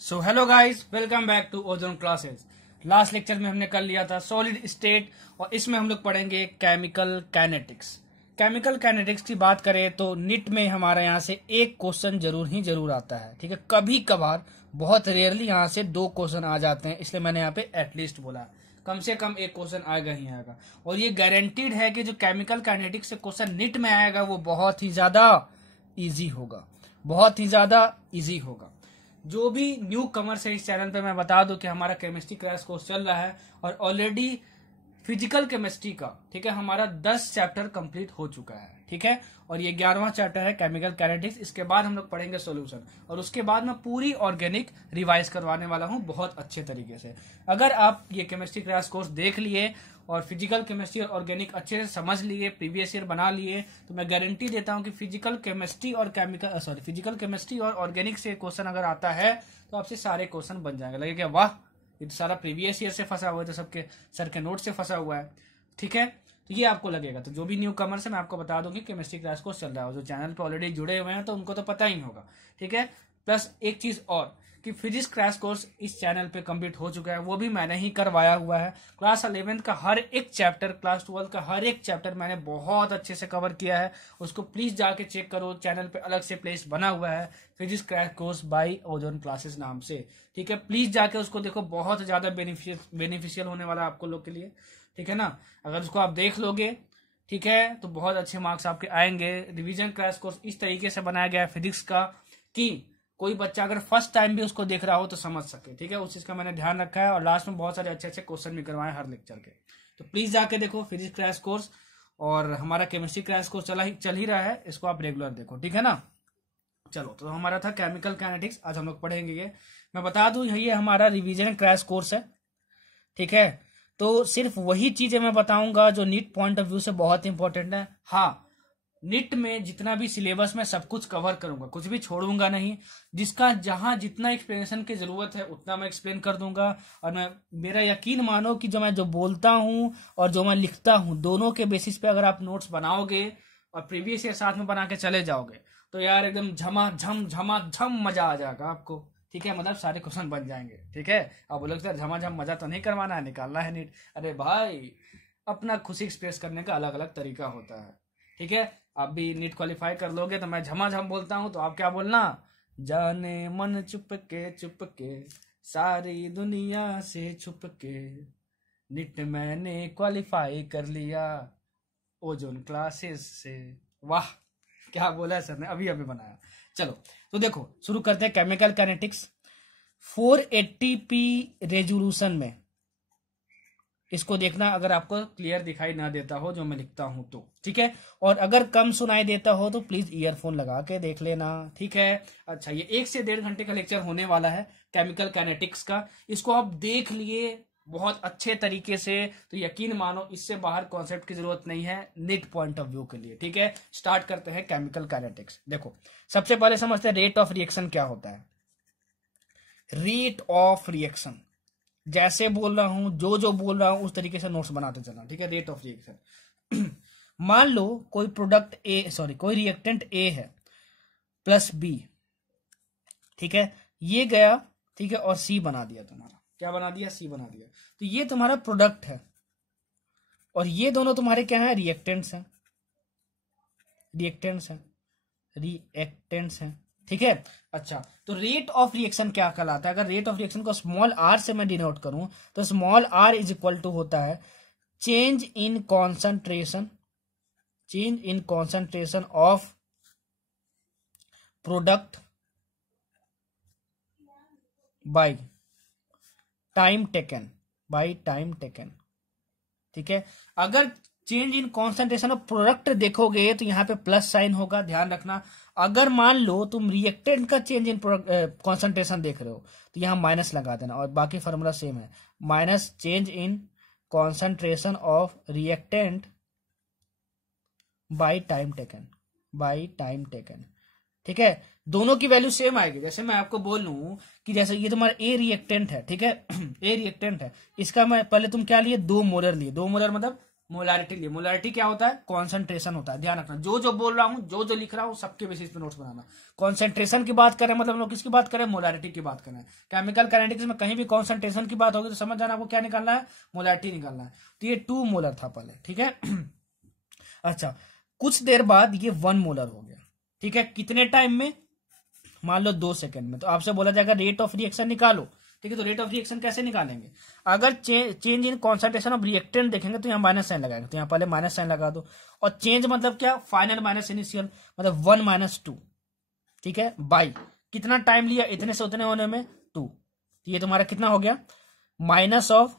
So hello guys, welcome back to Ozone classes. Last lecture में हमने कर लिया था सॉलिड स्टेट और इसमें हम लोग पढ़ेंगे केमिकल काइनेटिक्स। केमिकल काइनेटिक्स की बात करें तो निट में हमारा यहाँ से एक क्वेश्चन जरूर आता है। ठीक है, कभी कभार बहुत रेयरली यहाँ से 2 क्वेश्चन आ जाते हैं, इसलिए मैंने यहाँ पे एटलीस्ट बोला। कम से कम एक क्वेश्चन आएगा ही आएगा और ये गारंटीड है कि जो केमिकल काइनेटिक्स से क्वेश्चन निट में आएगा वो बहुत ही ज्यादा इजी होगा, बहुत ही ज्यादा इजी होगा। जो भी न्यू कमर्स है इस चैनल पे मैं बता दूं कि हमारा केमिस्ट्री क्रैश कोर्स चल रहा है और ऑलरेडी फिजिकल केमिस्ट्री का ठीक है हमारा 10 चैप्टर कंप्लीट हो चुका है। ठीक है, और ये 11वां चैप्टर है केमिकल काइनेटिक्स। इसके बाद हम लोग पढ़ेंगे सॉल्यूशन और उसके बाद मैं पूरी ऑर्गेनिक रिवाइज करवाने वाला हूं बहुत अच्छे तरीके से। अगर आप ये केमिस्ट्री क्रैश कोर्स देख लिए और फिजिकल केमिस्ट्री और ऑर्गेनिक अच्छे से समझ लिए, प्रीवियस ईयर बना लिए, तो मैं गारंटी देता हूं कि फिजिकल केमिस्ट्री और ऑर्गेनिक से क्वेश्चन अगर आता है तो आपसे सारे क्वेश्चन बन जाएंगे। लगेगा वाह, ये तो सारा प्रीवियस ईयर से फंसा हुआ है, तो सबके सर के नोट से फंसा हुआ है। ठीक है, तो ये आपको लगेगा। तो जो भी न्यू कमर्स है मैं आपको बता दूं कि केमिस्ट्री क्लास कोर्स चल रहा है, जो चैनल पे ऑलरेडी जुड़े हुए हैं तो उनको तो पता ही होगा। ठीक है, प्लस एक चीज और कि फिजिक्स क्रैश कोर्स इस चैनल पे कंप्लीट हो चुका है, वो भी मैंने ही करवाया हुआ है। क्लास 11 का हर एक चैप्टर, क्लास 12 का हर एक चैप्टर मैंने बहुत अच्छे से कवर किया है। उसको प्लीज जाके चेक करो, चैनल पे अलग से प्लेस बना हुआ है physics crash course by Ozone classes नाम से। ठीक है, प्लीज जाके उसको देखो, बहुत ज्यादा बेनिफिशियल होने वाला है आपको लोग के लिए। ठीक है ना, अगर उसको आप देख लोगे ठीक है तो बहुत अच्छे मार्क्स आपके आएंगे। रिवीजन क्रैश कोर्स इस तरीके से बनाया गया है फिजिक्स का कि कोई बच्चा अगर फर्स्ट टाइम भी उसको देख रहा हो तो समझ सके। ठीक है, उस चीज का मैंने ध्यान रखा है और लास्ट में बहुत सारे अच्छे अच्छे क्वेश्चन भी करवाए हर लेक्चर के। तो प्लीज जाके देखो फिजिक्स क्रैश कोर्स, और हमारा केमिस्ट्री क्रैश कोर्स चल ही रहा है, इसको आप रेगुलर देखो। ठीक है ना, चलो तो हमारा था केमिकल काइनेटिक्स, आज हम लोग पढ़ेंगे ये। मैं बता दूं ये हमारा रिवीजन क्रैश कोर्स है। ठीक है, तो सिर्फ वही चीजें मैं बताऊंगा जो नीट पॉइंट ऑफ व्यू से बहुत इंपॉर्टेंट है। हाँ, निट में जितना भी सिलेबस में सब कुछ कवर करूंगा, कुछ भी छोड़ूंगा नहीं। जिसका जहां जितना एक्सप्लेनेशन की जरूरत है उतना मैं एक्सप्लेन कर दूंगा। और मैं मेरा यकीन मानो कि जो बोलता हूं और जो मैं लिखता हूं दोनों के बेसिस पे अगर आप नोट्स बनाओगे और प्रीवियस ईयर साथ में बना के चले जाओगे तो यार एकदम झमाझम मजा आ जाएगा आपको। ठीक है, मतलब सारे क्वेश्चन बन जाएंगे। ठीक है, आप बोलोगे सर झमाझम मजा तो नहीं करवाना है, निकालना है नीट। अरे भाई, अपना खुशी एक्सप्रेस करने का अलग अलग तरीका होता है। ठीक है, आप भी नीट क्वालिफाई कर लोगे तो मैं झमाझम बोलता हूं तो आप क्या बोलना, जाने मन चुप के सारी दुनिया से छुप के नीट मैंने क्वालिफाई कर लिया ओजोन क्लासेस से। वाह, क्या बोला है सर ने, अभी अभी बनाया। चलो तो देखो शुरू करते हैं केमिकल काइनेटिक्स। 480p रेजोल्यूशन में इसको देखना, अगर आपको क्लियर दिखाई ना देता हो जो मैं लिखता हूं तो। ठीक है, और अगर कम सुनाई देता हो तो प्लीज ईयरफोन लगा के देख लेना। ठीक है, अच्छा ये 1 से 1.5 घंटे का लेक्चर होने वाला है केमिकल काइनेटिक्स का। इसको आप देख लिए बहुत अच्छे तरीके से तो यकीन मानो इससे बाहर कॉन्सेप्ट की जरूरत नहीं है निट पॉइंट ऑफ व्यू के लिए। ठीक है, स्टार्ट करते हैं केमिकल काइनेटिक्स। देखो सबसे पहले समझते हैं रेट ऑफ रिएक्शन क्या होता है। रेट ऑफ रिएक्शन जैसे बोल रहा हूं, जो बोल रहा हूं उस तरीके से नोट्स बनाते चलना। ठीक है, रेट ऑफ रिएक्शन मान लो कोई रिएक्टेंट ए है प्लस बी। ठीक है, ये गया, ठीक है, और सी बना दिया। तुम्हारा क्या बना दिया, सी बना दिया। तो ये तुम्हारा प्रोडक्ट है और ये दोनों तुम्हारे क्या है, रिएक्टेंट्स हैं। ठीक है, अच्छा तो रेट ऑफ रिएक्शन क्या कहलाता है। अगर रेट ऑफ रिएक्शन को स्मॉल आर से मैं डिनोट करूं तो small r is equal to होता है change in concentration of product by time taken. ठीक है, अगर change in concentration of product देखोगे तो यहां पे प्लस साइन होगा, ध्यान रखना। अगर मान लो तुम रिएक्टेंट का चेंज इन कॉन्सेंट्रेशन देख रहे हो तो यहां माइनस लगा देना और बाकी फॉर्मूला सेम है, minus change in concentration of reactant bye time taken. ठीक है, दोनों की वैल्यू सेम आएगी। जैसे मैं आपको बोल लूं कि जैसे ये तुम्हारा ए रिएक्टेंट है, ठीक है ए रिएक्टेंट है, इसका मैं पहले तुम क्या लिए, 2 मोलर लिए। 2 मोलर मतलब मोलारिटी लिए। मोलारिटी क्या होता है? कॉन्सेंट्रेशन होता है। ध्यान रखना, जो जो बोल रहा हूँ, जो जो लिख रहा हूँ, सबके बेसिस पे नोट्स बनाना। कॉन्सेंट्रेशन की बात करें मतलब हम लोग किसकी बात करें? मोलारिटी की बात करें। केमिकल काइनेटिक्स में कहीं भी कॉन्सेंट्रेशन की बात होगी तो समझ जाना आपको क्या निकालना है? मोलारिटी निकालना है। तो ये 2 मोलर था पहले, ठीक है। अच्छा, कुछ देर बाद ये 1 मोलर हो गया, ठीक है। कितने टाइम में? मान लो 2 सेकंड में। तो आपसे बोला जाएगा रेट ऑफ रिएक्शन निकालो, ठीक है। तो रेट ऑफ रिएक्शन कैसे निकालेंगे? अगर change in concentration of reactant देखेंगे तो यहाँ माइनस साइन लगाएंगे, तो यहाँ पहले माइनस साइन लगा दो। और चेंज मतलब क्या? फाइनल माइनस इनिशियल, मतलब 1 - 2, ठीक है। बाई कितना टाइम लिया? इतने से उतने होने में 2। तो ये तुम्हारा कितना हो गया? माइनस ऑफ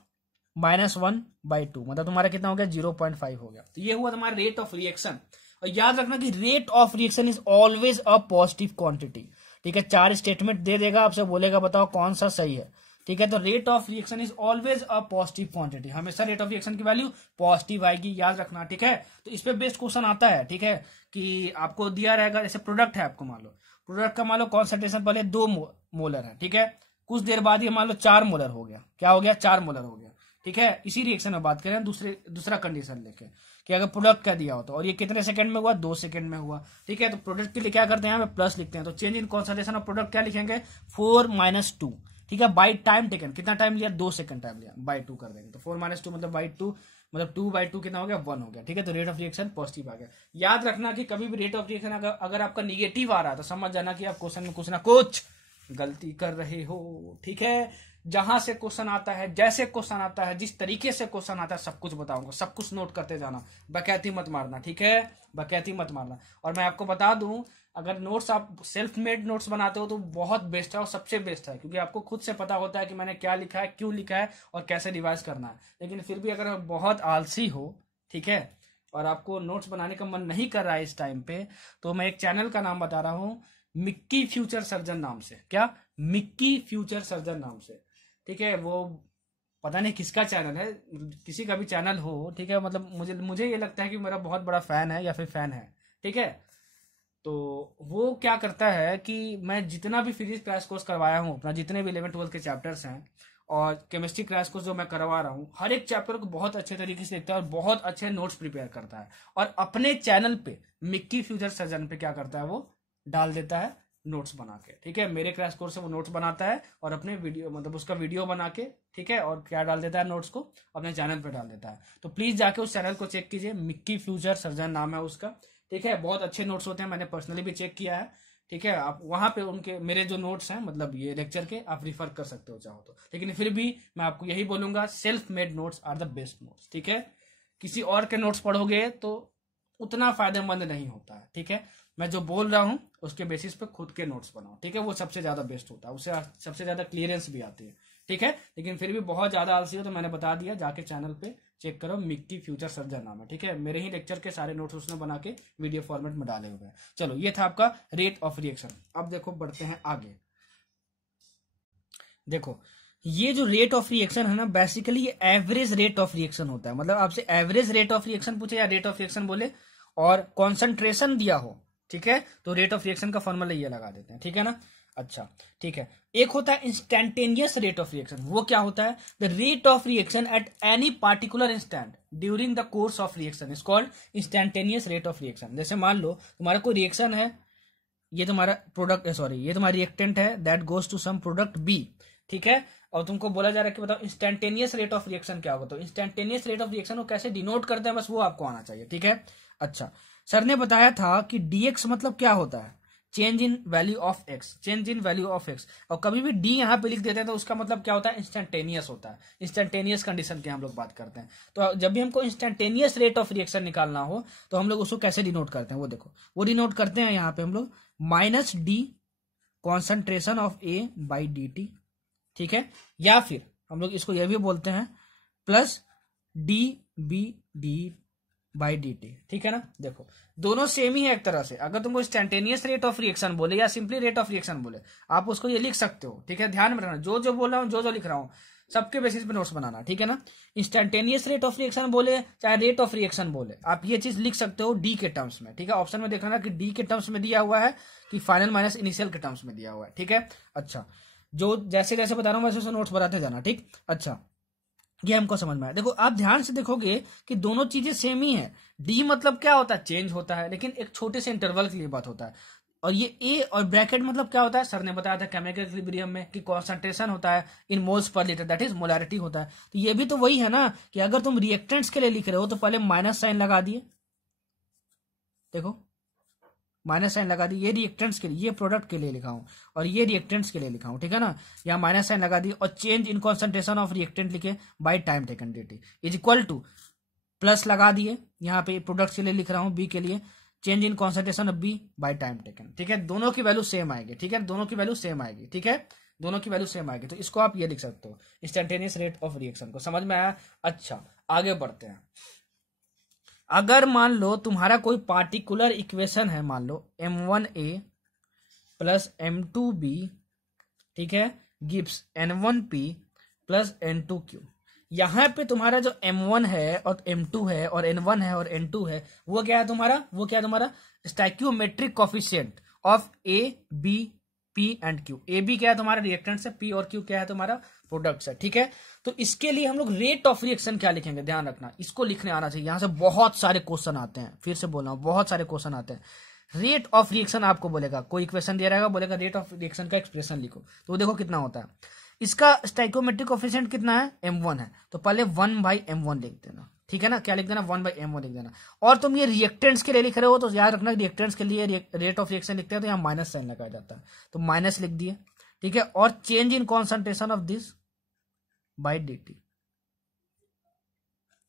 -1/2, मतलब तुम्हारा कितना हो गया? 0.5 हो गया। तो ये हुआ तुम्हारा रेट ऑफ रिएक्शन। और याद रखना कि rate of reaction is always a positive quantity, ठीक है। 4 स्टेटमेंट दे देगा, आपसे बोलेगा बताओ कौन सा सही है, ठीक है। तो rate of reaction is always a positive quantity, हमेशा रेट ऑफ रिएक्शन की वैल्यू पॉजिटिव आएगी, याद रखना, ठीक है। तो इस पे बेस्ट क्वेश्चन आता है, ठीक है, कि आपको दिया रहेगा जैसे प्रोडक्ट है, आपको मान लो प्रोडक्ट का मान लो कॉन्सेंट्रेशन पहले 2 मोलर है, ठीक है। कुछ देर बाद ये मान लो 4 मोलर हो गया। क्या हो गया? 4 मोलर हो गया, ठीक है। इसी रिएक्शन में बात करें दूसरा कंडीशन लेके कि अगर प्रोडक्ट का दिया हो तो, और ये कितने सेकंड में हुआ? 2 सेकंड में हुआ, ठीक है। तो प्रोडक्ट के लिए क्या करते हैं? यहाँ पे प्लस लिखते हैं। तो change in concentration of product क्या लिखेंगे? 4 - 2, ठीक है। बाई टाइम टेकन, कितना टाइम लिया? 2 सेकंड टाइम लिया, बाई 2 कर देंगे। तो 4 - 2 मतलब बाई 2, मतलब 2/2 कितना हो गया? 1 हो गया, ठीक है। तो रेट ऑफ रिएक्शन पॉजिटिव आ गया। याद रखना कि कभी भी रेट ऑफ रिएक्शन अगर आपका निगेटिव आ रहा है तो समझ जाना कि आप क्वेश्चन में कुछ ना कुछ गलती कर रहे हो, ठीक है। जहां से क्वेश्चन आता है, जैसे क्वेश्चन आता है, जिस तरीके से क्वेश्चन आता है, सब कुछ बताऊंगा, सब कुछ नोट करते जाना, बकैती मत मारना, ठीक है। बकैती मत मारना। और मैं आपको बता दूं, अगर नोट्स आप सेल्फ मेड नोट्स बनाते हो तो बहुत बेस्ट है और सबसे बेस्ट है, क्योंकि आपको खुद से पता होता है कि मैंने क्या लिखा है, क्यों लिखा है और कैसे रिवाइज करना है। लेकिन फिर भी अगर आप बहुत आलसी हो, ठीक है, और आपको नोट्स बनाने का मन नहीं कर रहा है इस टाइम पे, तो मैं एक चैनल का नाम बता रहा हूँ, मिक्की फ्यूचर सर्जन नाम से। क्या? मिक्की फ्यूचर सर्जन नाम से, ठीक है। वो पता नहीं किसका चैनल है, किसी का भी चैनल हो, ठीक है। मतलब मुझे ये लगता है कि मेरा बहुत बड़ा फैन है या फिर फैन है, ठीक है। तो वो क्या करता है कि मैं जितना भी फिजिक्स क्रैश कोर्स करवाया हूँ अपना, जितने भी 11th 12th के चैप्टर्स हैं और केमिस्ट्री क्रैश कोर्स जो मैं करवा रहा हूँ, हर एक चैप्टर को बहुत अच्छे तरीके से लिखता है और बहुत अच्छे नोट्स प्रिपेयर करता है। और अपने चैनल पे मिक्की फ्यूचर सर्जन पे क्या करता है, वो डाल देता है नोट्स बना के, ठीक है। मेरे क्रैश कोर्स से वो नोट्स बनाता है और अपने वीडियो, मतलब उसका वीडियो बना के, ठीक है, और क्या डाल देता है, नोट्स को अपने चैनल पे डाल देता है। तो प्लीज जाके उस चैनल को चेक कीजिए, मिक्की फ्यूचर सर्जन नाम है उसका, ठीक है। बहुत अच्छे नोट्स होते हैं, मैंने पर्सनली भी चेक किया है, ठीक है। आप वहां पे उनके मेरे जो नोट्स हैं, मतलब ये लेक्चर के, आप रिफर कर सकते हो चाहो तो। लेकिन फिर भी मैं आपको यही बोलूंगा, self made notes are the best notes, ठीक है। किसी और के नोट्स पढ़ोगे तो उतना फायदेमंद नहीं होता है, ठीक है। मैं जो बोल रहा हूँ उसके बेसिस पे खुद के नोट्स बनाओ, ठीक है। वो सबसे ज्यादा बेस्ट होता है, उससे सबसे ज्यादा क्लियरेंस भी आती है, ठीक है। लेकिन फिर भी बहुत ज्यादा आलसी हो तो मैंने बता दिया, जाके चैनल पे चेक करो, मिक्की फ्यूचर सर्जन नाम है, ठीक है। मेरे ही लेक्चर के सारे नोट्स उसने बना के वीडियो फॉर्मेट में डाले हुए हैं। चलो, ये था आपका रेट ऑफ रिएक्शन। अब देखो, बढ़ते हैं आगे। देखो, ये जो रेट ऑफ रिएक्शन है ना, बेसिकली ये एवरेज रेट ऑफ रिएक्शन होता है। मतलब आपसे एवरेज रेट ऑफ रिएक्शन पूछे या रेट ऑफ रिएक्शन बोले और कॉन्सेंट्रेशन दिया हो, ठीक है, तो रेट ऑफ रिएक्शन का फॉर्मूला ये लगा देते हैं, ठीक है ना। अच्छा, ठीक है। एक होता है इंस्टैंटेनियस रेट ऑफ रिएक्शन। वो क्या होता है? The rate of reaction at any particular instant during the course of reaction is called instantaneous rate of reaction. जैसे मान लो तुम्हारा कोई रिएक्शन है, ये तुम्हारा प्रोडक्ट, सॉरी, ये तुम्हारा रिएक्टेंट है, that goes to some product B, ठीक है। और तुमको बोला जा रहा है कि बताओ इंस्टैंटेनियस रेट ऑफ रिएक्शन क्या होगा। तो इंस्टैंटेनियस रेट ऑफ रिएक्शन को कैसे डिनोट करते हैं, बस वो आपको आना चाहिए, ठीक है। अच्छा, सर ने बताया था कि dx मतलब क्या होता है? Change in value of x, change in value of x. और कभी भी डी यहाँ पे लिख देते हैं तो उसका मतलब क्या होता है? इंस्टैंटेनियस होता है। इंस्टैंटेनियस कंडीशन की हम लोग बात करते हैं। तो जब भी हमको इंस्टैंटेनियस रेट ऑफ रिएक्शन निकालना हो तो हम लोग उसको कैसे डिनोट करते हैं, वो देखो, वो डिनोट करते हैं यहाँ पे हम लोग -d concentration of A by d t, ठीक है। या फिर हम लोग इसको यह भी बोलते हैं +dB/dt, ठीक है ना। देखो, दोनों सेम ही है एक तरह से। अगर तुमको इंस्टैंटेनियस रेट ऑफ रिएक्शन बोले या सिंपली रेट ऑफ रिएक्शन बोले, आप उसको ये लिख सकते हो, ठीक है। ध्यान में रखना, जो जो बोल रहा हूँ, जो जो लिख रहा हूँ, सबके बेसिस पे नोट्स बनाना, ठीक है ना। इंस्टैंटेनियस रेट ऑफ रिएक्शन बोले चाहे रेट ऑफ रिएक्शन बोले, आप ये चीज लिख सकते हो डी के टर्म्स में, ठीक है। ऑप्शन में देखना कि डी के टर्म्स में दिया हुआ है कि फाइनल माइनस इनिशियल के टर्म्स में दिया हुआ है, ठीक है। अच्छा, जो जैसे जैसे बता रहा हूँ वैसे नोट्स बनाते जाना, ठीक। अच्छा, ये हमको समझ में आया। देखो आप ध्यान से देखोगे कि दोनों चीजें सेम ही है। डी मतलब क्या होता है, चेंज होता है, लेकिन एक छोटे से इंटरवल के लिए बात होता है। और ये ए और ब्रैकेट मतलब क्या होता है, सर ने बताया था केमिकल इक्विलिब्रियम में कि कॉन्सेंट्रेशन होता है in moles per litre, that is molarity होता है। तो ये भी तो वही है ना कि अगर तुम रिएक्टेंट्स के लिए लिख रहे हो तो पहले माइनस साइन लगा दिए, देखो माइनस साइन लगा दी, ये रिएक्टेंट्स के लिए, ये प्रोडक्ट के लिए लिखा हूं और ये रिएक्टेंट्स के लिए लिखा हूं, ठीक है ना। यहाँ माइनस साइन लगा दी और change in concentration of reactant लिखे by time taken dt is equal to plus लगा दिए, यहाँ पे प्रोडक्ट के लिए लिख रहा हूं बी के लिए, change in concentration of B by time taken, ठीक है। दोनों की वैल्यू सेम आएगी, ठीक है, दोनों की वैल्यू सेम आएगी, ठीक है, दोनों की वैल्यू सेम आएगी। तो इसको आप ये लिख सकते हो इंस्टेंटेनियस रेट ऑफ रिएक्शन को। समझ में आया? अच्छा आगे बढ़ते हैं। अगर मान लो तुम्हारा कोई पार्टिकुलर इक्वेशन है, मान लो m1a प्लस m2b, ठीक है, गिव्स n1p प्लस n2q। यहां पे तुम्हारा जो m1 है और m2 है और n1 है और n2 है, वो क्या है तुम्हारा, वो क्या है तुम्हारा stoichiometric coefficient of a b p and q। A B क्या है तुम्हारा रिएक्टेंट्स है, p और q क्या है तुम्हारा प्रोडक्ट्स है, ठीक है। तो इसके लिए हम लोग रेट ऑफ रिएक्शन क्या लिखेंगे, ध्यान रखना, इसको लिखने आना चाहिए। यहां से बहुत सारे क्वेश्चन आते हैं, फिर से बोल रहा हूं बहुत सारे क्वेश्चन आते हैं। रेट ऑफ रिएक्शन आपको बोलेगा, कोई इक्वेशन दे रहेगा, बोलेगा रेट ऑफ रिएक्शन का एक्सप्रेशन लिखो, तो देखो कितना होता है। इसका स्टैइक्योमेट्रिक कोफिशिएंट कितना है, m1 है, तो पहले 1/m1 लिख देना, ठीक है ना। क्या लिख देना, 1/m1 लिख देना। और तुम ये रिएक्टेंट्स के लिए लिख रहे हो तो याद रखना रिएक्टेंट्स के लिए रेट ऑफ रिएक्शन लिखते हैं तो यहाँ माइनस साइन लगाया जाता है, तो माइनस लिख दिए, ठीक है। और change in concentration of this by dt,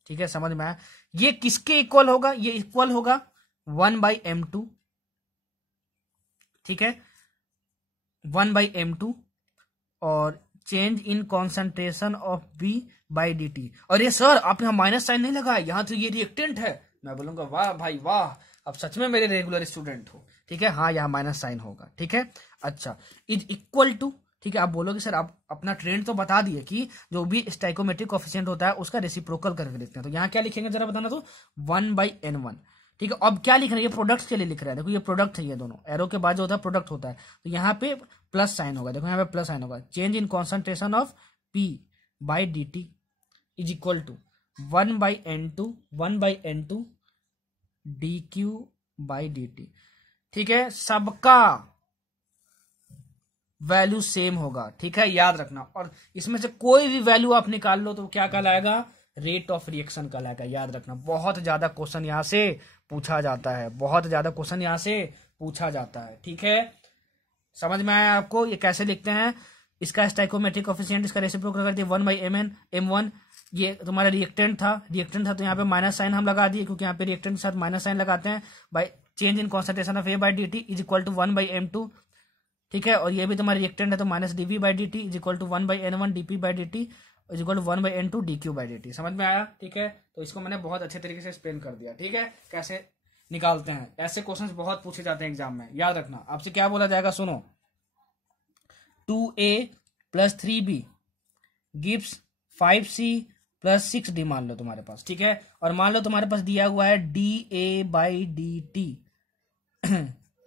ठीक है, समझ में आया। ये किसके इक्वल होगा, ये इक्वल होगा 1/m2, ठीक है, 1/m2 और change in concentration of B by d t. और ये सर आप यहाँ माइनस साइन नहीं लगाए, यहां तो ये रिएक्टेंट है। मैं बोलूंगा वाह भाई वाह, अब सच में मेरे रेगुलर स्टूडेंट हो, ठीक है। हाँ यहाँ माइनस साइन होगा, ठीक है। अच्छा इज इक्वल टू, ठीक है, आप बोलोगे सर आप अपना ट्रेंड तो बता दिए कि जो भी स्टैइक्योमेट्रिक कोफिशिएंट होता है उसका रेसिप्रोकल करके लिखते हैं। तो यहाँ क्या लिखेंगे जरा बताना, तो 1/n1, ठीक है। अब क्या लिख रहे हैं, ये प्रोडक्ट्स के लिए लिख रहे हैं, देखो ये प्रोडक्ट है, ये दोनों एरो के बाद जो होता है प्रोडक्ट होता है, तो यहाँ पे प्लस साइन होगा, देखो यहाँ पे प्लस साइन होगा। Change in concentration of p by d t is equal to 1/n2 dq by dt, ठीक है। सबका वैल्यू सेम होगा, ठीक है, याद रखना। और इसमें से कोई भी वैल्यू आप निकाल लो तो क्या कहलाएगा, रेट ऑफ रिएक्शन कहलाएगा, याद रखना। बहुत ज्यादा क्वेश्चन यहां से पूछा जाता है, बहुत ज्यादा क्वेश्चन यहां से पूछा जाता है, ठीक है। समझ में आया आपको ये कैसे लिखते हैं। इसका स्टैइक्योमेट्रिक कोफिशिएंट, इसका रेसिप्रोकल कर दिया 1/m1। ये तुम्हारा रिएक्टेंट था तो यहाँ पे माइनस साइन हम लगा दिए, क्योंकि यहाँ पे रिएक्टेंट के साथ माइनस साइन लगाते हैं। By change in concentration of a by dt is equal to 1/m2, ठीक है। और ये भी तुम्हारा रिएक्टेंट है तो minus dv by dt is equal to 1/n1 dp by dt is equal to 1/n2 dq by dt। समझ में आया, ठीक है। तो इसको मैंने बहुत अच्छे तरीके से एक्सप्लेन कर दिया, ठीक है, कैसे निकालते हैं। ऐसे क्वेश्चंस बहुत पूछे जाते हैं एग्जाम में, याद रखना। आपसे क्या बोला जाएगा, सुनो, 2a plus 3b gives 5c plus 6d मान लो तुम्हारे पास, ठीक है। और मान लो तुम्हारे पास दिया हुआ है da बाई dt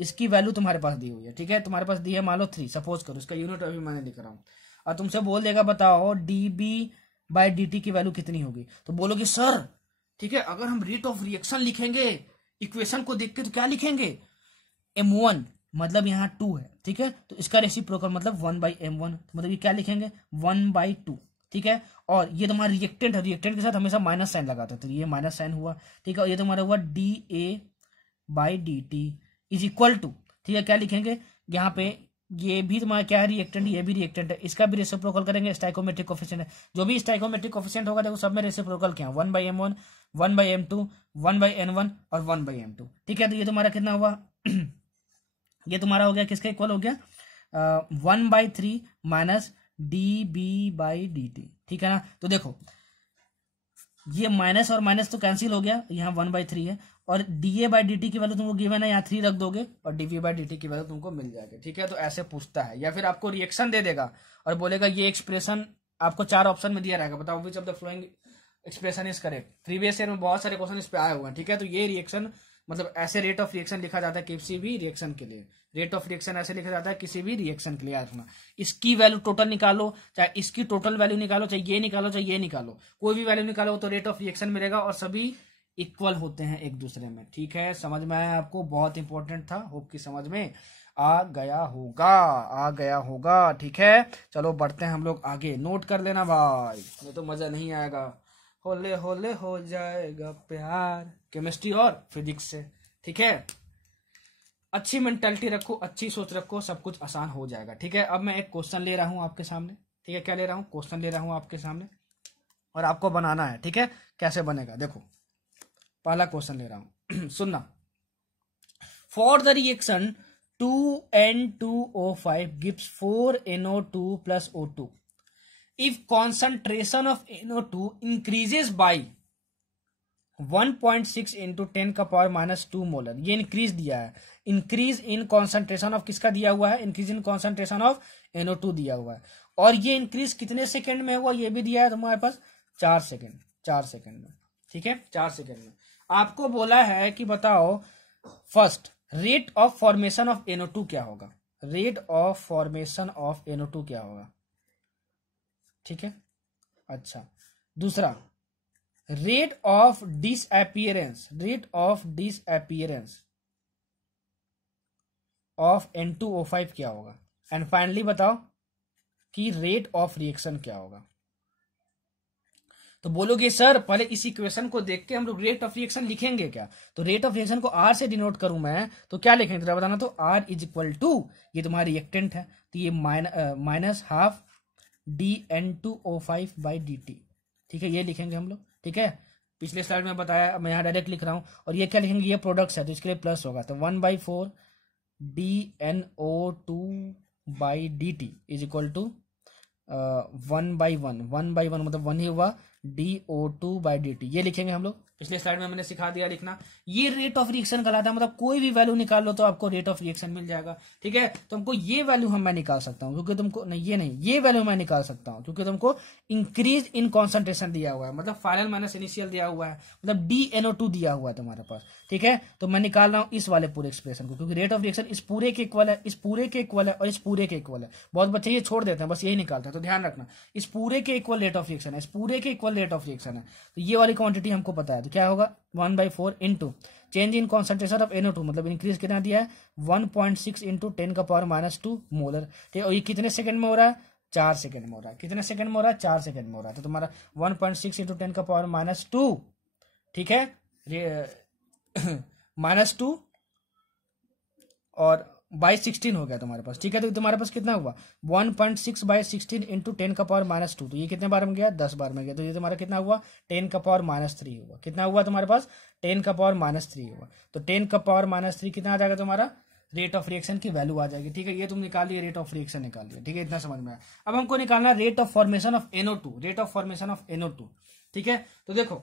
इसकी वैल्यू तुम्हारे पास दी हुई है, ठीक है, तुम्हारे पास दी है मान लो 3, सपोज करो, इसका यूनिट अभी मैंने लिख रहा हूं। और तुमसे बोल देगा बताओ db बाई dt की वैल्यू कितनी होगी, तो बोलोगे सर, ठीक है, अगर हम रेट ऑफ रिएक्शन लिखेंगे इक्वेशन को देख के तो क्या लिखेंगे, m1 मतलब यहाँ 2 है, ठीक है, तो इसका रेसिप्रोकल मतलब 1/m1, मतलब ये क्या लिखेंगे 1/2, ठीक है। और ये तुम्हारा रिएक्टेंट है, रिएक्टेंट के साथ हमेशा माइनस साइन लगाते हैं, तो ये माइनस साइन हुआ, ठीक है। और ये तुम्हारा हुआ da by dt is equal to, ठीक है, क्या लिखेंगे यहाँ पे, ये भी तुम्हारा क्या है रिएक्टेंट, ये भी रिएक्टेंट है, इसका भी रेसिप्रोकल करेंगे, स्टैइक्योमेट्रिक कोफिशिएंट है, जो भी स्टैइक्योमेट्रिक कोफिशिएंट होगा देखो सब में रेसिप्रोकल क्या है, 1/m1 1/m2 1/n1 और 1/m2, ठीक है। तो ये तुम्हारा कितना हुआ ये तुम्हारा हो गया किसका इक्वल हो गया 1/3 माइनस db बाई dt, ठीक है ना। तो देखो ये माइनस और माइनस तो कैंसिल हो गया, यहाँ 1/3 है, और da बाई dt की वैल्यू तुमको गिवन है, यहाँ 3 रख दोगे और dv बाई dt की वैल्यू तुमको मिल जाएगी, ठीक है। तो ऐसे पूछता है, या फिर आपको रिएक्शन दे देगा और बोलेगा ये एक्सप्रेशन आपको 4 ऑप्शन में दिया रहेगा, बताओ विच of the flowing expression is correct. Previous year में बहुत सारे क्वेश्चन इस पे आए हुए हैं, ठीक है। तो ये रिएक्शन मतलब ऐसे रेट ऑफ रिएक्शन लिखा जाता है किसी भी रिएक्शन के लिए, रेट ऑफ रिएक्शन ऐसे लिखा जाता है किसी भी रिएक्शन के लिए। याद रखना, इसकी वैल्यू टोटल निकालो, चाहे इसकी टोटल वैल्यू निकालो, चाहे ये निकालो, चाहे ये निकालो, कोई भी वैल्यू निकालो तो रेट ऑफ रिएक्शन मिलेगा और सभी इक्वल होते हैं एक दूसरे में। ठीक है, समझ में आया आपको? बहुत इंपॉर्टेंट था, होप की समझ में आ गया होगा, आ गया होगा। ठीक है, चलो बढ़ते हैं हम लोग आगे। नोट कर लेना भाई, नहीं तो मजा नहीं आएगा। होले होले हो जाएगा प्यार, केमिस्ट्री और फिजिक्स से। ठीक है, अच्छी मेंटालिटी रखो, अच्छी सोच रखो, सब कुछ आसान हो जाएगा। ठीक है, अब मैं एक क्वेश्चन ले रहा हूं आपके सामने। ठीक है, क्या ले रहा हूं? क्वेश्चन ले रहा हूं आपके सामने और आपको बनाना है। ठीक है, कैसे बनेगा देखो, पहला क्वेश्चन ले रहा हूं सुनना। For the reaction 2N2O5 gives 4NO2 plus O2 if concentration of NO2 increases by 1.6 into 10 का पावर -2 मोलर। ये इंक्रीज दिया है, इंक्रीज इन कॉन्सेंट्रेशन ऑफ किसका दिया हुआ है? Increase in concentration of NO2 दिया हुआ है। और ये इंक्रीज कितने सेकंड में हुआ ये भी दिया है तुम्हारे पास, 4 सेकंड, 4 सेकंड में। ठीक है, 4 सेकंड में आपको बोला है कि बताओ first rate of formation of NO2 क्या होगा? Rate of formation of NO2 क्या होगा? ठीक है, अच्छा दूसरा rate of disappearance, rate of disappearance of N2O5 क्या होगा? एंड फाइनली बताओ कि रेट ऑफ रिएक्शन क्या होगा। तो बोलोगे सर पहले इस इक्वेशन को देख के हम लोग रेट ऑफ रिएक्शन लिखेंगे क्या? तो रेट ऑफ रिएक्शन को R से डिनोट करूं मैं तो क्या लिखेंगे जरा बताना। तो R इज इक्वल टू, ये तुम्हारा रिएक्टेंट है तो ये minus half dN2O5 by dt। ठीक है, ये लिखेंगे हम लोग। ठीक है, पिछले स्लाइड में बताया, मैं यहाँ डायरेक्ट लिख रहा हूं। और ये क्या लिखेंगे? ये प्रोडक्ट्स है तो इसके लिए प्लस होगा, तो 1/4 dNO2 by dt is equal to 1/1, 1/1 मतलब 1 ही हुआ, DO2 बाई dt ये लिखेंगे हम लोग। पिछले स्लाइड में मैंने सिखा दिया लिखना। ये रेट ऑफ रिएक्शन कहलाता है, मतलब कोई भी वैल्यू निकाल लो तो आपको रेट ऑफ रिएक्शन मिल जाएगा। ठीक है, तो हमको ये वैल्यू मैं निकाल सकता हूँ क्योंकि तुमको नहीं, ये नहीं, ये वैल्यू मैं निकाल सकता हूँ क्योंकि तुमको इंक्रीज इन कॉन्सेंट्रेशन दिया हुआ है, मतलब फाइनल माइनस इनिशियल दिया हुआ है, मतलब DNO2 दिया हुआ है तुम्हारे पास। ठीक है, तो मैं निकाल रहा हूँ इस वाले पूरे एक्सप्रेशन को क्योंकि रेट ऑफ रिएक्शन इस पूरे के इक्वल है, इस पूरे के इक्वल है और इस पूरे के इक्वल है। बहुत बच्चे ये छोड़ देते हैं, बस यही निकालते हैं, तो ध्यान रखना इस पूरे के इक्वल रेट ऑफ रिएक्शन है, इस पूरे के इक्वल रेट ऑफ रिएक्शन है। तो ये वाली क्वांटिटी हमको पता है, तो क्या होगा 1/4 into change in concentration of NO2 मतलब इंक्रीज कितना दिया है 1.6 इंटू 10 का पावर -2 मोलर। ठीक है, और ये कितने सेकंड में हो रहा है? 4 सेकंड में हो रहा है। कितने सेकंड में हो रहा है? 4 सेकंड में हो रहा है। तो तुम्हारा 1.6 इंटू 10 का पावर -2, ठीक है, -2 और बाई 16 हो गया तुम्हारे पास। ठीक है, तो तुम्हारे पास कितना हुआ 1.6 बाई 16 इंटू 10 का पावर -2, तो ये कितने बार में गया? 10 बार में गया। तो ये तुम्हारा कितना हुआ 10 का पावर -3 हुआ। कितना हुआ तुम्हारे पास? 10 का पावर -3 हुआ। तो 10 का पावर -3 कितना आ जाएगा तुम्हारा? रेट ऑफ रिएक्शन की वैल्यू आ जाएगी। ठीक है, ये तुम निकाल लिए, रेट ऑफ रिएक्शन निकाल लिया। ठीक है, इतना समझ में आया। अब हमको निकालना rate of formation of NO2, rate of formation of NO2। ठीक है, तो देखो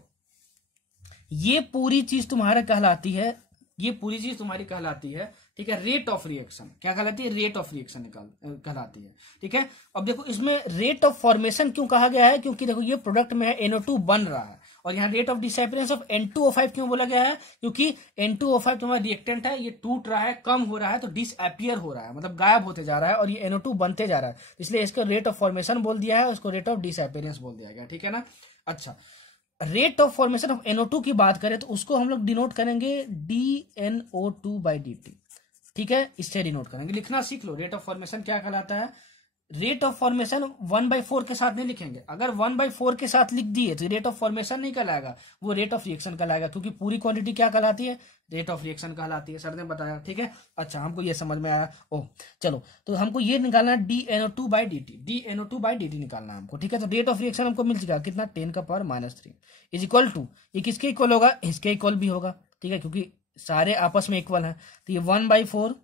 ये पूरी चीज तुम्हारा कहलाती है, ये पूरी चीज तुम्हारी कहलाती है, ठीक है, रेट ऑफ रिएक्शन। क्या कहलाती है? रेट ऑफ रिएक्शन कहलाती है। ठीक है, अब देखो इसमें रेट ऑफ फॉर्मेशन क्यों कहा गया है? क्योंकि देखो ये प्रोडक्ट में है NO2 बन रहा है, और यहाँ rate of disappearance of N2O5 क्यों बोला गया है? क्योंकि N2O5 तुम्हारा रिएक्टेंट है, ये टूट रहा है, कम हो रहा है, तो डिसअपीयर हो रहा है, मतलब गायब होते जा रहा है, और ये NO2 बनते जा रहा है, इसलिए इसका रेट ऑफ फॉर्मेशन बोल दिया है, उसको रेट ऑफ डिसअपीयरेंस बोल दिया गया। ठीक है ना? अच्छा, rate of formation of NO2 की बात करें तो उसको हम लोग डिनोट करेंगे DNO2 बाई dt। ठीक है, इससे डिनोट करेंगे। लिखना सीख लो, रेट ऑफ फॉर्मेशन क्या कहलाता है। रेट ऑफ फॉर्मेशन 1/4 के साथ नहीं लिखेंगे, अगर 1/4 के साथ लिख दिए तो रेट ऑफ फॉर्मेशन नहीं कहलाएगा, वो रेट ऑफ रिएक्शन कहलाएगा, क्योंकि पूरी क्वांटिटी क्या कहलाती है? रेट ऑफ रिएक्शन कहलाती है, सर ने बताया। ठीक है, अच्छा हमको ये समझ में आया। ओह चलो, तो हमको ये निकालना है DNO2 by dt, DNO2 by dt निकालना है हमको। ठीक है, तो रेट ऑफ रिएक्शन हमको मिल जाएगा कितना 10 का पावर -3 इज इक्वल टू, ये किसके इक्वल होगा? इसके इक्वल भी होगा। ठीक है, क्योंकि सारे आपस में इक्वल है, तो ये 1/4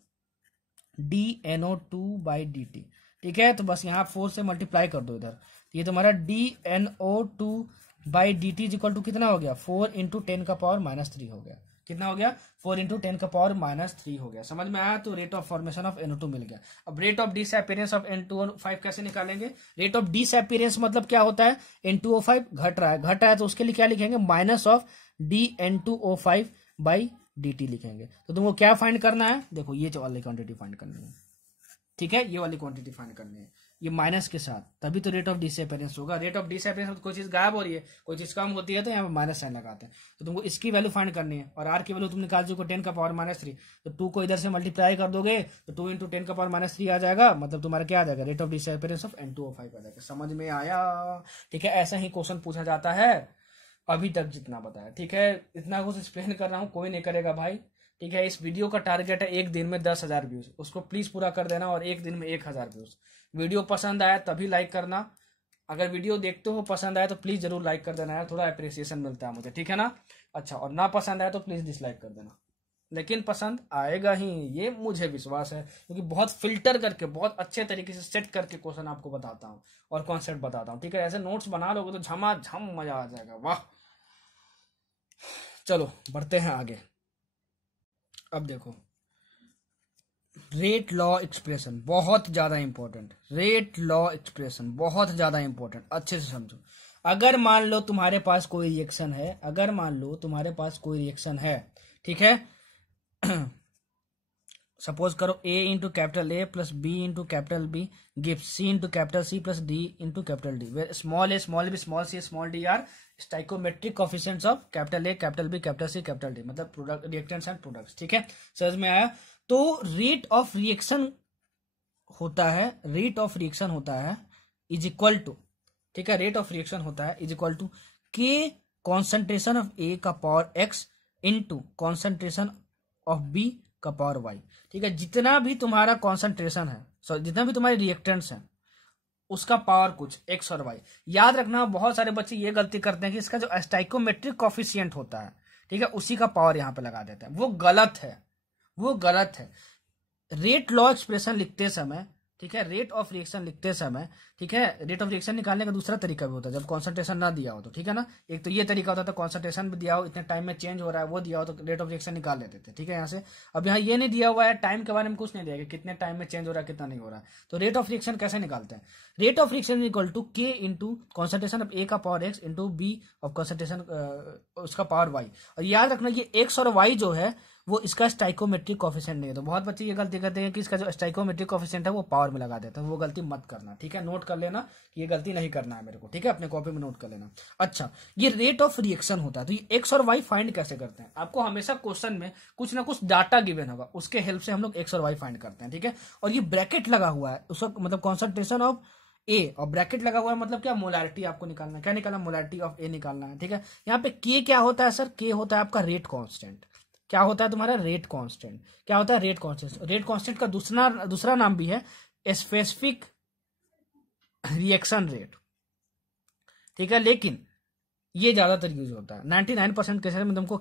DNO2 बाई dt। ठीक है, तो बस यहाँ 4 से मल्टीप्लाई कर दो इधर, तो ये तुम्हारा DNO2 by dt is equal to कितना हो गया 4 इंटू 10 का पावर -3 हो गया। कितना हो गया? 4 इंटू 10 का पावर -3 हो गया। समझ में आया? तो rate of formation of NO2 मिल गया। अब rate of disappearance of N2O5 कैसे निकालेंगे? रेट ऑफ डिसअपीयरेंस मतलब क्या होता है? N2O5 घट रहा है, घट रहा है, तो उसके लिए क्या लिखेंगे? Minus of DN2O5 by dt लिखेंगे। तो तुमको क्या फाइंड करना है, देखो ये वाली क्वांटिटी फाइंड करनी है, ठीक है, ये वाली क्वांटिटी फाइंड करनी है, ये माइनस के साथ, तभी तो रेट ऑफ डिसअपियरेंस होगा। रेट ऑफ डिसअपियरेंस कोई चीज गायब हो रही है, कोई चीज कम होती है तो यहाँ पे माइनस साइन लगाते हैं। तो तुमको इसकी वैल्यू फाइंड करनी है, और आर की वैल्यू तुम निकाल चुके 10 का पावर -3, तो 2 को इधर से मल्टीप्लाई कर दोगे तो 2 × 10 का पावर -3 आ जाएगा, मतलब तुम्हारा क्या आ जाएगा, rate of disappearance of N2O5 आ जाएगा। समझ में आया? ठीक है, ऐसा ही क्वेश्चन पूछा जाता है अभी तक जितना बताया। ठीक है, इतना कुछ एक्सप्लेन कर रहा हूँ, कोई नहीं करेगा भाई। ठीक है, इस वीडियो का टारगेट है एक दिन में 10,000 व्यूज, उसको प्लीज पूरा कर देना, और एक दिन में 1,000 व्यूज। वीडियो पसंद आया तभी लाइक करना, अगर वीडियो देखते हो पसंद आया तो प्लीज जरूर लाइक कर देना यार, थोड़ा अप्रिसिएशन मिलता है मुझे, ठीक है ना। अच्छा, और ना पसंद आया तो प्लीज डिसलाइक कर देना, लेकिन पसंद आएगा ही, ये मुझे विश्वास है, क्योंकि बहुत फिल्टर करके बहुत अच्छे तरीके से सेट करके क्वेश्चन आपको बताता हूँ और कॉन्सेप्ट बताता हूँ। ठीक है, ऐसे नोट्स बना लोगे तो झमाझम मजा आ जाएगा, वाह। चलो बढ़ते हैं आगे। अब देखो, रेट लॉ एक्सप्रेशन बहुत ज्यादा इंपॉर्टेंट, रेट लॉ एक्सप्रेशन बहुत ज्यादा इंपॉर्टेंट, अच्छे से समझो। अगर मान लो तुम्हारे पास कोई रिएक्शन है, अगर मान लो तुम्हारे पास कोई रिएक्शन है, ठीक है, सपोज करो A into capital A plus B into capital B give C into capital C plus D into capital D, where small a small b small c small d are stoichiometric coefficients of capital A capital B capital C capital D, मतलब product reactants and products. ठीक है, समझ में आया? तो rate of reaction होता है, rate of reaction होता है इज इक्वल टू, ठीक है, रेट ऑफ रिएक्शन होता है is equal to K concentration of A का power x into concentration of B का पावर y। ठीक है, जितना भी तुम्हारा कॉन्सेंट्रेशन है, सॉरी जितना भी तुम्हारे रिएक्टेंट्स हैं, उसका पावर कुछ x और y। याद रखना, बहुत सारे बच्चे ये गलती करते हैं कि इसका जो स्टाइकोमेट्रिक कोफिशिएंट होता है, ठीक है, उसी का पावर यहाँ पे लगा देते हैं, वो गलत है, वो गलत है। रेट लॉ एक्सप्रेशन लिखते समय, ठीक है, रेट ऑफ रिएक्शन लिखते समय, ठीक है, रेट ऑफ रिएक्शन निकालने का दूसरा तरीका भी होता है, जब कॉन्सेंट्रेशन ना दिया हो तो, ठीक है ना। एक तो ये तरीका होता था, कॉन्सेंट्रेशन भी दिया हो, इतने टाइम में चेंज हो रहा है वो दिया हो तो रेट ऑफ रिएक्शन निकाल लेते थे, ठीक है, यहाँ से। अब यहाँ ये नहीं दिया हुआ है, टाइम के बारे में कुछ नहीं दिया कि कितने टाइम में चेंज हो रहा है कितना नहीं हो रहा है, तो रेट ऑफ रिएक्शन कैसे निकालते हैं? Rate of reaction equal to K into concentration of A का power x into B of concentration उसका पावर y। और याद रखना ये x और y जो है वो इसका स्टाइकोमेट्रिक कोफिशिएंट नहीं है। तो बहुत बच्चे ये गलती करते हैं कि इसका जो स्टाइकोमेट्रिक कोफिशिएंट है वो पावर में लगा देते हैं, वो गलती मत करना, ठीक है, नोट कर लेना कि ये गलती नहीं करना है मेरे को, ठीक है, अपने कॉपी में नोट कर लेना। अच्छा, ये रेट ऑफ रिएक्शन होता है, तो ये एक्स और वाई फाइंड कैसे करते हैं? आपको हमेशा क्वेश्चन में कुछ ना कुछ डाटा गिवन होगा, उसके हेल्प से हम लोग एक्स और वाई फाइंड करते हैं, ठीक है। और ये ब्रैकेट लगा हुआ है, उसका मतलब कॉन्सेंट्रेशन ऑफ ए, और ब्रैकेट लगा हुआ है मतलब क्या, मोलारिटी आपको निकालना है, क्या निकालना, मोलारिटी ऑफ ए निकालना है, ठीक है। यहाँ पे के क्या होता है सर? के होता है आपका रेट कांस्टेंट। क्या होता है तुम्हारा? Rate constant. क्या होता है? Rate constant. रेट कांस्टेंट का दूसरा नाम भी है स्पेसिफिक रिएक्शन रेट, ठीक है, लेकिन ये ज्यादातर यूज होता है 99% केसेस में तुमको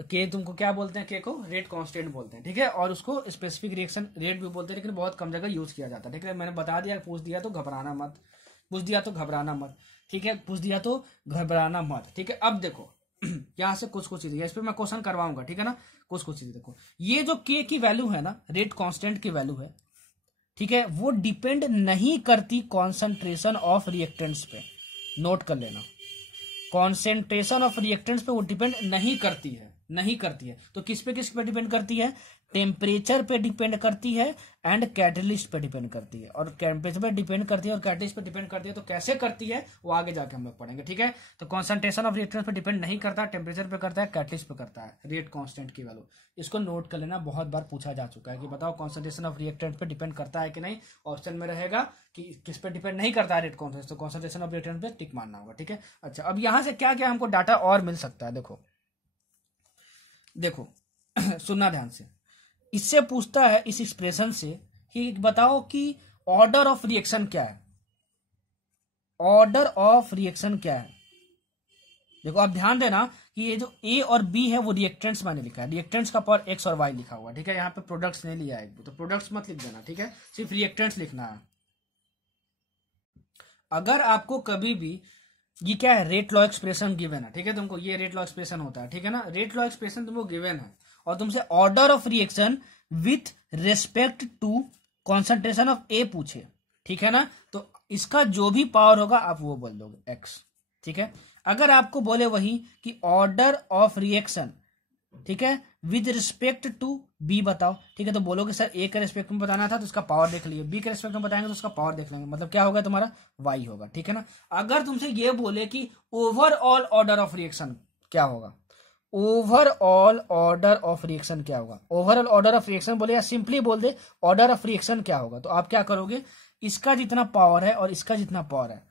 के तुमको क्या बोलते हैं, के को रेट कांस्टेंट बोलते हैं, ठीक है, और उसको स्पेसिफिक रिएक्शन रेट भी बोलते हैं, लेकिन बहुत कम जगह यूज किया जाता है, ठीक है। मैंने बता दिया, पूछ दिया तो घबराना मत, पूछ दिया तो घबराना मत, ठीक है, पूछ दिया तो घबराना मत, ठीक है। अब देखो यहां से कुछ चीजें, इस पर मैं क्वेश्चन करवाऊंगा, ठीक है ना। कुछ चीजें देखो, ये जो के की वैल्यू है ना, रेट कांस्टेंट की वैल्यू है, ठीक है, वो डिपेंड नहीं करती कॉन्सेंट्रेशन ऑफ रिएक्टेंट्स पे, नोट कर लेना। कॉन्सेंट्रेशन ऑफ रिएक्टेंट्स पे वो डिपेंड नहीं करती है, नहीं करती है। तो किस पे डिपेंड करती है? टेम्परेचर पे डिपेंड करती है एंड कैटलिस्ट पे डिपेंड करती है। और टेम्परेचर पे डिपेंड करती है और कैटलिस्ट पे डिपेंड करती है, तो कैसे करती है वो आगे जाके हम लोग पढ़ेंगे, ठीक है। तो कॉन्सेंट्रेशन ऑफ रिएक्टेंट्स पे डिपेंड नहीं करता, टेम्परेचर पे करता है, कैटलिस्ट पे करता है, रेट कांस्टेंट की वैल्यू। इसको नोट कर लेना, बहुत बार पूछा जा चुका है कि बताओ कॉन्सेंट्रेशन ऑफ रिएक्टेंट पे डिपेंड करता है कि नहीं। ऑप्शन में रहेगा कि किस पे डिपेंड नहीं करता है, रेट कांस्टेंट, तो कॉन्सेंट्रेशन ऑफ रिएक्टेंट पे टिक मारना होगा, ठीक है। अच्छा, अब यहां से क्या क्या हमको डाटा और मिल सकता है, देखो सुनना ध्यान से। इससे पूछता है इस एक्सप्रेशन से कि बताओ कि ऑर्डर ऑफ रिएक्शन क्या है, ऑर्डर ऑफ रिएक्शन क्या है। देखो आप ध्यान देना कि ये जो ए और बी है वो रिएक्टेंट्स मैंने लिखा है, रिएक्टेंट्स का पावर एक्स और वाई लिखा हुआ है, ठीक है। यहाँ पे प्रोडक्ट्स नहीं लिया है, तो प्रोडक्ट्स मत लिख देना, ठीक है, सिर्फ रिएक्टेंट्स लिखना है। अगर आपको कभी भी ये क्या है, रेट लॉ एक्सप्रेशन गिवन है, ठीक है, तुमको ये रेट लॉ एक्सप्रेशन होता है, ठीक है ना, रेट लॉ एक्सप्रेशन तुमको गिवन है और तुमसे order of reaction with respect to concentration of A पूछे, ठीक है ना, तो इसका जो भी पावर होगा आप वो बोल दोगे एक्स, ठीक है। अगर आपको बोले वही कि ऑर्डर ऑफ रिएक्शन ठीक है, विद रिस्पेक्ट टू बी बताओ। ठीक है, तो बोलोगे सर ए के रिस्पेक्ट में बताना था तो उसका पावर देख लिए, बी के रिस्पेक्ट में बताएंगे तो उसका पावर देख लेंगे, मतलब क्या होगा तुम्हारा वाई होगा। ठीक है ना। अगर तुमसे ये बोले कि ओवरऑल ऑर्डर ऑफ रिएक्शन क्या होगा, ओवरऑल ऑर्डर ऑफ रिएक्शन क्या होगा, ओवरऑल ऑर्डर ऑफ रिएक्शन बोले या सिंपली बोल दे ऑर्डर ऑफ रिएक्शन क्या होगा, तो आप क्या करोगे, इसका जितना पावर है और इसका जितना पावर है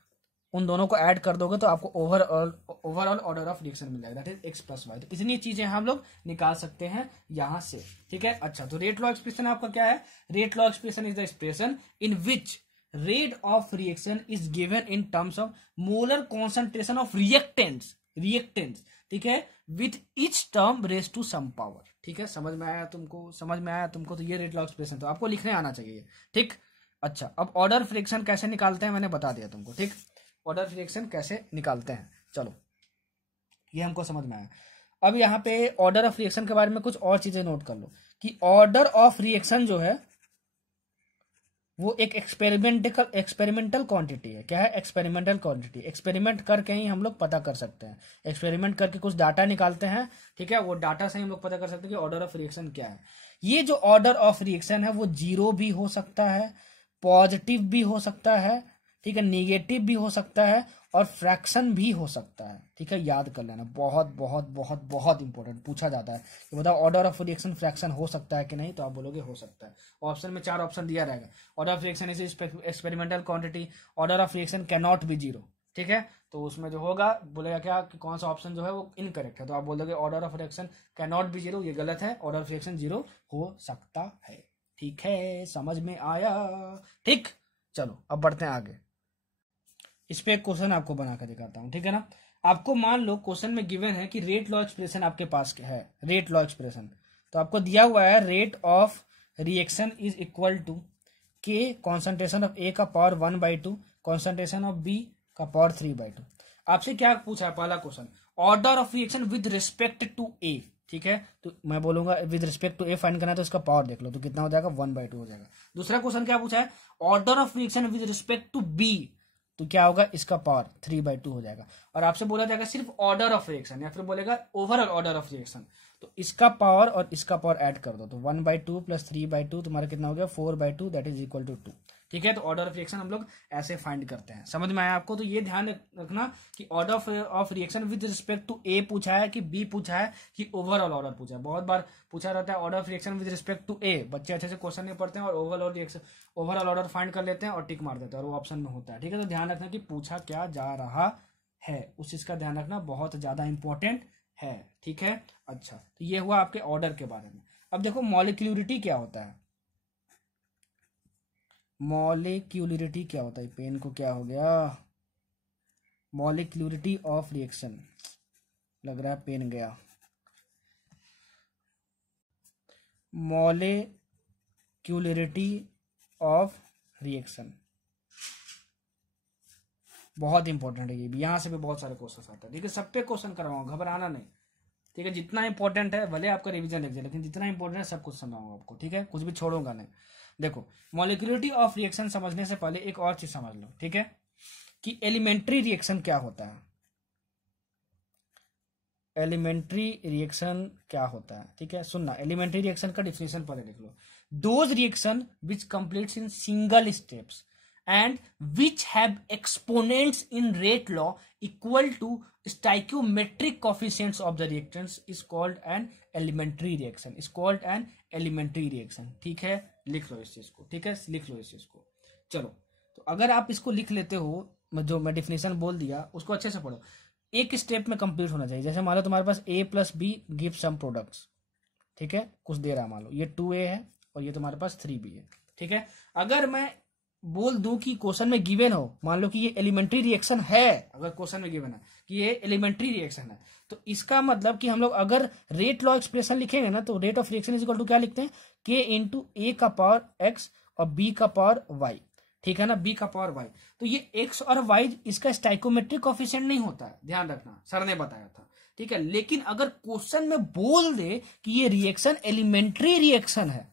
उन दोनों को ऐड कर दोगे तो आपको ओवरऑल ऑर्डर ऑफ रिएक्शन मिल जाएगा, that is x plus y. तो इतनी चीजें हम लोग निकाल सकते हैं यहां से। ठीक है, अच्छा, तो रेट लॉ एक्सप्रेशन आपका क्या है, rate law expression is the expression in which rate of reaction is given in terms of molar concentration of reactants. ठीक है, with each term raise to some power. ठीक है, समझ में आया तुमको, तो ये रेट लॉ एक्सप्रेशन तो आपको लिखने आना चाहिए। ठीक, अच्छा, अब ऑर्डर फ्रिक्शन कैसे निकालते हैं मैंने बता दिया तुमको। ठीक, ऑर्डर फ्रिक्शन कैसे निकालते हैं, चलो ये हमको समझ में आया। अब यहाँ पे ऑर्डर ऑफ रिएक्शन के बारे में कुछ और चीजें नोट कर लो कि ऑर्डर ऑफ रिएक्शन जो है वो एक एक्सपेरिमेंटल क्वांटिटी है। क्या है, एक्सपेरिमेंटल क्वांटिटी। एक्सपेरिमेंट करके ही हम लोग पता कर सकते हैं, एक्सपेरिमेंट करके कुछ डाटा निकालते हैं। ठीक है, वो डाटा से हम लोग पता कर सकते हैं कि ऑर्डर ऑफ रिएक्शन क्या है। ये जो ऑर्डर ऑफ रिएक्शन है वो 0 भी हो सकता है, पॉजिटिव भी हो सकता है, ठीक है, निगेटिव भी हो सकता है और फ्रैक्शन भी हो सकता है। ठीक है, याद कर लेना, बहुत बहुत बहुत बहुत इंपॉर्टेंट पूछा जाता है कि बताओ ऑर्डर ऑफ रिएक्शन फ्रैक्शन हो सकता है कि नहीं, तो आप बोलोगे हो सकता है। ऑप्शन में 4 ऑप्शन दिया रहेगा, order of reaction is experimental quantity, order of reaction can not be 0। ठीक है, तो उसमें जो होगा बोलेगा क्या कि कौन सा ऑप्शन जो है वो इनकरेक्ट है, तो आप बोलोगे order of reaction can not be 0, ये गलत है, ऑर्डर ऑफ रिएक्शन 0 हो सकता है। ठीक है, समझ में आया। ठीक, चलो अब बढ़ते हैं आगे। इस पे एक क्वेश्चन आपको बना कर दिखाता हूं। ठीक है ना, आपको मान लो क्वेश्चन में गिवन है कि रेट लॉ एक्सप्रेशन आपके पास है, रेट लॉ एक्सप्रेशन, तो आपको दिया हुआ है rate of reaction is equal to K concentration of A का पावर 1/2 कॉन्सेंट्रेशन ऑफ बी का पावर 3/2। आपसे क्या पूछा है, पहला question order of reaction with respect to A. ठीक है, तो मैं बोलूंगा with respect to A find करना है तो इसका पावर देख लो, तो कितना हो जाएगा 1/2 हो जाएगा। दूसरा क्वेश्चन क्या पूछा है, order of reaction with respect to B, तो क्या होगा, इसका पावर 3/2 हो जाएगा। और आपसे बोला जाएगा सिर्फ ऑर्डर ऑफ रिएक्शन या फिर बोलेगा ओवरऑल ऑर्डर ऑफ रिएक्शन, तो इसका पावर और इसका पावर ऐड कर दो, तो 1/2 प्लस 3/2 तुम्हारा कितना हो गया 4/2, दैट इज इक्वल टू 2। ठीक है, तो ऑर्डर ऑफ रिएक्शन हम लोग ऐसे फाइंड करते हैं। समझ में आया आपको, तो ये ध्यान रखना कि order of reaction with respect to A पूछा है कि बी पूछा है कि ओवरऑल ऑर्डर पूछा है। बहुत बार पूछा रहता है order of reaction with respect to A, बच्चे अच्छे से क्वेश्चन नहीं पढ़ते हैं और ओवरऑल ऑर्डर फाइंड कर लेते हैं और टिक मार देते हैं और वो ऑप्शन में होता है। ठीक है, तो ध्यान रखना कि पूछा क्या जा रहा है, उस चीज का ध्यान रखना, बहुत ज्यादा इंपॉर्टेंट है। ठीक है, अच्छा, तो ये हुआ आपके ऑर्डर के बारे में। अब देखो मॉलिक्यूलरिटी क्या होता है, मॉलिक्यूलरिटी क्या होता है, पेन को क्या हो गया, मॉलिक्यूलरिटी ऑफ रिएक्शन, लग रहा है पेन गया। मॉलिक्यूलरिटी ऑफ रिएक्शन बहुत इंपॉर्टेंट है, ये भी यहां से भी बहुत सारे क्वेश्चन आते हैं। ठीक है, सब पे क्वेश्चन करवाऊंगा, घबराना नहीं। ठीक है, जितना इंपॉर्टेंट है भले आपका रिवीजन लिख जाए, लेकिन जितना इंपॉर्टेंट है सब कुछ समझाऊंगा आपको। ठीक है, कुछ भी छोड़ूंगा नहीं। देखो मॉलिक्यूलरिटी ऑफ रिएक्शन समझने से पहले एक और चीज समझ लो। ठीक है, कि एलिमेंट्री रिएक्शन क्या होता है, एलिमेंट्री रिएक्शन क्या होता है। ठीक है, सुनना, एलिमेंट्री रिएक्शन का डिफिनेशन पहले लिख लो, those reaction which completes in single steps and which have exponents in rate law equal to stoichiometric coefficients of the reactants is called an elementary reaction, is called an elementary reaction। ठीक है, लिख लो इस चीज को। ठीक है, लिख लो इस चीज को। चलो, तो अगर आप इसको लिख लेते हो, जो मैं डिफिनेशन बोल दिया उसको अच्छे से पढ़ो, एक स्टेप में कंप्लीट होना चाहिए। जैसे मान लो तुम्हारे पास a plus B give some products, ठीक है, कुछ दे रहा है, मान लो ये 2a है और ये तुम्हारे पास 3b है। ठीक है, अगर मैं बोल दूं कि क्वेश्चन में गिवन हो, मान लो कि ये एलिमेंट्री रिएक्शन है, अगर क्वेश्चन में गिवन है कि ये एलिमेंट्री रिएक्शन है, तो इसका मतलब कि हम लोग अगर रेट लॉ एक्सप्रेशन लिखेंगे ना, तो rate of reaction is equal to क्या लिखते हैं, के इंटू ए का पावर एक्स और बी का पावर वाई। ठीक है ना, बी का पावर वाई, तो ये एक्स और वाई इसका स्टाइकोमेट्रिक कोफिशिएंट नहीं होता है, ध्यान रखना, सर ने बताया था। ठीक है, लेकिन अगर क्वेश्चन में बोल दे कि ये रिएक्शन एलिमेंट्री रिएक्शन है,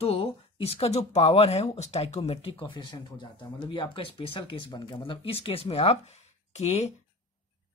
तो इसका जो पावर है वो स्टाइकोमेट्रिक कोफिशिएंट हो जाता है, मतलब ये आपका स्पेशल केस बन गया। मतलब इस केस में आप के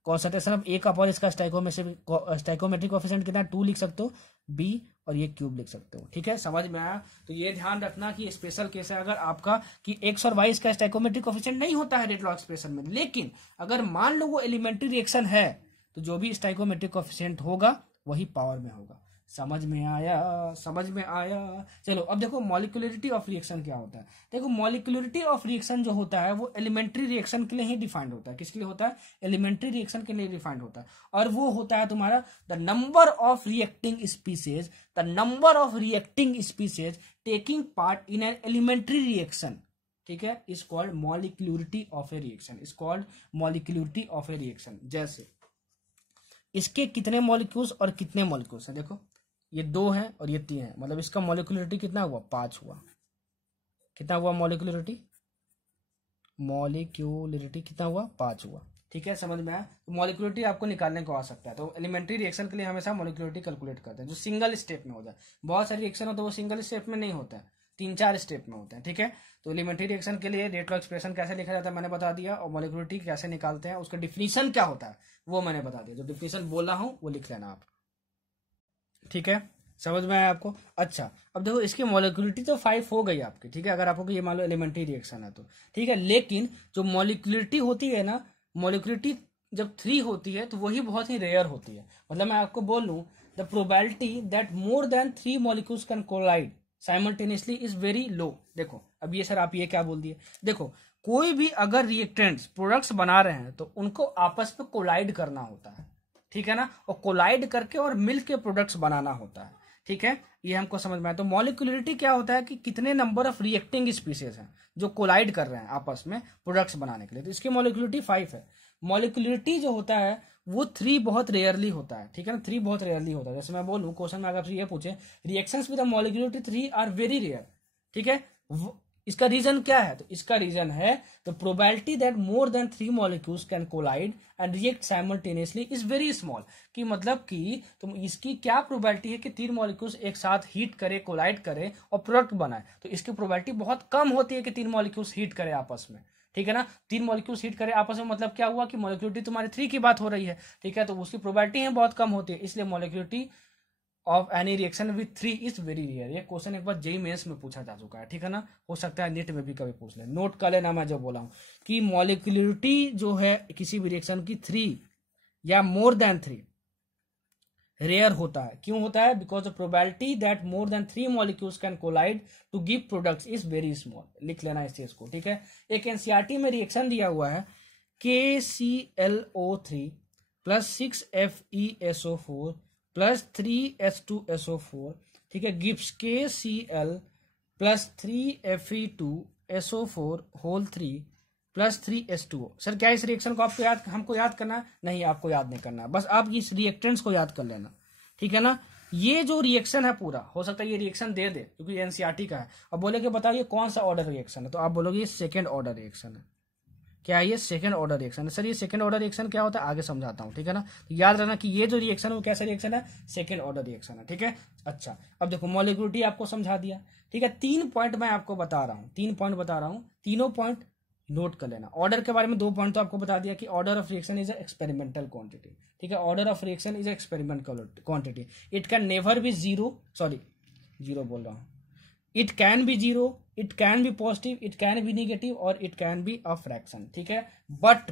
कॉन्सेंट्रेशन ऑफ ए का अपॉन इसका स्टाइकोमेट्रिक कोएफिशिएंट कितना 2 लिख सकते हो, बी और ये क्यूब लिख सकते हो। ठीक है, समझ में आया। तो ये ध्यान रखना कि स्पेशल केस है अगर आपका कि एक्स और वाई इसका स्टाइकोमेट्रिक कोएफिशिएंट नहीं होता है रेट लॉ एक्सप्रेशन में, लेकिन अगर मान लो वो एलिमेंट्री रिएक्शन है तो जो भी स्टाइकोमेट्रिक कोएफिशिएंट होगा वही पावर में होगा। समझ में आया, समझ में आया। चलो अब देखो मॉलिक्यूलरिटी ऑफ रिएक्शन क्या होता है। देखो मॉलिक्यूलरिटी ऑफ रिएक्शन जो होता है वो एलिमेंट्री रिएक्शन के लिए ही डिफाइंड होता है। किसके लिए होता है? एलिमेंट्री रिएक्शन के लिए डिफाइंड होता है। और वो होता है तुम्हारा the number of reacting species, the number of reacting species taking part in an elementary reaction. ठीक है, is called molecularity of a reaction, is called molecularity of a reaction. जैसे इसके कितने मॉलिक्यूल्स और कितने मॉलिक्यूल्स हैं, देखो ये 2 है और ये 3 है, मतलब इसका मॉलिक्यूलरिटी कितना हुआ? 5 हुआ। कितना हुआ मॉलिक्यूलरिटी? मॉलिक्यूलरिटी कितना हुआ? 5 हुआ। ठीक है, समझ में आया। तो मॉलिक्यूलरिटी आपको निकालने को आ सकता है। तो एलिमेंट्री रिएक्शन के लिए हमेशा मॉलिक्यूलरिटी कैलकुलेट करते हैं जो सिंगल स्टेप में हो जाए। बहुत सारे रिएक्शन हो तो वो सिंगल स्टेप में नहीं होता है, 3-4 स्टेप में होते हैं। ठीक है, तो एलिमेंट्री रिएक्शन के लिए रेट लॉ एक्सप्रेशन कैसे लिखा जाता है मैंने बता दिया, और मॉलिक्यूलरिटी कैसे निकालते हैं उसका डिफिनीशन क्या होता है वो मैंने बता दिया। जो डिफिनीशन बोला हूं वो लिख लेना आप। ठीक है, समझ में आया आपको? अच्छा, अब देखो इसकी मॉलिक्यूलरिटी तो 5 हो गई आपकी। ठीक है, अगर आपको ये मान लो एलिमेंट्री रिएक्शन है तो ठीक है, लेकिन जो मॉलिक्यूलरिटी होती है ना, मॉलिक्यूलरिटी जब 3 होती है तो वही बहुत ही रेयर होती है। मतलब मैं आपको बोल लूं the probability that more than 3 molecules can collide simultaneously is very low. देखो अब ये सर आप ये क्या बोल दिए, देखो कोई भी अगर रिएक्टेंट्स प्रोडक्ट्स बना रहे हैं तो उनको आपस में कोलाइड करना होता है। ठीक है ना, और कोलाइड करके और मिल के प्रोडक्ट्स बनाना होता है। ठीक है, ये हमको समझ में आया। तो मॉलिक्यूलरिटी क्या होता है कि कितने नंबर ऑफ रिएक्टिंग स्पीसीज हैं जो कोलाइड कर रहे हैं आपस में प्रोडक्ट्स बनाने के लिए। तो इसकी मॉलिक्यूलरिटी 5 है। मॉलिक्यूलरिटी जो होता है वो 3 बहुत रेयरली होता है। ठीक है ना, 3 बहुत रेयरली होता है। जैसे मैं बोलूं क्वेश्चन में अगर आपसे ये पूछे reactions with molecularity 3 are very rare. ठीक है, इसका रीजन क्या है? तो इसका रीजन है the probability that more than 3 molecules can collide and react simultaneously is very small. कि मतलब कि तुम इसकी क्या प्रोबेबिलिटी है कि 3 मॉलिक्यूल्स एक साथ हीट करे, कोलाइड करे और प्रोडक्ट बनाए। तो इसकी प्रोबेबिलिटी बहुत कम होती है कि 3 मॉलिक्यूल्स हीट करे आपस में। ठीक है ना, 3 मॉलिक्यूल्स हीट करे आपस में, मतलब क्या हुआ कि मॉलिक्यूलरिटी तुम्हारी 3 की बात हो रही है। ठीक है, तो उसकी प्रोबेबिलिटी है बहुत कम होती है, इसलिए molecularity of any reaction with 3 is very rare. ये क्वेश्चन एक बार जेईई मेंस में पूछा जा चुका है। ठीक है ना, हो सकता है नीट में भी कभी पूछ ले। नोट कर लेना मैं जो बोला हूं कि मॉलिक्यूलरिटी जो है किसी भी रिएक्शन की 3 या मोर देन 3 रेयर होता है। क्यों होता है? Because the probability that more than 3 molecules can collide to give products is very small. लिख लेना इस चीज को। ठीक है, एक एनसीईआरटी में रिएक्शन दिया हुआ है KClO3 plus 6FeSO4 plus 3H2SO4। ठीक है, gives KCl plus 3Fe2SO4 whole 3 plus 3H2O। Sir क्या इस रिएक्शन को आपको हमको याद करना है? नहीं, आपको याद नहीं करना है, बस आप इस रिएक्टेंट्स को याद कर लेना। ठीक है ना, ये जो रिएक्शन है पूरा, हो सकता है ये रिएक्शन दे दे क्योंकि एनसीईआरटी का है, और बोले कि बताइए कौन सा ऑर्डर रिएक्शन है, तो आप बोलोगे ये सेकेंड ऑर्डर रिएक्शन है। क्या ये सेकंड ऑर्डर रिएक्शन है? सर ये सेकंड ऑर्डर रिएक्शन क्या होता है आगे समझाता हूं। ठीक है ना, तो याद रखना कि ये जो रिएक्शन है वो कैसा रिएक्शन है? सेकंड ऑर्डर रिएक्शन है। ठीक है, अच्छा अब देखो मॉलिक्यूलरिटी आपको समझा दिया। ठीक है, 3 पॉइंट मैं आपको बता रहा हूं, 3 पॉइंट बता रहा हूं, तीनों पॉइंट नोट कर लेना। ऑर्डर के बारे में 2 पॉइंट तो आपको बता दिया कि order of reaction is experimental quantity. ठीक है, order of reaction is experimental quantity. It can never be zero बोल रहा हूं, it can be zero, it can be positive, it can be negative और it can be a fraction. ठीक है, but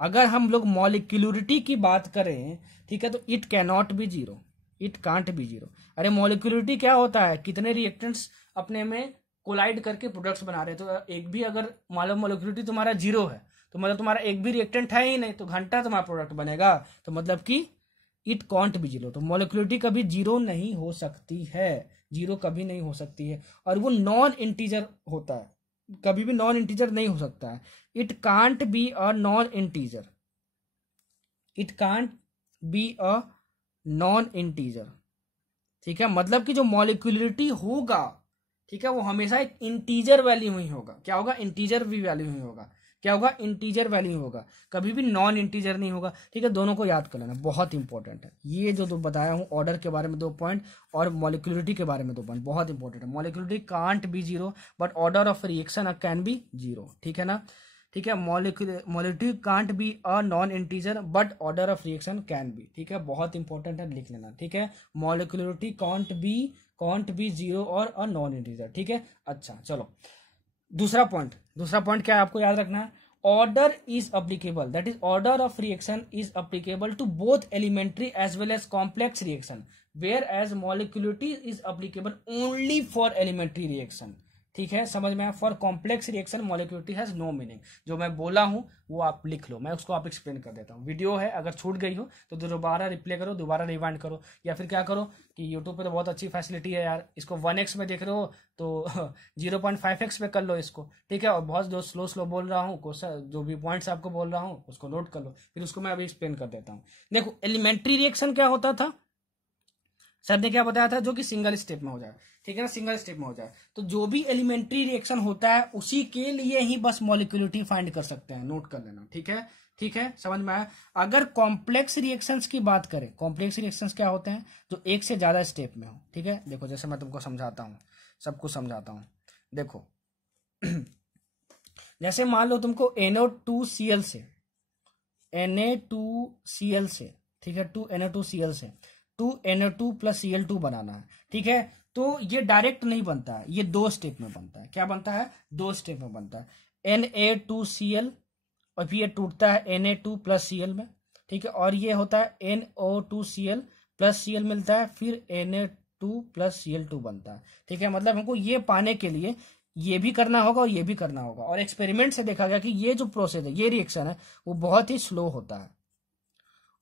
अगर हम लोग मॉलिक्यूलरिटी की बात करें, ठीक है, तो it cannot be zero, it can't be zero. अरे मॉलिक्यूलरिटी क्या होता है? कितने रिएक्टेंट्स अपने में कोलाइड करके प्रोडक्ट्स बना रहे हैं। तो एक भी अगर मान लो मॉलिक्यूलरिटी तुम्हारा 0 है तो मतलब तुम्हारा एक भी रिएक्टेंट है ही नहीं, तो घंटा तुम्हारा प्रोडक्ट बनेगा, तो मतलब कि इट कांट बी जीरो। तो मॉलिक्यूलरिटी कभी 0 नहीं हो सकती है, 0 कभी नहीं हो सकती है, और वो नॉन इंटीजर होता है, कभी भी नॉन इंटीजर नहीं हो सकता है। It can't be a non integer, it can't be a non integer. ठीक है, मतलब कि जो मॉलिक्यूलरिटी होगा, ठीक है, वो हमेशा एक इंटीजर वैल्यू में ही होगा। क्या होगा? इंटीजर भी वैल्यू में होगा। क्या होगा? इंटीजर वैल्यू में होगा, कभी भी नॉन इंटीजर नहीं होगा। ठीक है, दोनों को याद कर लेना, बहुत इंपॉर्टेंट है। ये जो बताया हूं ऑर्डर के बारे में 2 पॉइंट और मॉलिक्यूलरिटी के बारे में 2 पॉइंट बहुत इंपॉर्टेंट है। Molecularity can't be zero but order of reaction can be zero. ठीक है ना, ठीक है। Molecularity can't be a non integer but order of reaction can be, ठीक है, बहुत इंपॉर्टेंट है, लिख लेना, ठीक है। मोलिक्यूलिटी कांट बी जीरो और अ नॉन इंटीजर, ठीक है। अच्छा चलो, दूसरा पॉइंट क्या है आपको याद रखना है, order is applicable, that is order of reaction is applicable to both elementary as well as complex reaction, whereas molecularity is applicable only for elementary reaction, ठीक है, समझ में आया। For complex reaction molecularity has no meaning, जो मैं बोला हूं वो आप लिख लो, मैं उसको आप एक्सप्लेन कर देता हूं। वीडियो है, अगर छूट गई हो तो दोबारा रिप्ले करो, दोबारा रिवाइंड करो, या फिर क्या करो कि यूट्यूब पे तो बहुत अच्छी फैसिलिटी है यार, इसको 1x में देख रहे हो तो 0.5x पे कर लो इसको, ठीक है। और बहुत जो स्लो बोल रहा हूँ, जो भी पॉइंट्स आपको बोल रहा हूँ उसको नोट कर लो, फिर उसको मैं अभी एक्सप्लेन कर देता हूँ। देखो, एलिमेंट्री रिएक्शन क्या होता था, सर ने क्या बताया था, जो कि सिंगल स्टेप में हो जाए, ठीक है ना, सिंगल स्टेप में हो जाए। तो जो भी एलिमेंट्री रिएक्शन होता है उसी के लिए ही बस मॉलिक्यूलिटी फाइंड कर सकते हैं, नोट कर लेना, ठीक है, ठीक है, समझ में आया। अगर कॉम्प्लेक्स रिएक्शंस की बात करें, कॉम्प्लेक्स रिएक्शंस क्या होते हैं, जो एक से ज्यादा स्टेप में हो, ठीक है। देखो जैसे मैं तुमको समझाता हूँ, सब कुछ समझाता हूँ, देखो जैसे मान लो तुमको NO2Cl से Na2Cl से, ठीक है, 2Na2Cl से 2Na2 प्लस Cl2 बनाना है, ठीक है। तो ये डायरेक्ट नहीं बनता है, ये दो स्टेप में बनता है। क्या बनता है, दो स्टेप में बनता है। Na2Cl और फिर ये टूटता है Na2 प्लस Cl में, ठीक है। और ये होता है NO2Cl प्लस Cl मिलता है, फिर Na2 प्लस Cl2 बनता है, ठीक है। मतलब हमको ये पाने के लिए ये भी करना होगा और ये भी करना होगा। और एक्सपेरिमेंट से देखा गया कि ये जो प्रोसेस है, ये रिएक्शन है, वो बहुत ही स्लो होता है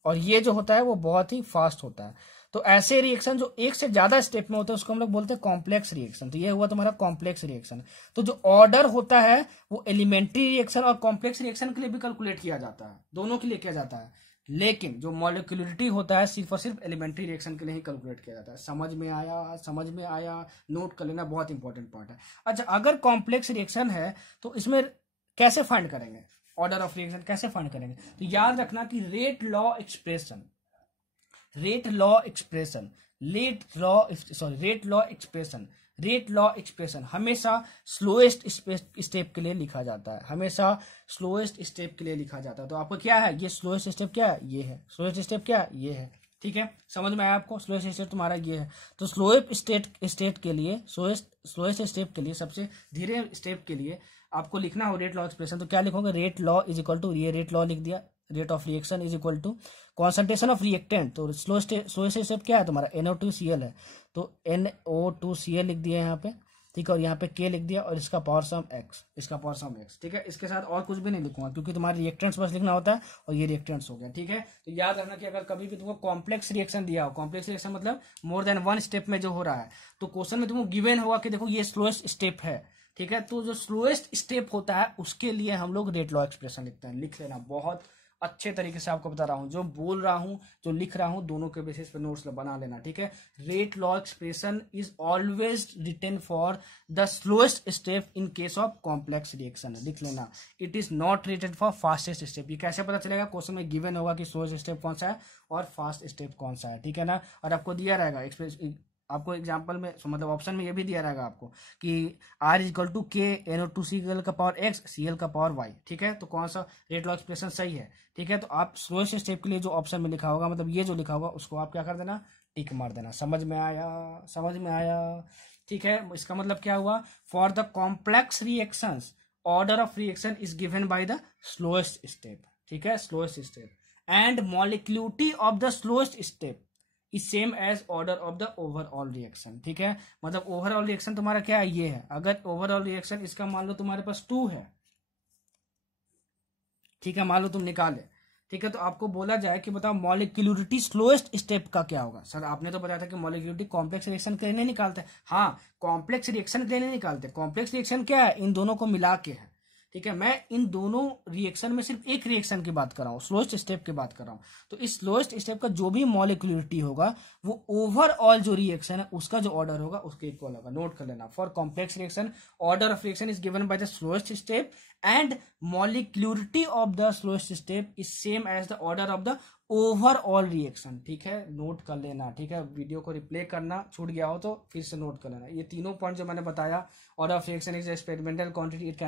और ये जो होता है वो बहुत ही फास्ट होता है। तो ऐसे रिएक्शन जो एक से ज्यादा स्टेप में होते हैं उसको हम लोग बोलते हैं कॉम्प्लेक्स रिएक्शन। तो ये हुआ तुम्हारा कॉम्प्लेक्स रिएक्शन। तो जो ऑर्डर होता है वो एलिमेंट्री रिएक्शन और कॉम्प्लेक्स रिएक्शन के लिए भी कैलकुलेट किया जाता है, दोनों के लिए किया जाता है। लेकिन जो मॉलिक्यूलरिटी होता है सिर्फ और सिर्फ एलिमेंट्री रिएक्शन के लिए ही कैलकुलेट किया जाता है। समझ में आया, समझ में आया, नोट कर लेना, बहुत इंपॉर्टेंट पॉइंट है। अच्छा, अगर कॉम्प्लेक्स रिएक्शन है तो इसमें कैसे फाइंड करेंगे, ऑर्डर ऑफ रिएक्शन कैसे फाइंड करेंगे, तो याद रखना कि रेट लॉ एक्सप्रेशन हमेशा स्लोएस्ट स्टेप के लिए लिखा जाता है, हमेशा स्लोएस्ट स्टेप के लिए लिखा जाता है। तो आपको क्या है, ये स्लोएस्ट स्टेप क्या है, ये है, स्लोएस्ट स्टेप क्या है, ये है, ठीक है, समझ में आया आपको। स्लोएस्ट स्टेप तुम्हारा ये है। तो स्लोएस्ट स्टेट के लिए, स्लोएस्ट स्टेप के लिए, सबसे धीरे स्टेप के लिए आपको लिखना हो रेट लॉ एक्सप्रेशन। तो क्या लिखोगे, rate law is equal to, ये रेट लॉ लिख दिया, rate of reaction is equal to concentration of reactant. तो स्लोएस्ट स्टेप क्या है तुम्हारा, NO2Cl है, तो NO2Cl लिख दिया यहाँ पे, ठीक है, और यहाँ पे K लिख दिया और इसका पावर सम x, ठीक है। इसके साथ और कुछ भी नहीं लिखूंगा क्योंकि तुम्हारे रिएक्टेंट्स बस लिखना होता है और ये रिएक्टेंट्स हो गया, ठीक है। तो याद रखना कि अगर कभी भी तुमको कॉम्प्लेक्स रिएक्शन दिया हो, कॉम्प्लेक्स रिएक्शन मतलब मोर देन वन स्टेप में जो हो रहा है, तो क्वेश्चन में तुमको गिवन होगा कि देखो ये स्लोएस्ट स्टेप है, ठीक है। तो जो स्लोएस्ट स्टेप होता है उसके लिए हम लोग रेट लॉ एक्सप्रेशन लिखते हैं, लिख लेना, बहुत अच्छे तरीके से आपको बता रहा हूं, जो बोल रहा हूं जो लिख रहा हूं दोनों के बेसिस पे नोट्स बना लेना, ठीक है। Rate law expression is always written for the slowest step in case of complex reaction, लिख लेना। It is not written for fastest step. ये कैसे पता चलेगा, क्वेश्चन में गिवन होगा कि स्लोएस्ट स्टेप कौन सा है और फास्ट स्टेप कौन सा है, ठीक है ना। और आपको दिया रहेगा आपको एग्जाम्पल में, मतलब ऑप्शन में ये भी दिया रहेगा आपको कि R is equal to K NO2Cl का पावर x Cl का पावर y, ठीक है। तो कौन सा रेट लॉ एक्सप्रेशन सही है, ठीक है। तो आप स्लोएस्ट स्टेप के लिए जो ऑप्शन में लिखा होगा, मतलब ये जो लिखा होगा उसको आप क्या कर देना, टिक मार देना। समझ में आया, ठीक है। इसका मतलब क्या हुआ, for the complex reactions order of reaction is given by the slowest step, ठीक है, slowest step, and molecularity of the slowest step is same as order of the overall reaction, ठीक है। मतलब ओवरऑल रिएक्शन तुम्हारा क्या है, ये है। अगर ओवरऑल रिएक्शन इसका मान लो तुम्हारे पास 2 है, ठीक है, मान लो तुम निकाले, ठीक है। तो आपको बोला जाए कि बताओ मॉलिक्यूलरिटी स्लोएस्ट स्टेप का क्या होगा। सर आपने तो बताया था कि मॉलिक्यूलरिटी कॉम्प्लेक्स रिएक्शन के लिए नहीं निकालते। हाँ, कॉम्प्लेक्स रिएक्शन के लिए नहीं निकालते। कॉम्प्लेक्स रिएक्शन क्या है, इन दोनों को मिला के है, ठीक है। मैं इन दोनों रिएक्शन में सिर्फ एक रिएक्शन की बात कर रहा हूँ, स्लोएस्ट स्टेप की बात कर रहा हूँ। तो इस स्लोएस्ट स्टेप का जो भी मॉलिक्यूलरिटी होगा वो ओवरऑल जो रिएक्शन है उसका जो ऑर्डर होगा उसके इक्वल होगा, नोट कर लेना। For complex reaction order of reaction is given by the slowest step and molecularity of the slowest step is same as the order of the overall reaction, ठीक है, नोट कर लेना, ठीक है। वीडियो को रिप्ले करना, छूट गया हो तो फिर से नोट कर लेना। ये तीनों पॉइंट जो मैंने बताया, order of reaction is experimental quantity, it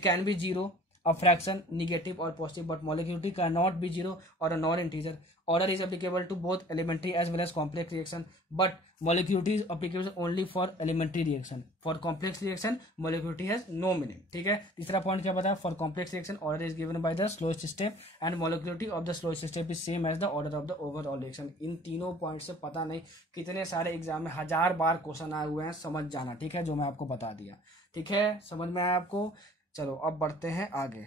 can B 0, a fraction, negative or positive, but molecularity cannot be zero or a non-integer. Order is applicable to both elementary as well as complex reaction, but molecularity is applicable only for elementary reaction. For complex reaction, molecularity has no meaning. ठीक है, तीसरा point क्या बताया? For complex reaction, order is given by the slowest step and molecularity of the slowest step is same as the order of the overall reaction. इन तीनों point से पता नहीं कितने सारे एग्जाम में 1000 बार क्वेश्चन आए हुए हैं, समझ जाना। ठीक है, जो मैं आपको बता दिया। ठीक है, समझ में आया आपको? चलो अब बढ़ते हैं आगे।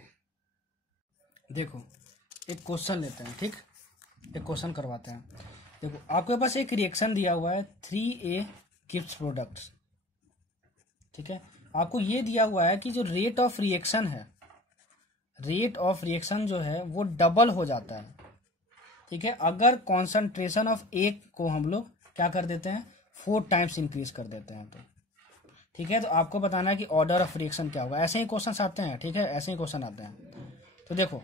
देखो एक क्वेश्चन लेते हैं। ठीक, एक क्वेश्चन करवाते हैं। देखो आपके पास एक रिएक्शन दिया हुआ है 3A गिव्स प्रोडक्ट्स। ठीक है, आपको ये दिया हुआ है कि जो रेट ऑफ रिएक्शन है, रेट ऑफ रिएक्शन जो है वो डबल हो जाता है। ठीक है, अगर कॉन्सेंट्रेशन ऑफ ए को हम लोग क्या कर देते हैं, 4 टाइम्स इंक्रीज कर देते हैं। तो ठीक है, तो आपको बताना है कि ऑर्डर ऑफ रिएक्शन क्या होगा। ऐसे ही क्वेश्चन आते हैं। ठीक है, ऐसे ही क्वेश्चन आते हैं। तो देखो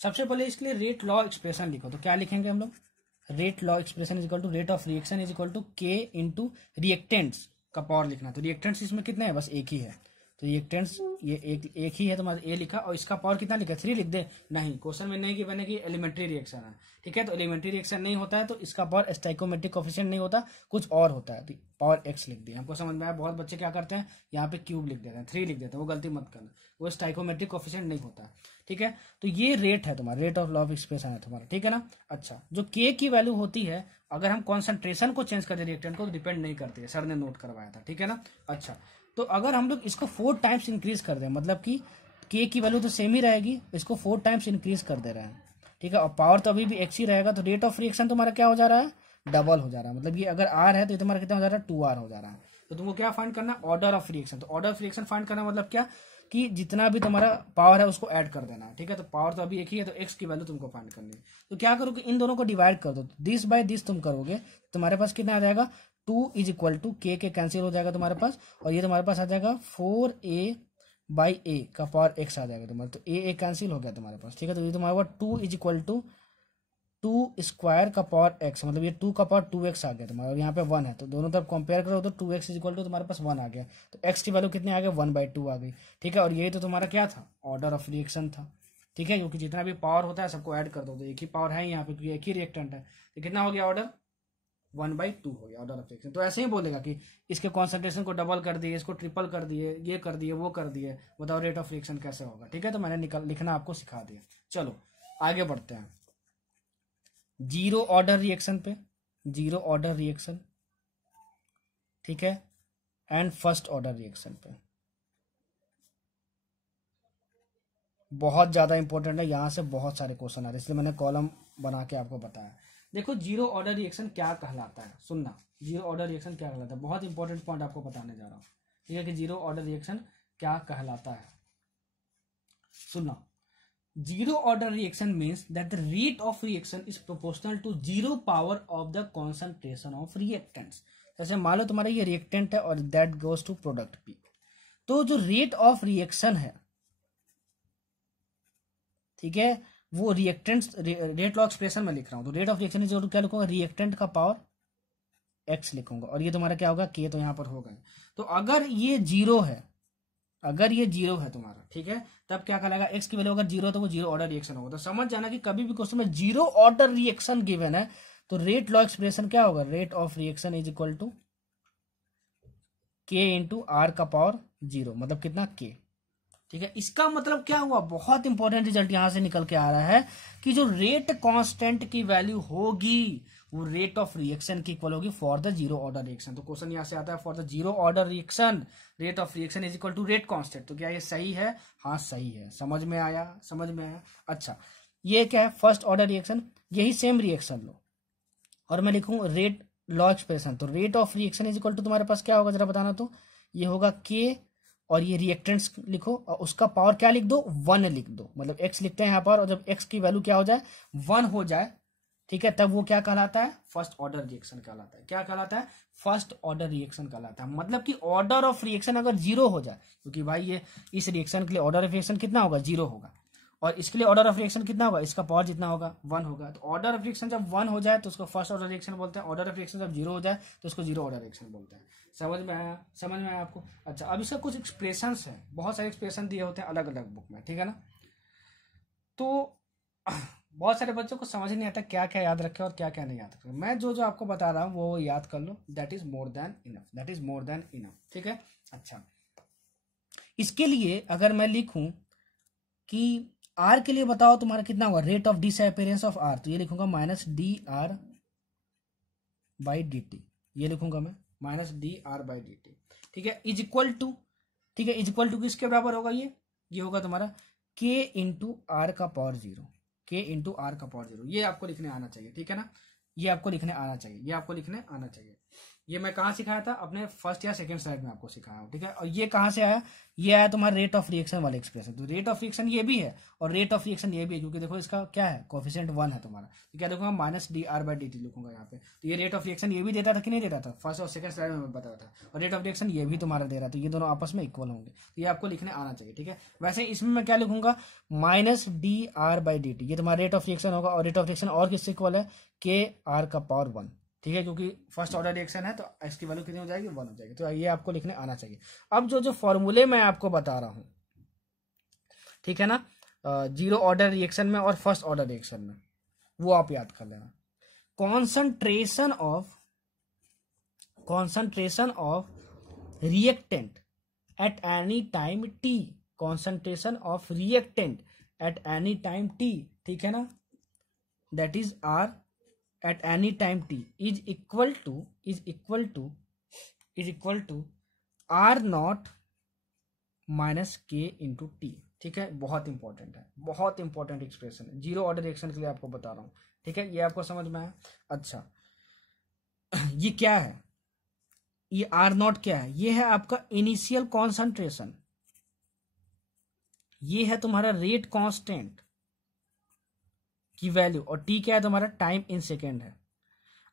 सबसे पहले इसके लिए रेट लॉ एक्सप्रेशन लिखो। तो क्या लिखेंगे हम लोग? Rate law expression is equal to rate of reaction is equal to K into reactants का पावर लिखना। तो रिएक्टेंट्स इसमें कितने हैं? बस एक ही है। तो रिएक्टेंट्स ये एक ही है, तुम्हारा ए लिखा, और इसका पावर कितना लिखा? 3 लिख दे? नहीं, क्वेश्चन में नहीं कि बने कि एलिमेंट्री रिएक्शन है। ठीक है, तो एलिमेंट्री रिएक्शन नहीं होता है तो इसका पावर स्टाइकोमेट्रिक कोफिशिएंट नहीं होता, कुछ और होता है। तो पावर x लिख दिया। हमको समझ में आया? बहुत बच्चे क्या करते हैं, यहाँ पे क्यूब लिख देते हैं, 3 लिख देते हैं। वो गलती मत करना, वो स्टाइकोमेट्रिक कोफिशिएंट नहीं होता। ठीक है, तो ये रेट है तुम्हारा, rate of law of expression है तुम्हारा। ठीक है ना? अच्छा, जो के की वैल्यू होती है, अगर हम कॉन्सेंट्रेशन को चेंज कर दे रिएक्टेंट को, तो डिपेंड नहीं करती है। सर ने नोट करवाया था। ठीक है ना? अच्छा, तो अगर हम लोग इसको 4 टाइम्स इंक्रीज कर दें, मतलब कि के की वैल्यू तो सेम ही रहेगी, इसको 4 टाइम्स इंक्रीज कर दे रहे हैं। ठीक है, और पावर तो अभी भी x ही रहेगा, तो रेट ऑफ रिएक्शन तुम्हारा क्या हो जा रहा है? डबल हो जा रहा है। मतलब ये अगर r है तो ये तुम्हारा कितना हो जा रहा है? 2r हो जा रहा है। तो तुमको क्या फाइंड करना है? Order of reaction. तो ऑर्डर ऑफ रिएक्शन फाइंड करना मतलब क्या कि जितना भी तुम्हारा पावर है उसको ऐड कर देना है। ठीक है, तो पावर तो अभी एक ही है, तो x की वैल्यू तुमको फाइंड करनी है। तो क्या करोगे, इन दोनों को डिवाइड कर दो। दिस बाय दिस तुम करोगे, तुम्हारे पास कितना आ जाएगा? 2 इज इक्वल टू के कैंसिल हो जाएगा तुम्हारे पास, और ये तुम्हारे पास आ जाएगा 4a बाई ए का पावर x आ जाएगा तुम्हारा। तो ए कैंसिल हो गया तुम्हारे पास। ठीक है, तो ये तुम्हारे पास 2 इज इक्वल टू 2 स्क्वायर का पावर x, मतलब ये 2 का पावर 2x आ गया तुम्हारा, और यहाँ पे 1 है, तो दोनों तरफ कंपेयर करो तो 2x इज इक्वल टू तुम्हारे पास 1 आ गया। तो x की वैल्यू कितनी आ गई? 1/2 आ गई। ठीक है, और ये तो तुम्हारा क्या था? ऑर्डर ऑफ रिएक्शन था। ठीक है, क्योंकि जितना भी पावर होता है सबको ऐड कर दो, तो एक ही पावर है यहाँ पे, क्योंकि एक ही रिएक्टेंट है। तो कितना हो गया ऑर्डर? 1/2 हो गया ऑर्डर ऑफ रिएक्शन। तो ऐसे ही बोलेगा कि इसके कॉन्सेंट्रेशन को डबल कर दिए, इसको ट्रिपल कर दिए, ये कर दिए, वो कर दिए, बताओ रेट ऑफ रिएक्शन कैसे होगा। ठीक है, तो मैंने लिखना आपको सिखा दिया। चलो आगे बढ़ते हैं। जीरो ऑर्डर रिएक्शन पे, जीरो ऑर्डर रिएक्शन, ठीक है, एंड फर्स्ट ऑर्डर रिएक्शन पे बहुत ज्यादा इंपॉर्टेंट है। यहां से बहुत सारे क्वेश्चन आ रहे हैं, इसलिए मैंने कॉलम बना के आपको बताया। देखो जीरो ऑर्डर रिएक्शन क्या कहलाता है, सुनना, जीरो ऑर्डर रिएक्शन क्या कहलाता है, बहुत इंपॉर्टेंट पॉइंट आपको बताने जा रहा हूं। ठीक है, कि जीरो ऑर्डर रिएक्शन क्या कहलाता है, सुनना। Zero order reaction means that the rate of reaction is proportional to zero power of the concentration of reactants. जैसे मान लो तुम्हारा ये रिएक्टेंट है और that goes to product P, तो जो रेट ऑफ रिएक्शन है, ठीक है, वो रिएक्टेंट्स, रेट लॉ एक्सप्रेशन में लिख रहा हूं, तो रेट ऑफ रिएक्शन इज क्या लिखूंगा, रिएक्टेंट का पावर एक्स लिखूंगा, और ये तुम्हारा क्या होगा, के तो यहां पर होगा। तो अगर ये जीरो है, अगर ये जीरो है तुम्हारा, ठीक है, तब क्या कहलाएगा, एक्स की वैल्यू अगर जीरो तो वो जीरो ऑर्डर रिएक्शन होगा। तो समझ जाना कि कभी भी क्वेश्चन में जीरो ऑर्डर रिएक्शन गिवन है तो रेट लॉ एक्सप्रेशन क्या होगा, rate of reaction is equal to K into R का पावर जीरो, मतलब कितना, के। ठीक है, इसका मतलब क्या हुआ, बहुत इंपॉर्टेंट रिजल्ट यहां से निकल के आ रहा है कि जो रेट कांस्टेंट की वैल्यू होगी वो रेट ऑफ रिएक्शन की इक्वल होगी for the zero order reaction. तो क्वेश्चन यहां से आता है, for the zero order reaction rate of reaction is equal to rate constant. तो क्या ये सही है, हाँ सही है, समझ में आया, समझ में आया। अच्छा, ये क्या है, फर्स्ट ऑर्डर रिएक्शन, यही सेम रिएक्शन लो और मैं लिखूं रेट लॉ एक्सप्रेशन। तो rate of reaction is equal to तुम्हारे पास क्या होगा जरा बताना, तो ये होगा के, और ये रिएक्टेंट्स लिखो और उसका पावर क्या लिख दो, 1 लिख दो, मतलब x लिखते हैं यहाँ पर, और जब x की वैल्यू क्या हो जाए, 1 हो जाए, ठीक है, तब वो क्या कहलाता है, फर्स्ट ऑर्डर रिएक्शन कहलाता है। क्या कहलाता है, फर्स्ट ऑर्डर रिएक्शन कहलाता है। मतलब कि ऑर्डर ऑफ रिएक्शन अगर जीरो हो जाए, क्योंकि भाई ये इस रिएक्शन के लिए ऑर्डर ऑफ रिएक्शन कितना होगा, जीरो होगा, और इसके लिए ऑर्डर ऑफ रिएक्शन कितना होगा, इसका पावर जितना होगा 1 होगा। तो ऑर्डर ऑफ रिएक्शन जब 1 हो जाए तो उसको फर्स्ट ऑर्डर रिएक्शन बोलते हैं, ऑर्डर ऑफ रिएक्शन जब 0 हो जाए तो उसको जीरो ऑर्डर रिएक्शन बोलते हैं। समझ में आया, समझ में आया आपको। अच्छा, अब इसका कुछ एक्सप्रेशंस है, बहुत सारे एक्सप्रेशन दिए होते हैं अलग अलग बुक में, ठीक है ना। तो बहुत सारे बच्चों को समझ नहीं आता क्या क्या याद रखे और क्या क्या नहीं याद रखे। मैं जो जो आपको बता रहा हूँ वो याद कर लो, that is more than enough, that is more than enough, ठीक है। अच्छा, इसके लिए अगर मैं लिखूं कि आर के लिए बताओ तुम्हारा कितना होगा, rate of disappearance of R, तो ये लिखूंगा minus d R by d t, ये लिखूंगा मैं minus d R by d t, ठीक है। इज इक्वल टू, ठीक है, इज इक्वल टू किसके बराबर होगा, ये होगा तुम्हारा के इंटू आर का पावर 0, के इंटू आर का पावर 0। ये आपको लिखने आना चाहिए, ठीक है ना, ये आपको लिखने आना चाहिए, ये आपको लिखने आना चाहिए। ये मैं कहाँ सिखाया था, अपने फर्स्ट या सेकंड स्लाइड में आपको सिखाया हूँ, ठीक है। और ये कहाँ से आया, ये आया तुम्हारा रेट ऑफ रिएक्शन वाले एक्सप्रेशन। तो रेट ऑफ रिएक्शन ये भी है और रेट ऑफ रिएक्शन ये भी है, क्योंकि देखो इसका क्या है, कोफिशिएंट 1 है तुम्हारा, तो क्या देखूंगा minus d R by d T लिखूंगा यहाँ पे। तो ये रेट ऑफ रिएक्शन ये भी देता था कि नहीं देता था, फर्स्ट और सेकंड स्लाइड में मैं बताया था, और रेट ऑफ रिएक्शन ये भी तुम्हारा दे रहा था, तो ये दोनों आपस में इक्वल होंगे, तो ये आपको लिखने आना चाहिए, ठीक है। वैसे इसमें मैं क्या लिखूंगा, minus d R by d t, ये तुम्हारा रेट ऑफ रिएक्शन होगा, और रेट ऑफ रिएक्शन और किससे इक्वल है, के आर का पावर 1, ठीक है, क्योंकि फर्स्ट ऑर्डर रिएक्शन है तो इसकी वैल्यू कितनी हो जाएगी, 1 हो जाएगी। तो ये आपको लिखने आना चाहिए। अब जो जो फॉर्मूले मैं आपको बता रहा हूं, ठीक है ना, जीरो ऑर्डर रिएक्शन में और फर्स्ट ऑर्डर रिएक्शन में, वो आप याद कर लेना। Concentration of reactant at any time T, concentration of reactant at any time T, ठीक है ना, that is R at any time t is equal to r naught minus K into T, ठीक है। बहुत इंपॉर्टेंट है, बहुत important expression है, zero order reaction के लिए आपको बता रहा हूं, ठीक है। ये आपको समझ में आया। अच्छा, ये क्या है, ये आर नॉट क्या है, ये है आपका इनिशियल कॉन्सेंट्रेशन, ये है तुम्हारा रेट कांस्टेंट की वैल्यू, और टी क्या है तुम्हारा, टाइम इन सेकेंड है।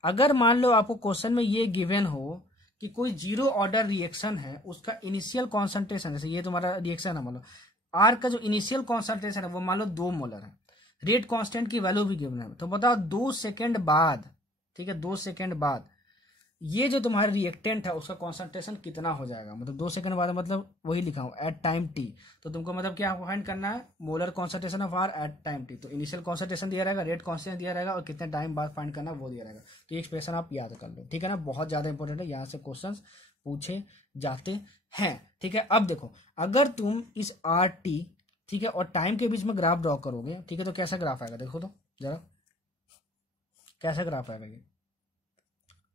अगर मान लो आपको क्वेश्चन में ये गिवन हो कि कोई जीरो ऑर्डर रिएक्शन है, उसका इनिशियल कॉन्सेंट्रेशन, जैसे ये तुम्हारा रिएक्शन है, मान लो आर का जो इनिशियल कॉन्सेंट्रेशन है वो मान लो 2 मोलर है, रेट कांस्टेंट की वैल्यू भी गिवन है, तो बताओ 2 सेकेंड बाद, ठीक है, 2 सेकेंड बाद ये जो तुम्हारा रिएक्टेंट है उसका कॉन्सेंट्रेशन कितना हो जाएगा, मतलब 2 सेकंड बाद, मतलब वही लिखा हूं एट टाइम टी। तो तुमको मतलब क्या फाइंड करना है, molar concentration of R at time T. तो इनिशियल कॉन्सेंट्रेशन दिया रहेगा, रेट कॉन्स्टेंट दिया रहेगा, और कितने टाइम बाद फाइंड करना वो दिया रहेगा। तो ये एक्सप्रेशन आप याद कर लो, ठीक है ना, बहुत ज्यादा इंपॉर्टेंट है, यहाँ से क्वेश्चन पूछे जाते हैं, ठीक है। अब देखो, अगर तुम इस आर टी, ठीक है, और टाइम के बीच में ग्राफ ड्रॉ करोगे, ठीक है, तो कैसा ग्राफ आएगा, देखो तो जरा कैसा ग्राफ आएगा, ये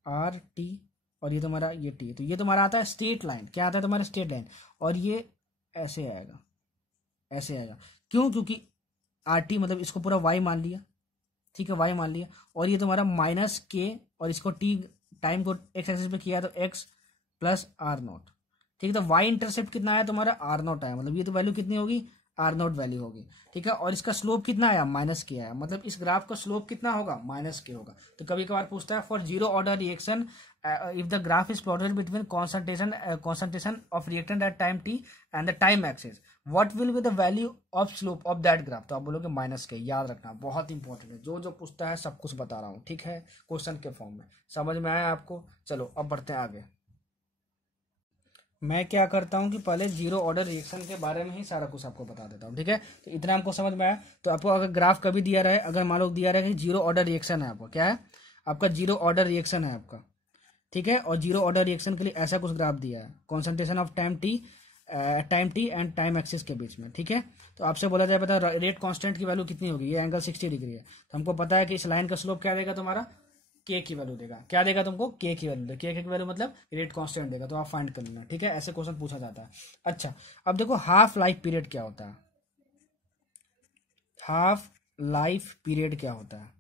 आर टी और ये तुम्हारा ये टी, तो ये तुम्हारा आता है स्ट्रेट लाइन, क्या आता है तुम्हारा, स्ट्रेट लाइन, और ये ऐसे आएगा, ऐसे आएगा। क्यों, क्योंकि आर टी मतलब इसको पूरा वाई मान लिया, ठीक है, वाई मान लिया, और ये तुम्हारा माइनस के, और इसको टी टाइम को एक्स एक्सिस पे किया तो एक्स प्लस आर नॉट, ठीक है। तो वाई इंटरसेप्ट कितना आया तुम्हारा, आर नॉट आया, मतलब ये तो वैल्यू कितनी होगी, आर नॉट वैल्यू होगी, ठीक है। और इसका स्लोप कितना आया, माइनस के आया, मतलब इस ग्राफ का स्लोप कितना होगा, माइनस के होगा। तो कभी कभार पूछता है for zero order reaction if the graph is plotted between concentration of reactant at time T and the time axis, what will be the value of slope of that graph. तो आप बोलोगे माइनस के, याद रखना, बहुत important है, जो जो पूछता है सब कुछ बता रहा हूँ, ठीक है, क्वेश्चन के फॉर्म में। समझ में आया आपको। चलो अब बढ़ते हैं आगे। मैं क्या करता हूं कि पहले जीरो ऑर्डर रिएक्शन के बारे में ही सारा कुछ आपको बता देता हूं, ठीक है। तो इतना हमको समझ में आया। तो आपको अगर ग्राफ कभी दिया रहे, अगर मान लो दिया रहे कि जीरो ऑर्डर रिएक्शन है, आपको क्या है, आपका जीरो ऑर्डर रिएक्शन है आपका, ठीक है, और जीरो ऑर्डर रिएक्शन के लिए ऐसा कुछ ग्राफ दिया है, concentration of time T and time axis के बीच में, ठीक है। तो आपसे बोला जाए, पता रेट कांस्टेंट की वैल्यू कितनी होगी, ये एंगल 60 डिग्री है, तो हमको पता है कि इस लाइन का स्लोप क्या देगा तुम्हारा, के की वैल्यू देगा, क्या देगा तुमको, के की वैल्यू देगा, के की वैल्यू मतलब रेट कांस्टेंट देगा, तो आप फाइंड कर लेना, ठीक है। ऐसे क्वेश्चन पूछा जाता है। अच्छा, अब देखो हाफ लाइफ पीरियड क्या होता है, हाफ लाइफ पीरियड क्या होता है,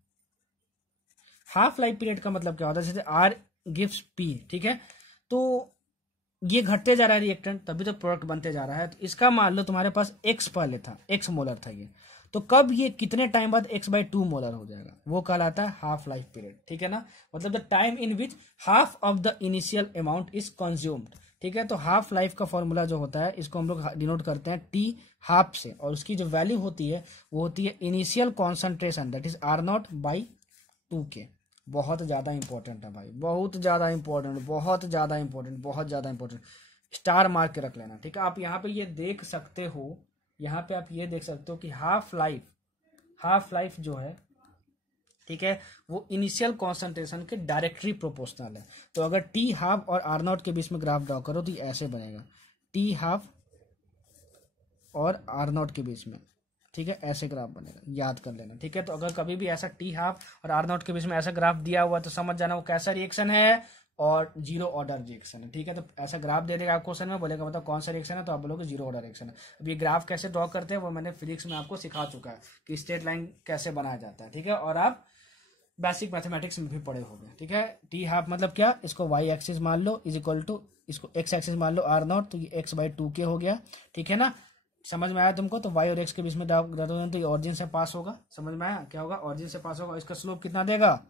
हाफ लाइफ पीरियड का मतलब क्या होता है, जैसे आर गिव्स पी, ठीक है, तो ये घटते जा रहा है रिएक्टेंट, तभी तो प्रोडक्ट बनते जा रहा है। तो इसका मान लो तुम्हारे पास एक्स पहले था, एक्स मोलर था ये, तो कब ये कितने टाइम बाद x/2 मोलर हो जाएगा, वो कहलाता है हाफ लाइफ पीरियड, ठीक है ना, मतलब the time in which half of the initial amount is consumed, ठीक है। तो हाफ लाइफ का फॉर्मूला जो होता है इसको हम लोग डिनोट करते हैं टी हाफ से, और उसकी जो वैल्यू होती है वो होती है initial concentration that is R0/2K। बहुत ज़्यादा इंपॉर्टेंट है भाई, बहुत ज़्यादा इंपॉर्टेंट, बहुत ज़्यादा इंपॉर्टेंट, बहुत ज़्यादा इंपॉर्टेंट। स्टार मार्क के रख लेना, ठीक है। आप यहाँ पे ये देख सकते हो, यहाँ पे आप ये देख सकते हो कि हाफ लाइफ जो है, ठीक है, वो इनिशियल कॉन्सेंट्रेशन के डायरेक्टली प्रोपोर्शनल है। तो अगर टी हाफ और R0 के बीच में ग्राफ ड्रॉ करो तो ये ऐसे बनेगा, टी हाफ और R0 के बीच में, ठीक है, ऐसे ग्राफ बनेगा, याद कर लेना, ठीक है। तो अगर कभी भी ऐसा टी हाफ और R0 के बीच में ऐसा ग्राफ दिया हुआ तो समझ जाना वो कैसा रिएक्शन है, और जीरो ऑर्डर रिएक्शन है, ठीक है। तो ऐसा ग्राफ दे देगा आप क्वेश्चन में, बोलेगा मतलब कौन सा रिएक्शन है, तो आप बोलोगे जीरो ऑर्डर रिएक्शन है। अब ये ग्राफ कैसे ड्रॉ करते हैं वो मैंने फिजिक्स में आपको सिखा चुका है कि स्ट्रेट लाइन कैसे बनाया जाता है, ठीक है, और आप बेसिक मैथमेटिक्स में भी पढ़े होंगे, ठीक है। टी हाफ मतलब क्या, इसको वाई एक्सिस मान लो इज इक्वल टू, इसको एक्स एक्सिस मान लो R0, तो ये x/2K हो गया, ठीक है ना। समझ में आया तुमको। तो y और x के बीच में तो ये ऑरिजिन से पास होगा, समझ में आया क्या होगा, ऑरिजिन से पास होगा। इसका स्लोप कितना देगा,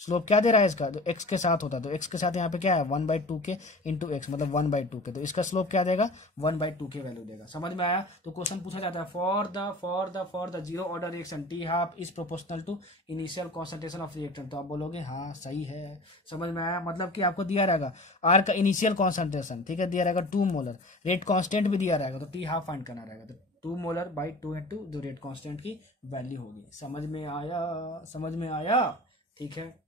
स्लोप क्या दे रहा है इसका, जो x के साथ होता है, तो x के साथ यहाँ पे क्या है 1/2K इंटू एक्स, मतलब 1/2K, तो इसका स्लोप क्या देगा 1/2K वैल्यू देगा। समझ में आया। तो क्वेश्चन पूछा जाता है for the zero order reaction T half is proportional to initial concentration of reactant, तो आप बोलोगे हाँ सही है, समझ में आया। मतलब कि आपको दिया रहेगा R का इनिशियल कॉन्सेंट्रेशन, ठीक है, दिया रहेगा 2 मोलर, रेट कॉन्स्टेंट भी दिया रहेगा, तो टी हाफ फाइंड करना रहेगा, तो 2 मोलर बाई 2 जो रेट कॉन्स्टेंट की वैल्यू होगी। समझ में आया, समझ में आया, ठीक है।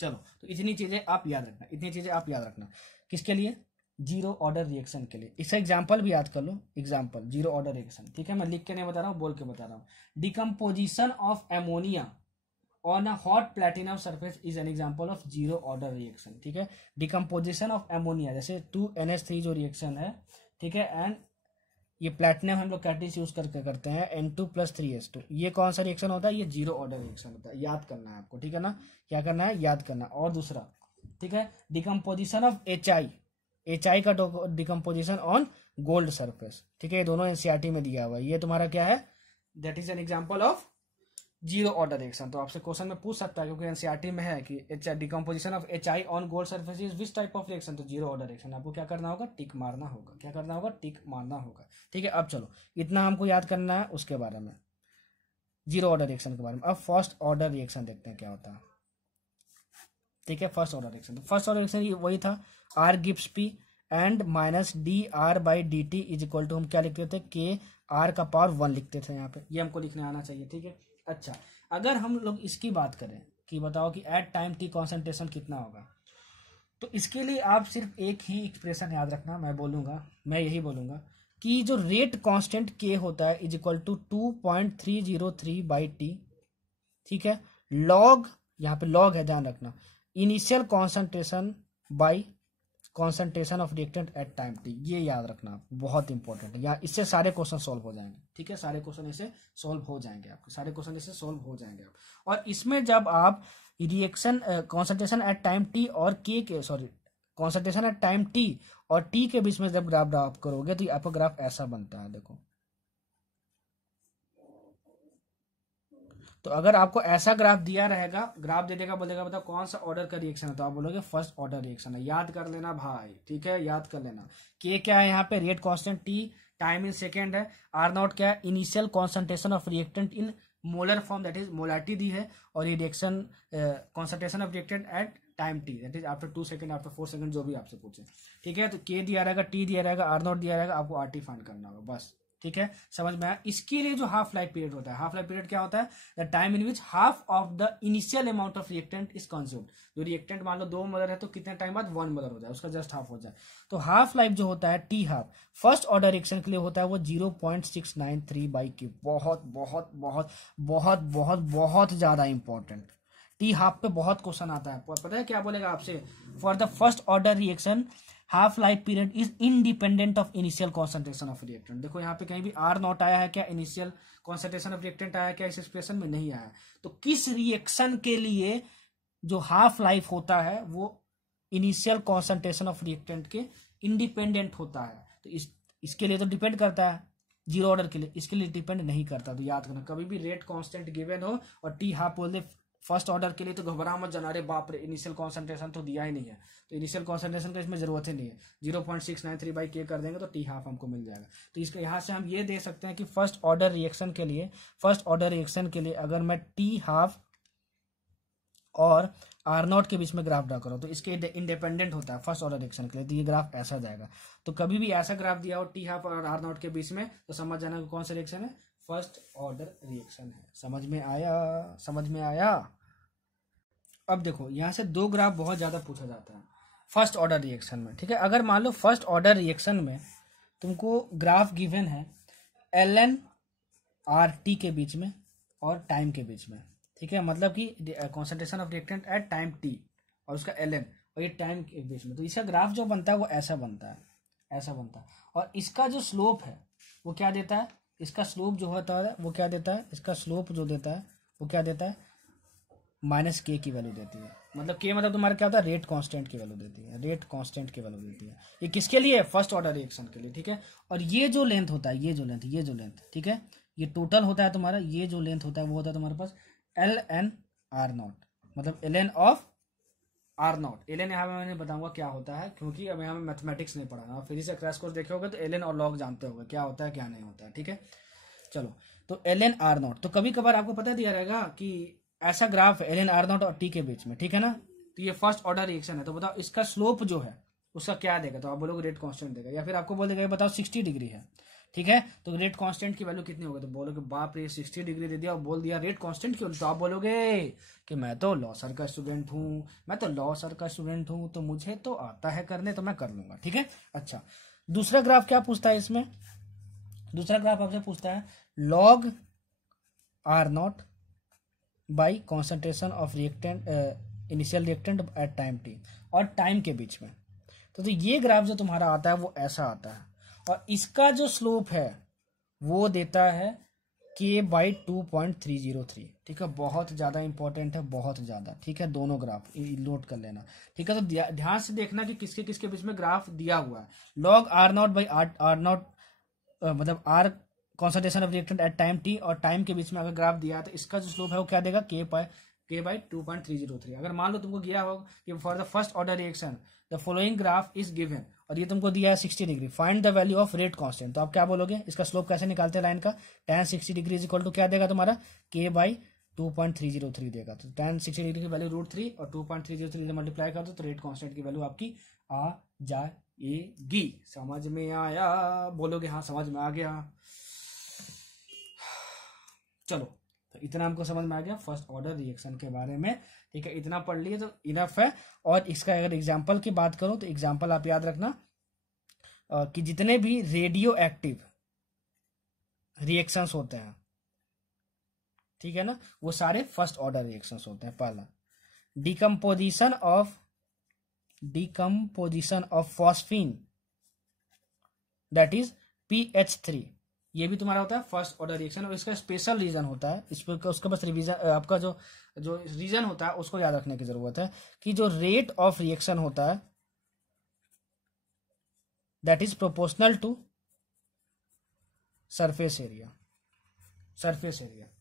चलो, तो इतनी चीजें आप याद रखना, इतनी चीजें आप याद रखना किसके लिए, जीरो ऑर्डर रिएक्शन के लिए। इसका एग्जांपल भी याद कर लो, एग्जांपल जीरो ऑर्डर रिएक्शन, ठीक है, मैं लिख के नहीं बता रहा हूँ, बोल के बता रहा हूँ। Decomposition of ammonia on a hot platinum surface is an example of zero order reaction, ठीक है। डिकम्पोजिशन ऑफ एमोनिया, जैसे 2NH3 जो रिएक्शन है, ठीक है, एंड ये प्लेटिनम हम लोग कैटिस यूज करके करते हैं N2+3H2, ये कौन सा रिएक्शन होता है, ये जीरो ऑर्डर रिएक्शन होता है, याद करना है आपको, ठीक है ना। क्या करना है, याद करना। और दूसरा, ठीक है, डिकम्पोजिशन ऑफ HI का डिकम्पोजिशन ऑन गोल्ड सरफेस, ठीक है, ये दोनों NCERT में दिया हुआ है। ये तुम्हारा क्या है, that is an example of zero order reaction. तो आपसे क्वेश्चन में पूछ सकता है, क्योंकि NCERT में है कि decomposition of HI on gold surface is which type of reaction, तो जीरो ऑर्डर रिएक्शन। आपको क्या करना होगा, टिक मारना होगा, क्या करना होगा, टिक मारना होगा, ठीक है। अब चलो, इतना हमको याद करना है उसके बारे में, जीरो ऑर्डर रिएक्शन के बारे में। अब फर्स्ट ऑर्डर रिएक्शन देखते हैं क्या होता है, ठीक है। फर्स्ट ऑर्डर रिएक्शन, तो फर्स्ट ऑर्डर रिएक्शन वही था, R gives P and minus dR/dt is equal to, हम क्या लिखते थे, K(R⁻1) लिखते थे यहाँ पे, ये हमको लिखने आना चाहिए, ठीक है। अच्छा, अगर हम लोग इसकी बात करें कि बताओ कि एट टाइम टी कॉन्सेंट्रेशन कितना होगा, तो इसके लिए आप सिर्फ एक ही एक्सप्रेशन याद रखना, मैं यही बोलूंगा कि जो रेट कांस्टेंट K होता है इज इक्वल टू 2.303/T, ठीक है, लॉग, यहाँ पे लॉग है, ध्यान रखना, initial concentration by concentration of reactant at time T, ये याद रखना, बहुत इंपॉर्टेंट है। या इससे सारे क्वेश्चन सॉल्व हो जाएंगे, ठीक है, सारे क्वेश्चन इससे सॉल्व हो जाएंगे, आपके सारे क्वेश्चन इससे सॉल्व हो जाएंगे आप। और इसमें जब आप reaction concentration eight time T और कॉन्सेंट्रेशन एट टाइम टी और टी के बीच में जब ग्राफ ड्रॉ करोगे तो आपका ग्राफ ऐसा बनता है, देखो। तो अगर आपको ऐसा ग्राफ दिया रहेगा, ग्राफ दे देगा, बोलेगा बताओ कौन सा ऑर्डर का रिएक्शन है, तो आप बोलोगे फर्स्ट ऑर्डर रिएक्शन है। याद कर लेना भाई, ठीक है, याद कर लेना। के क्या है यहाँ पे, rate constant, T time in second है, R0 क्या है, initial concentration of reactant in molar form that is molarity दी है, और ये reaction concentration of reactant at time T that is after 2 second, after 4 second, जो भी आपसे पूछे, ठीक है। तो के दिया रहेगा, टी दिया रहेगा, R0 दिया रहेगा, आपको RT फाइंड करना होगा, बस, ठीक है, समझ में आया। इसके लिए जो हाफ लाइफ पीरियड होता है, हाफ लाइफ पीरियड क्या होता है, the time in which half of the initial amount of reactant is consumed. जो रिएक्टेंट मान लो 2 मोलर है, तो कितने टाइम बाद 1 मोलर हो जाए, उसका जस्ट हाफ हो जाए। तो हाफ लाइफ जो होता है T half first order reaction के लिए होता है वो 0.693/Q, बहुत बहुत बहुत बहुत बहुत बहुत ज्यादा इंपॉर्टेंट। टी हाफ पे बहुत क्वेश्चन आता है, पता है क्या बोलेगा आपसे, for the first order reaction half life period is independent of initial concentration of reactant. देखो यहाँ पे कहीं भी R0 आया है क्या, इनिशियल कॉन्सेंट्रेशन ऑफ रिएक्टेंट आया क्या, इस एक्सप्रेशन में नहीं आया। तो किस रिएक्शन के लिए जो हाफ लाइफ होता है वो इनिशियल कॉन्सेंट्रेशन ऑफ रिएक्टेंट के इंडिपेंडेंट होता है, तो इसके लिए तो डिपेंड करता है, जीरो ऑर्डर के लिए, इसके लिए डिपेंड नहीं करता। तो याद करना, कभी भी रेट कांस्टेंट गिवन हो और टी हाफ बोल दे फर्स्ट ऑर्डर के लिए तो घबरा मत जाना, अरे बाप रे इनिशियल कॉन्सेंट्रेशन तो दिया ही नहीं है, तो इनिशियल कॉन्सेंट्रेशन का इसमें जरूरत ही नहीं है, 0.693/K कर देंगे तो टी हाफ हमको मिल जाएगा। तो इसके यहाँ से हम ये दे सकते हैं कि फर्स्ट ऑर्डर रिएक्शन के लिए अगर मैं टी हाफ और आर नॉट के बीच में ग्राफ ड्रा करो तो इसके इंडिपेंडेंट होता है फर्स्ट ऑर्डर रिएक्शन के लिए, तो ये ग्राफ ऐसा जाएगा। तो कभी भी ऐसा ग्राफ दिया हो टी हाफ और आर नॉट के बीच में तो समझ जाना कि कौन सा रिएक्शन है, फर्स्ट ऑर्डर रिएक्शन है। समझ में आया। अब देखो यहाँ से दो ग्राफ बहुत ज्यादा पूछा जाता है फर्स्ट ऑर्डर रिएक्शन में, ठीक है। अगर मान लो फर्स्ट ऑर्डर रिएक्शन में तुमको ग्राफ गिवन है ln RT के बीच में और टाइम के बीच में, ठीक है, मतलब कि concentration of reactant at time T और उसका ln और ये टाइम के बीच में, तो इसका ग्राफ जो बनता है वो ऐसा बनता है। और इसका जो स्लोप है वो क्या देता है, इसका स्लोप जो होता है वो क्या देता है, इसका स्लोप जो देता है वो क्या देता है, -K की वैल्यू देती है। मतलब K मतलब तुम्हारा क्या होता है, रेट कांस्टेंट की वैल्यू देती है, ये किसके लिए, फर्स्ट ऑर्डर रिएक्शन के लिए, ठीक है। और ये जो लेंथ होता है, ये जो लेंथ, ठीक है, ये टोटल होता है तुम्हारा, ये जो लेंथ होता है वो होता है तुम्हारे पास ln R0, मतलब ln ऑफ R0। ln यहाँ पे मैंने बताऊंगा क्या होता है, क्योंकि अब यहाँ में मैथमेटिक्स नहीं पढ़ा, फिर से क्रैश कोर्स देखे होगे तो ln और log जानते होगे क्या होता है क्या नहीं होता है, ठीक है। चलो तो ln R0, तो कभी कभार आपको पता दिया रहेगा कि ऐसा ग्राफ है ln R0 और t के बीच में, ठीक है ना, तो ये फर्स्ट ऑर्डर रिएक्शन है, तो बताओ इसका स्लोप जो है उसका क्या देगा, तो आप बोलोगे रेट कांस्टेंट देगा, या फिर आपको बोल देगा बताओ 60 डिग्री है, ठीक है, तो रेट कांस्टेंट की वैल्यू कितनी होगी, तो बोलोगे बाप रे 60 डिग्री दे दिया और बोल दिया रेट कांस्टेंट क्यों, तो आप बोलोगे कि मैं तो लॉ सर का स्टूडेंट हूँ, तो मुझे तो आता है करने, तो मैं कर लूंगा, ठीक है। अच्छा, दूसरा ग्राफ क्या पूछता है इसमें, दूसरा ग्राफ आपसे पूछता है log R0 by concentration of reactant initial reactant at time T और टाइम के बीच में। तो ये ग्राफ जो तुम्हारा आता है वो ऐसा आता है, और इसका जो स्लोप है वो देता है K/2.303, ठीक है, बहुत ज्यादा इंपॉर्टेंट है, बहुत ज्यादा, ठीक है, दोनों ग्राफ नोट कर लेना, ठीक है। तो ध्यान से देखना कि किसके किसके बीच में ग्राफ दिया हुआ है। log R0 बाई R0 मतलब R concentration of reactant at time T और टाइम के बीच में अगर ग्राफ दिया है तो इसका जो स्लोप है वो क्या देगा, K/2.303। अगर मान लो तुमको गया हो कि for the first order reaction the following graph is given, और ये तुमको दिया है 60 degree, find the value of rate constant, तो आप क्या बोलोगे, इसका स्लोप कैसे निकालते हैं लाइन का, tan 60 degree is equal to क्या देगा तुम्हारा, K/2.303 देगा। तो tan 60 डिग्री की वैल्यू √3 और 2.303 से मल्टीप्लाई कर दो तो रेट कांस्टेंट की वैल्यू आपकी आ जाएगी। समझ में आया, बोलोगे हाँ समझ में आ गया। चलो तो इतना हमको समझ में आ गया फर्स्ट ऑर्डर रिएक्शन के बारे में, ठीक है, इतना पढ़ लिए तो इनफ है। और इसका अगर एग्जांपल की बात करूं तो एग्जांपल आप याद रखना कि जितने भी रेडियो एक्टिव रिएक्शंस होते हैं, ठीक है ना, वो सारे फर्स्ट ऑर्डर रिएक्शंस होते हैं। पहला decomposition of phosphine that is PH3, ये भी तुम्हारा होता है फर्स्ट ऑर्डर रिएक्शन, और इसका स्पेशल रीजन होता है, इस पर उसका बस रिवीजन, आपका जो रीजन होता है उसको याद रखने की जरूरत है कि जो रेट ऑफ रिएक्शन होता है that is proportional to surface area.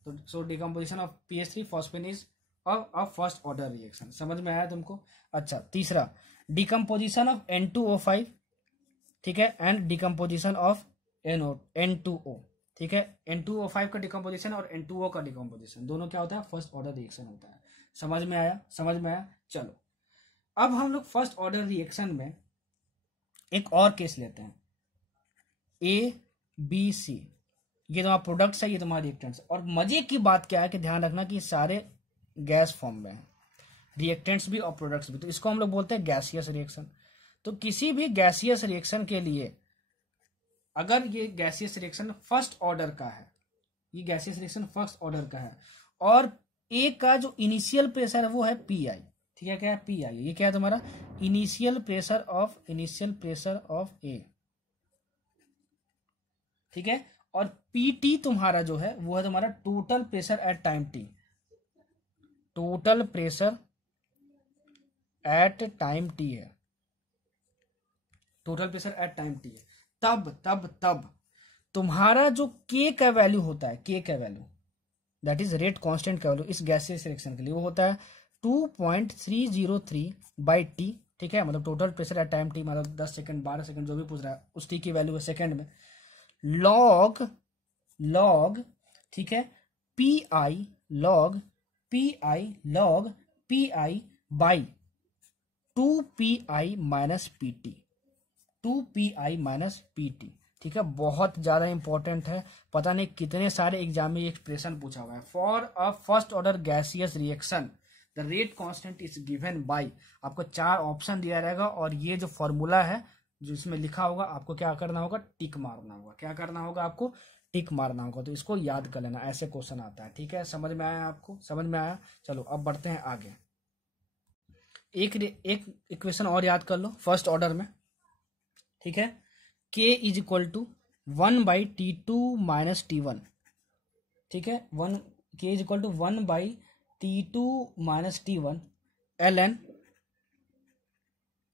तो so decomposition of PH3 phosphine is of first order reaction. समझ में आया तुमको। अच्छा, तीसरा डिकम्पोजिशन ऑफ N2O5, ठीक है, एंड डिकम्पोजिशन ऑफ N2O, ठीक है, N2O5 का डिकम्पोजिशन और N2O का डिकम्पोजिशन दोनों क्या होता है, फर्स्ट ऑर्डर रिएक्शन होता है। समझ में आया। चलो अब हम लोग फर्स्ट ऑर्डर रिएक्शन में एक और केस लेते हैं, ABC, ये तुम्हारा प्रोडक्ट्स है, ये तुम्हारे रिएक्टेंट्स। और मजे की बात क्या है कि ध्यान रखना कि सारे गैस फॉर्म में है, रिएक्टेंट्स भी और प्रोडक्ट्स भी, तो इसको हम लोग बोलते हैं गैसियस रिएक्शन। तो किसी भी गैसियस रिएक्शन के लिए अगर ये गैसियस रिएक्शन फर्स्ट ऑर्डर का है, और ए का जो इनिशियल प्रेशर है वो है PI, ठीक है, क्या है PI, ये क्या है तुम्हारा इनिशियल प्रेशर ऑफ ए, ठीक है, और PT तुम्हारा जो है वो है तुम्हारा total pressure at time T, तब तुम्हारा जो K का वैल्यू होता है, दैट इज रेट कांस्टेंट का वैल्यू इस गैसियस रिएक्शन के लिए वो होता है 2.303 बाई टी, ठीक है, मतलब total pressure at time T, मतलब 10 सेकंड 12 सेकंड जो भी पूछ रहा है उस टी की वैल्यू है सेकंड में, लॉग ठीक है P I log P I by 2 PI minus P T, 2 PI minus P T, ठीक है, बहुत ज्यादा इंपॉर्टेंट है। पता नहीं कितने सारे एग्जाम में ये एक्सप्रेशन पूछा हुआ है। For a first order gaseous reaction the rate constant is given bye, आपको 4 ऑप्शन दिया रहेगा और ये जो फॉर्मूला है जो इसमें लिखा होगा आपको क्या करना होगा, टिक मारना होगा। क्या करना होगा आपको, टिक मारना होगा। तो इसको याद कर लेना, ऐसे क्वेश्चन आता है, ठीक है। समझ में आया आपको, समझ में आया। चलो अब बढ़ते हैं आगे। एक इक्वेशन और याद कर लो फर्स्ट ऑर्डर में, ठीक है, K is equal to 1/T2 minus T1, ठीक है, K is equal to 1/T2 minus T1 ln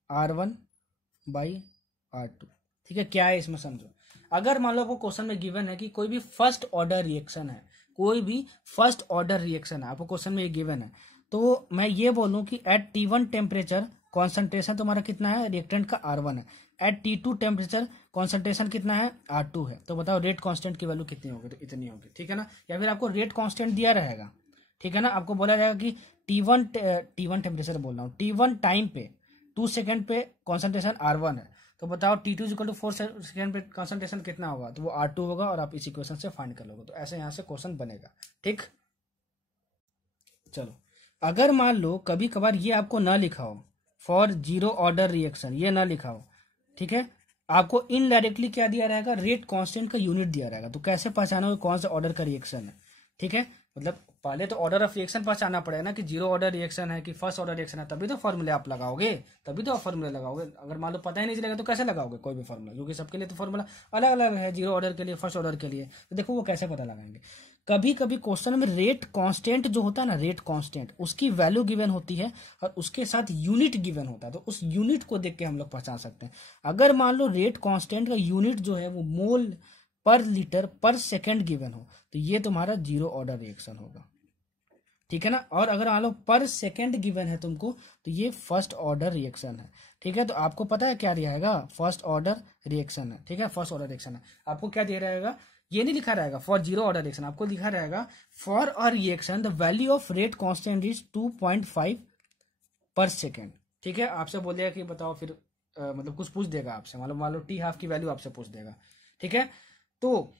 R1/R2, ठीक है। क्या है इसमें समझो, अगर मान लो आपको क्वेश्चन में गिवन है कि कोई भी फर्स्ट ऑर्डर रिएक्शन है, कोई भी फर्स्ट ऑर्डर रिएक्शन है, आपको क्वेश्चन में ये गिवन है, तो मैं ये बोलूं कि एट T1 टेम्परेचर कॉन्सेंट्रेशन तुम्हारा कितना है, रिएक्टेंट का R1 है, एट T2 टेम्परेचर कॉन्सेंट्रेशन कितना है, R2 है, तो बताओ रेट कांस्टेंट की वैल्यू कितनी होगी, तो इतनी होगी, ठीक है ना। या फिर आपको रेट कांस्टेंट दिया रहेगा, ठीक है ना, आपको बोला जाएगा कि T1 टेम्परेचर बोल रहा हूँ, T1 टाइम पे 2 सेकंड पे कॉन्सेंट्रेशन R1 है, तो बताओ T2 इक्वल टू 4 सेकंड पे कॉन्सेंट्रेशन कितना होगा, तो वो R2 होगा और आप इस इक्वेशन से फाइंड कर लोगे। तो ऐसे यहाँ से क्वेश्चन बनेगा, ठीक। चलो अगर मान लो कभी कभार ये आपको ना लिखा हो फॉर जीरो ऑर्डर रिएक्शन, ये ना लिखा हो, ठीक है, आपको इनडायरेक्टली क्या दिया रहेगा, रेट कांस्टेंट का यूनिट दिया रहेगा। तो कैसे पहचानोगे कौन सा ऑर्डर का रिएक्शन है, ठीक है, मतलब पहले तो ऑर्डर ऑफ रिएक्शन पहचानना पड़ेगा ना कि जीरो ऑर्डर रिएक्शन है कि फर्स्ट ऑर्डर रिएक्शन है, तभी तो फॉर्मूले आप लगाओगे, तभी तो आप फॉर्मूले लगाओगे। अगर मान लो पता ही नहीं चलेगा तो कैसे लगाओगे कोई भी फॉर्मूला, क्योंकि सबके लिए तो फॉर्मूला अलग अलग है, जीरो ऑर्डर के लिए, फर्स्ट ऑर्डर के लिए। तो देखो वो कैसे पता लगाएंगे। कभी कभी क्वेश्चन में रेट कांस्टेंट जो होता है ना, रेट कांस्टेंट उसकी वैल्यू गिवन होती है और उसके साथ यूनिट गिवन होता है, तो उस यूनिट को देख के हम लोग पहचान सकते हैं। अगर मान लो रेट कांस्टेंट का यूनिट जो है वो मोल पर लीटर पर सेकंड गिवन हो, तो ये तुम्हारा जीरो ऑर्डर रिएक्शन होगा, ठीक है ना। और अगर मान लो पर सेकंड गिवन है तुमको, तो ये फर्स्ट ऑर्डर रिएक्शन है, ठीक है। तो आपको पता है क्या रहेगा, फर्स्ट ऑर्डर रिएक्शन है, ठीक है, फर्स्ट ऑर्डर रिएक्शन है। आपको क्या दे रहेगा, ये नहीं लिखा रहेगा फॉर जीरो ऑर्डर रिएक्शन, आपको लिखा रहेगा for a reaction the value of rate constant is 2.5 पर सेकेंड, ठीक है। आपसे बोल देगा कि बताओ फिर मतलब कुछ पूछ देगा आपसे, मान लो टी हाफ की वैल्यू आपसे पूछ देगा, ठीक है। तो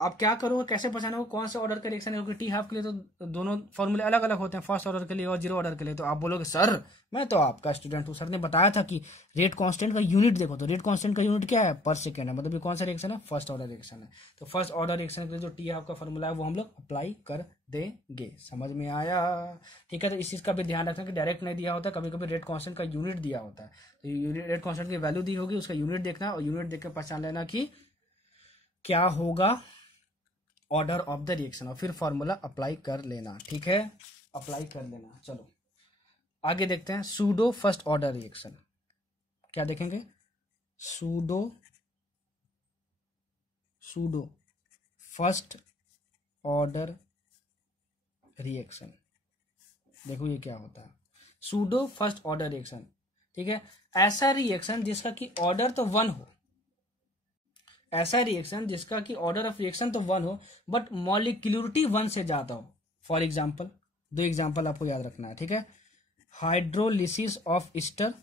आप क्या करोगे, कैसे पहचानोगे कौन सा ऑर्डर का रिएक्शन है, क्योंकि टी हाफ के लिए तो दोनों फॉर्मूले अलग अलग होते हैं, फर्स्ट ऑर्डर के लिए और जीरो ऑर्डर के लिए। तो आप बोलोगे सर मैं तो आपका स्टूडेंट हूँ, सर ने बताया था कि रेट कांस्टेंट का यूनिट देखो, तो रेट कांस्टेंट का यूनिट क्या है, पर सेकंड है, मतलब ये कौन सा रिएक्शन है, फर्स्ट ऑर्डर रिएक्शन है। तो फर्स्ट ऑर्डर रिएक्शन के लिए जो टी हाफ का फॉर्मूला है वो हम लोग अप्लाई कर देंगे। समझ में आया, ठीक है। तो इस चीज का भी ध्यान रखना कि डायरेक्ट नहीं दिया होता, कभी कभी रेट कांस्टेंट का यूनिट दिया होता है, तो रेट कांस्टेंट की वैल्यू दी होगी, उसका यूनिट देखना और यूनिट देख के पहचान लेना कि क्या होगा ऑर्डर ऑफ द रिएक्शन, और फिर फॉर्मूला अप्लाई कर लेना, ठीक है, अप्लाई कर लेना। चलो आगे देखते हैं सूडो फर्स्ट ऑर्डर रिएक्शन। क्या देखेंगे, सूडो फर्स्ट ऑर्डर रिएक्शन। देखो ये क्या होता है, सूडो फर्स्ट ऑर्डर रिएक्शन, ठीक है, ऐसा रिएक्शन जिसका कि ऑर्डर तो 1 हो, ऐसा रिएक्शन जिसका कि ऑर्डर ऑफ रिएक्शन तो 1 हो बट मॉलिक्यूलरिटी 1 से ज्यादा हो। फॉर एग्जांपल 2 एग्जांपल आपको याद रखना है, ठीक है, हाइड्रोलिसिस ऑफ ईस्टर,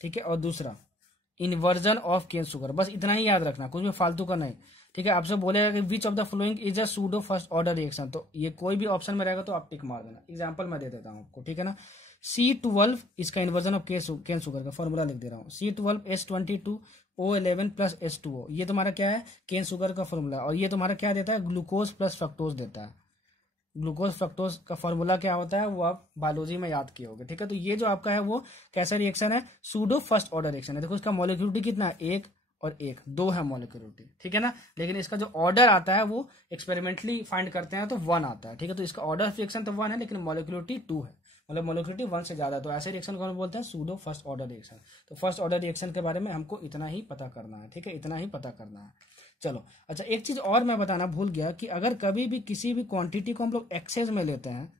ठीक है, और दूसरा इन्वर्जन ऑफ केन शुगर। बस इतना ही याद रखना, कुछ भी फालतू का नहीं, ठीक है। आपसे बोलेगा कि विच of the following is a pseudo first order reaction, तो ये कोई भी ऑप्शन में रहेगा तो आप टिक मार देना। एग्जांपल मैं दे देता हूं आपको, ठीक है ना। C12 इसका इन्वर्जन ऑफ केन शुगर का फॉर्मूला लिख दे रहा हूँ, C12H22O11 प्लस H2O, ये तुम्हारा क्या है, केन शुगर का फॉर्मूला, और ये तुम्हारा क्या देता है, ग्लूकोज प्लस फ्रक्टोज देता है। ग्लूकोज फ्रक्टोज का फॉर्मूला क्या होता है वो आप बायोलॉजी में याद किए होगे, ठीक है। तो ये जो आपका है वो कैसा रिएक्शन है, सूडो फर्स्ट ऑर्डर रिएक्शन है। देखो इसका मॉलिक्यूलरिटी कितना है, 1 और 1 2 है मॉलिक्यूलरिटी, ठीक है ना। लेकिन इसका जो ऑर्डर आता है वो एक्सपेरिमेंटली फाइंड करते हैं तो 1 आता है, ठीक है। तो इसका ऑर्डर रिएक्शन तो 1 है लेकिन मॉलिक्यूलरिटी 2 है, मतलब मॉलिक्यूलरिटी 1 से ज्यादा। तो ऐसे रिएक्शन को हम बोलते हैं सूडो फर्स्ट ऑर्डर रिएक्शन। तो फर्स्ट ऑर्डर रिएक्शन के बारे में हमको इतना ही पता करना है, ठीक है, इतना ही पता करना है। चलो अच्छा, एक चीज और मैं बताना भूल गया कि अगर कभी भी किसी भी क्वांटिटी को हम लोग एक्सेस में लेते हैं,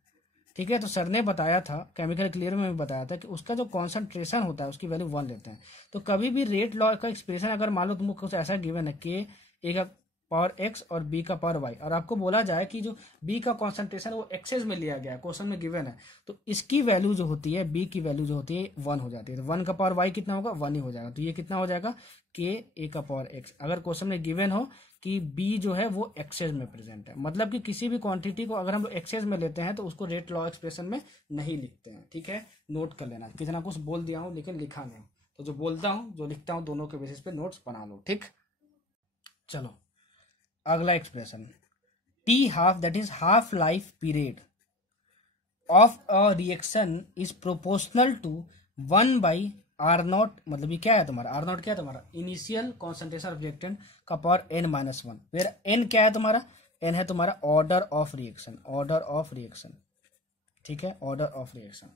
ठीक है, तो सर ने बताया था, केमिकल क्लियर में भी बताया था कि उसका जो कॉन्सेंट्रेशन होता है उसकी वैल्यू 1 लेते हैं। तो कभी भी रेट लॉ का एक्सप्रेशन अगर मान लो तुमको कुछ ऐसा गिवन है कि ए का पावर एक्स और बी का पावर वाई, और आपको बोला जाए कि जो बी का कॉन्सेंट्रेशन वो एक्सेस में लिया गया है, क्वेश्चन में गिवन है, तो इसकी वैल्यू जो होती है, बी की वैल्यू जो होती है 1 हो जाती है। तो 1 का पावर वाई कितना होगा, 1 ही हो जाएगा। तो ये कितना हो जाएगा, के ए का पावर एक्स। अगर क्वेश्चन में गिवन हो कि बी जो है वो एक्सेस में प्रेजेंट है, मतलब कि किसी भी क्वांटिटी को अगर हम लोग एक्सेस में लेते हैं तो उसको रेट लॉ एक्सप्रेशन में नहीं लिखते हैं, ठीक है, नोट कर लेना। कितना कुछ बोल दिया हूँ लेकिन लिखा नहीं, तो जो बोलता हूँ जो लिखता हूँ दोनों के बेसिस पे नोट्स बना लो, ठीक। चलो अगला expression, T half that is half life period of a reaction is proportional to 1 R naught, मतलब ये क्या है तुम्हारा, आर नॉट क्या है तुम्हारा, इनिशियल कॉन्सेंट्रेशन ऑफ रिएक्टेंट का पावर n-1। फिर n क्या है तुम्हारा, n है तुम्हारा order of reaction, order of reaction, ठीक है, ऑर्डर ऑफ रिएक्शन,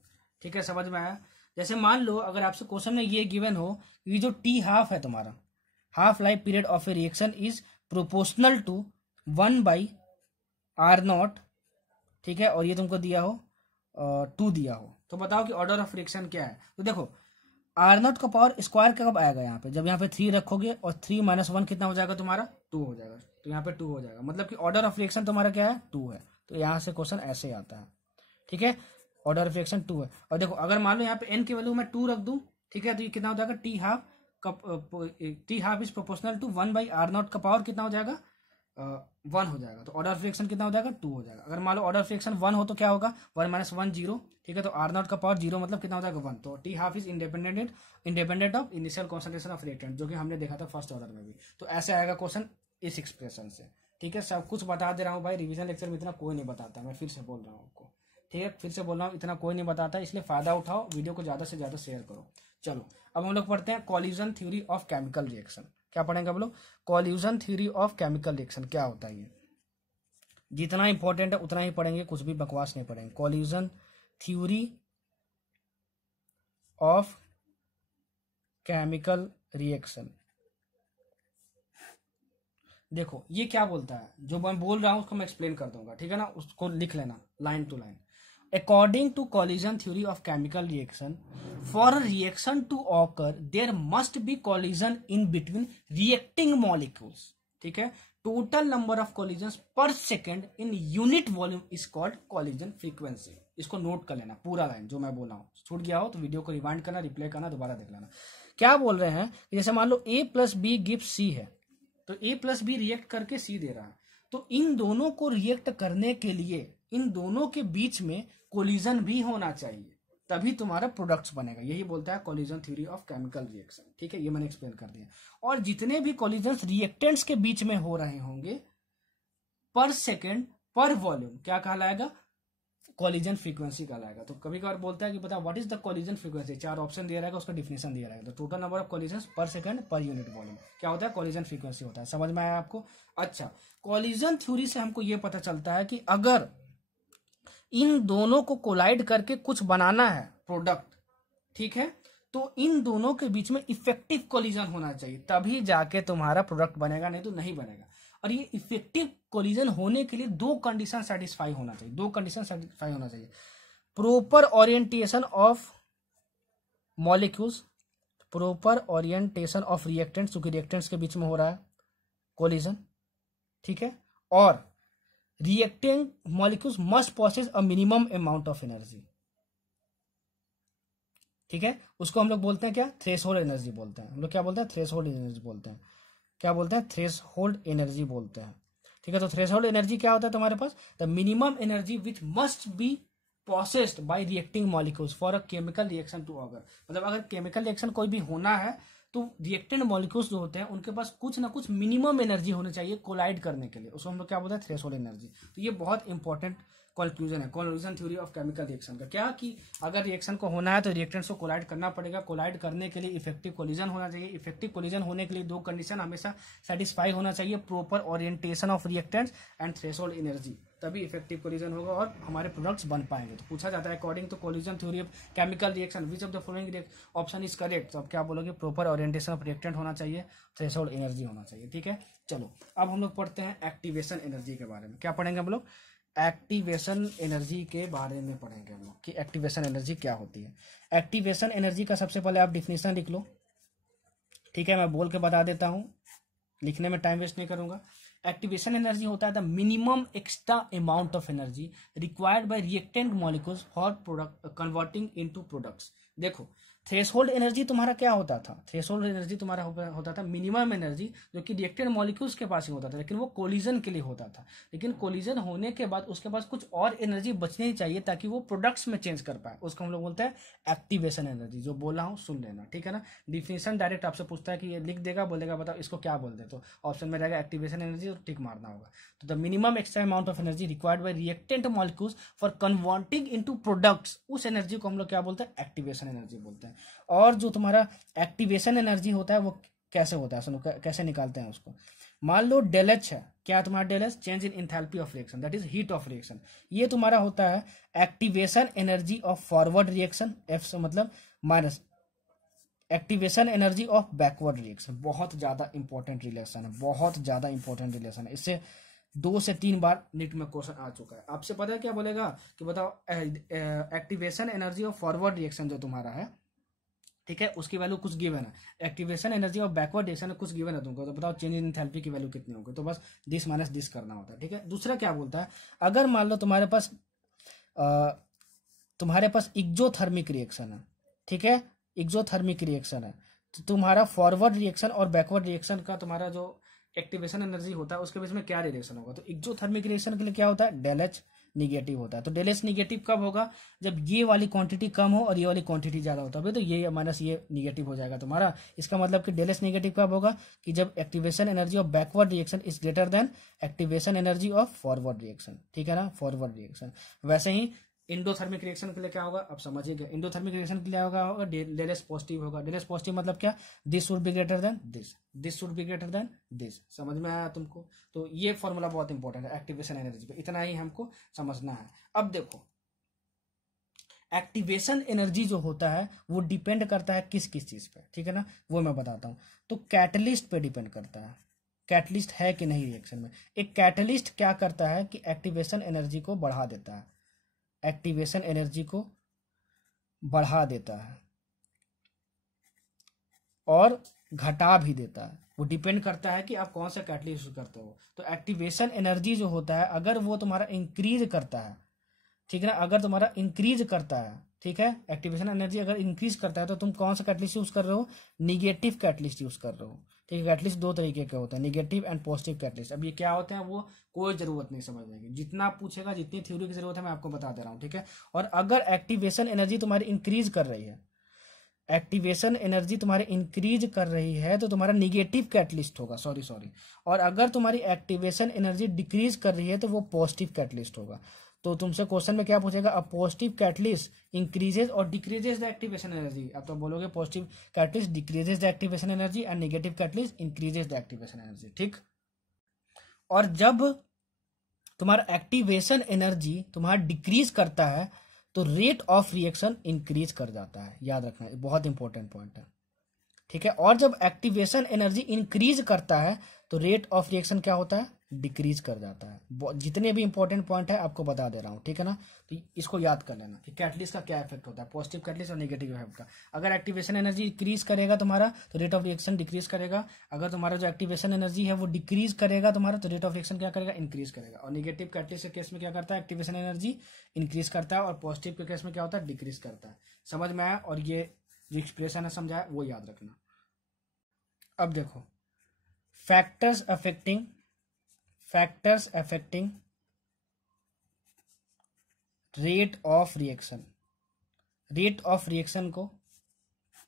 ठीक है, समझ में आया। जैसे मान लो अगर आपसे क्वेश्चन में ये गिवन हो कि जो टी हाफ है तुम्हारा, half life period of a reaction is proportional to 1/r0, ठीक है, और ये तुमको दिया हो 2 दिया हो, तो बताओ कि ऑर्डर ऑफ रिएक्शन क्या है। तो देखो r0 का पावर स्क्वायर कब आएगा यहाँ पे, जब यहाँ पे 3 रखोगे और 3 - 1 कितना हो जाएगा तुम्हारा, 2 हो जाएगा। तो यहाँ पे 2 हो जाएगा, मतलब कि ऑर्डर ऑफ रिएक्शन तुम्हारा क्या है, 2 है। तो यहाँ से क्वेश्चन ऐसे आता है, ठीक है, ऑर्डर ऑफ रिएक्शन 2 है। और देखो अगर मान लो यहाँ पे n की वैल्यू मैं 2 रख दूं, ठीक है, तो ये कितना हो जाएगा, T half is proportional to 1/r0 का पावर कितना हो जाएगा, 1 हो जाएगा। तो ऑर्डर ऑफ रिएक्शन कितना हो जाएगा, 2 हो जाएगा। अगर मान लो ऑर्डर ऑफ रिएक्शन 1 हो तो क्या होगा, 1 - 1 0, ठीक है, तो r0 का पावर 0 मतलब कितना हो जाएगा, 1। तो T half is independent of initial concentration of reactant, जो कि हमने देखा था फर्स्ट ऑर्डर में भी। तो ऐसे आएगा क्वेश्चन इस एक्सप्रेशन से, ठीक है। सब कुछ बता दे रहा हूँ भाई, रिवीजन लेक्चर में इतना कोई नहीं बताता, मैं फिर से बोल रहा हूँ आपको, ठीक है, फिर से बोल रहा हूँ, इतना कोई नहीं बताता, इसलिए फायदा उठाओ, वीडियो को ज्यादा से ज्यादा शेयर करो। चलो अब हम लोग पढ़ते हैं collusion theory of chemical reaction. क्या पढ़ेंगे हम लोग, collusion theory of chemical reaction क्या होता है। ये जितना इंपॉर्टेंट है उतना ही पढ़ेंगे, कुछ भी बकवास नहीं पढ़ेंगे। Collusion theory of chemical reaction, देखो ये क्या बोलता है, जो मैं बोल रहा हूं उसको मैं एक्सप्लेन कर दूंगा, ठीक है ना, उसको लिख लेना line to line. According to collision theory of chemical reaction, for a reaction to occur, there must be collision in between reacting molecules. ठीक है, total number of collisions per second in unit volume is called collision frequency. इसको note कर लेना पूरा line, जो मैं बोल रहा हूँ छूट गया हो तो वीडियो को रिवाइंड करना, रिप्ले करना, दोबारा देख लेना। क्या बोल रहे हैं, जैसे मान लो a + b गिव्स c है, तो a + b रिएक्ट करके c दे रहा है, तो इन दोनों को रिएक्ट करने के लिए इन दोनों के बीच में कोलिजन भी होना चाहिए, तभी तुम्हारा प्रोडक्ट्स बनेगा। यही बोलता है collusion theory of chemical reaction, ठीक है, ये मैंने एक्सप्लेन कर दिया। और जितने भी कॉल्यूजन्स रिएक्टेंट्स के बीच में हो रहे होंगे पर सेकेंड पर वॉल्यूम क्या कहलाएगा, कॉल्यूजन फ्रीक्वेंसी कहलाएगा। तो कभी कभार बोलता है कि बता what is the collusion frequency, 4 option दिया रहेगा, उसका डिफिनेशन दिया रहेगा। तो टोटल नंबर ऑफ कॉल्यूजन्स पर सेकंड पर यूनिट वॉल्यूम क्या होता है, कॉल्यूजन फ्रीक्वेंसी होता है। समझ में आया आपको। अच्छा, कॉल्यूजन थ्योरी से हमको ये पता चलता है कि अगर इन दोनों को कोलाइड करके कुछ बनाना है प्रोडक्ट, ठीक है, तो इन दोनों के बीच में इफेक्टिव कोलिजन होना चाहिए, तभी जाके तुम्हारा प्रोडक्ट बनेगा, नहीं तो नहीं बनेगा। और ये इफेक्टिव कोलिजन होने के लिए 2 कंडीशन सेटिस्फाई होना चाहिए, 2 कंडीशन सेटिस्फाई होना चाहिए। Proper orientation of molecules, proper orientation of reactants, क्योंकि रिएक्टेंट्स के बीच में हो रहा है कोलिजन, ठीक है, और reacting molecules must possess a minimum amount of energy, ठीक है, उसको हम लोग बोलते हैं क्या, थ्रेशोल्ड एनर्जी बोलते हैं। हम लोग क्या बोलते हैं, थ्रेशोल्ड एनर्जी बोलते हैं। क्या बोलते हैं, थ्रेशोल्ड एनर्जी बोलते हैं, ठीक है। तो थ्रेशोल्ड एनर्जी क्या होता है तुम्हारे पास, the minimum energy which must be possessed by reacting molecules for a chemical reaction to occur. मतलब अगर केमिकल रिएक्शन कोई भी होना है तो रिएक्टेंट मॉलिक्यूल्स जो होते हैं उनके पास कुछ ना कुछ मिनिमम एनर्जी होनी चाहिए कोलाइड करने के लिए, उसको हम लोग क्या बोलते हैं, थ्रेशोल्ड एनर्जी। तो ये बहुत इंपॉर्टेंट कंक्लूजन है collusion theory of chemical reaction का। क्या कि अगर रिएक्शन को होना है तो रिएक्टेंट्स को कोलाइड करना पड़ेगा, कोलाइड करने के लिए इफेक्टिव कोलिजन होना चाहिए। इफेक्टिव कोलिजन होने के लिए 2 कंडीशन हमेशा सेटिस्फाई होना चाहिए, proper orientation of reactants and threshold energy. तभी इफेक्टिव कोलिजन होगा और हमारे प्रोडक्ट्स बन पाएंगे। तो पूछा जाता है according to collision theory of chemical reaction which of the following option is correct. तो आप क्या बोलोगे, प्रॉपर ओरिएंटेशन ऑफ रिएक्टेंट होना चाहिए, थ्रेशोल्ड एनर्जी होना चाहिए। ठीक है, चलो अब हम लोग पढ़ते हैं एक्टिवेशन एनर्जी के बारे में। क्या पढ़ेंगे हम लोग, एक्टिवेशन एनर्जी के बारे में पढ़ेंगे हम लोग कि एक्टिवेशन एनर्जी क्या होती है। एक्टिवेशन एनर्जी का सबसे पहले आप डिफिनेशन लिख लो। ठीक है, मैं बोल के बता देता हूं, लिखने में टाइम वेस्ट नहीं करूंगा। एक्टिवेशन एनर्जी होता है the minimum extra amount of energy required by reactant molecules for product converting into products. देखो थ्रेशोल्ड एनर्जी तुम्हारा क्या होता था, थ्रेशोल्ड एनर्जी तुम्हारा होता था मिनिमम एनर्जी जो कि रिएक्टेंट मॉलिक्यूल्स के पास ही होता था, लेकिन वो कोलिजन के लिए होता था। लेकिन कोलिजन होने के बाद उसके पास कुछ और एनर्जी बचनी ही चाहिए ताकि वो प्रोडक्ट्स में चेंज कर पाए, उसको हम लोग बोलते हैं एक्टिवेशन एनर्जी। जो बोल रहा हूँ सुन लेना, ठीक है ना। डिफिनेशन डायरेक्ट आपसे पूछता है कि ये लिख देगा, बोलेगा बताओ इसको क्या बोलते हैं, तो ऑप्शन में रहेगा एक्टिवेशन एनर्जी और टिक मारना होगा। तो the minimum extra amount of energy required by reactant molecules for converting into products, उस एनर्जी को हम लोग क्या बोलते हैं, एक्टिवेशन एनर्जी बोलते हैं। और जो तुम्हारा एक्टिवेशन एनर्जी होता है वो कैसे होता है, सुनो कैसे निकालते हैं उसको। मान लो डेल एच है, क्या तुम्हारा del H, change in enthalpy of reaction, that is heat of reaction. ये तुम्हारा होता है activation energy of forward reaction, F से मतलब minus activation energy of backward reaction. बहुत ज्यादा इंपॉर्टेंट रिलेशन है, बहुत ज्यादा इंपॉर्टेंट रिलेशन है। इससे 2 से 3 बार नीट में क्वेश्चन आ चुका है। आपसे पता है क्या बोलेगा कि बताओ activation energy of forward reaction जो तुम्हारा है, ठीक है, उसकी वैल्यू कुछ गिवन है। Activation energy of backward reaction में कुछ गिवन है तुमको, तो बताओ चेंज इन एंथैल्पी की वैल्यू कितनी होगी, तो बस दिस माइनस दिस करना होता है। ठीक है, दूसरा क्या बोलता है, अगर मान लो तुम्हारे पास एक्सोथर्मिक रिएक्शन है, ठीक है, एक्सोथर्मिक रिएक्शन है, तो तुम्हारा फॉरवर्ड रिएक्शन और बैकवर्ड रिएक्शन का तुम्हारा जो एक्टिवेशन एनर्जी होता है उसके बीच में क्या रिलेशन होगा। तो एक्सोथर्मिक रिएक्शन के लिए क्या होता है, डेल एच निगेटिव होता है। तो डेल एच निगेटिव कब होगा, जब ये वाली क्वांटिटी कम हो और ये वाली क्वांटिटी ज्यादा होता है, तो ये माइनस ये निगेटिव हो जाएगा तुम्हारा। इसका मतलब कि डेल एच निगेटिव कब होगा, कि जब activation energy of backward reaction is greater than activation energy of forward reaction. ठीक है ना, फॉरवर्ड रिएक्शन। वैसे ही इंडोथर्मिक रिएक्शन के लिए क्या होगा, अब समझिएगा, इंडोथर्मिक रिएक्शन के लिए होगा डेल एच पॉजिटिव होगा। डेल एच पॉजिटिव मतलब क्या, this should be greater than this, this should be greater than this. समझ में आया तुमको। तो ये फॉर्मूला बहुत इंपॉर्टेंट है एक्टिवेशन एनर्जी पे, इतना ही हमको समझना है। अब देखो एक्टिवेशन एनर्जी जो होता है वो डिपेंड करता है किस किस चीज पे, ठीक है ना, वो मैं बताता हूं। तो कैटलिस्ट पे डिपेंड करता है, कैटलिस्ट है कि नहीं रिएक्शन में। एक कैटलिस्ट क्या करता है कि एक्टिवेशन एनर्जी को बढ़ा देता है, एक्टिवेशन एनर्जी को बढ़ा देता है और घटा भी देता है। वो डिपेंड करता है कि आप कौन सा कैटलिस्ट यूज करते हो। तो एक्टिवेशन एनर्जी जो होता है अगर वो तुम्हारा इंक्रीज करता है, ठीक है ना, अगर तुम्हारा इंक्रीज करता है, ठीक है, एक्टिवेशन एनर्जी अगर इंक्रीज करता है तो तुम कौन सा कैटलिस्ट यूज कर रहे हो, निगेटिव कैटलिस्ट यूज कर रहे हो। ठीक है, कैटलिस्ट 2 तरीके के होते हैं, निगेटिव एंड पॉजिटिव कैटलिस्ट। अब ये क्या होते हैं वो कोई जरूरत नहीं समझने की, जितना पूछेगा जितनी थ्योरी की जरूरत है मैं आपको बता दे रहा हूँ। ठीक है, और अगर एक्टिवेशन एनर्जी तुम्हारी इंक्रीज कर रही है, एक्टिवेशन एनर्जी तुम्हारी इंक्रीज कर रही है तो तुम्हारा निगेटिव कैटलिस्ट होगा, सॉरी, और अगर तुम्हारी एक्टिवेशन एनर्जी डिक्रीज कर रही है तो वो पॉजिटिव कैटलिस्ट होगा। तो तुमसे क्वेश्चन में क्या पूछेगा, अ पॉजिटिव कैटलिस्ट इंक्रीजेज और डिक्रीजेज द एक्टिवेशन एनर्जी। अब तो बोलोगे positive catalyst decreases the activation energy and negative catalyst increases the activation energy. ठीक, और जब तुम्हारा एक्टिवेशन एनर्जी तुम्हारा डिक्रीज करता है तो रेट ऑफ रिएक्शन इंक्रीज कर जाता है, याद रखना, बहुत इंपॉर्टेंट पॉइंट है। ठीक है, और जब एक्टिवेशन एनर्जी इंक्रीज करता है तो रेट ऑफ रिएक्शन क्या होता है, डिक्रीज कर जाता है। जितने भी इंपॉर्टेंट पॉइंट है आपको बता दे रहा हूं, ठीक है ना। तो इसको याद कर लेना कि कैटलिस्ट का क्या इफेक्ट होता है, पॉजिटिव कैटलिस्ट और नेगेटिव इफेक्ट का। अगर एक्टिवेशन एनर्जी इंक्रीज करेगा तुम्हारा तो रेट ऑफ रिएक्शन डिक्रीज करेगा। अगर तुम्हारा जो एक्टिवेशन एनर्जी है वो डिक्रीज करेगा तुम्हारा तो रेट ऑफ रिएक्शन क्या करेगा, इंक्रीज करेगा। और नेगेटिव कैटलिस्ट के केस में क्या करता है, एक्टिवेशन एनर्जी इंक्रीज करता है, और पॉजिटिव के केस में क्या होता है, डिक्रीज करता है। समझ में आया, और ये जो एक्सप्रेशन है समझाया वो याद रखना। अब देखो factors affecting rate of reaction, rate of reaction को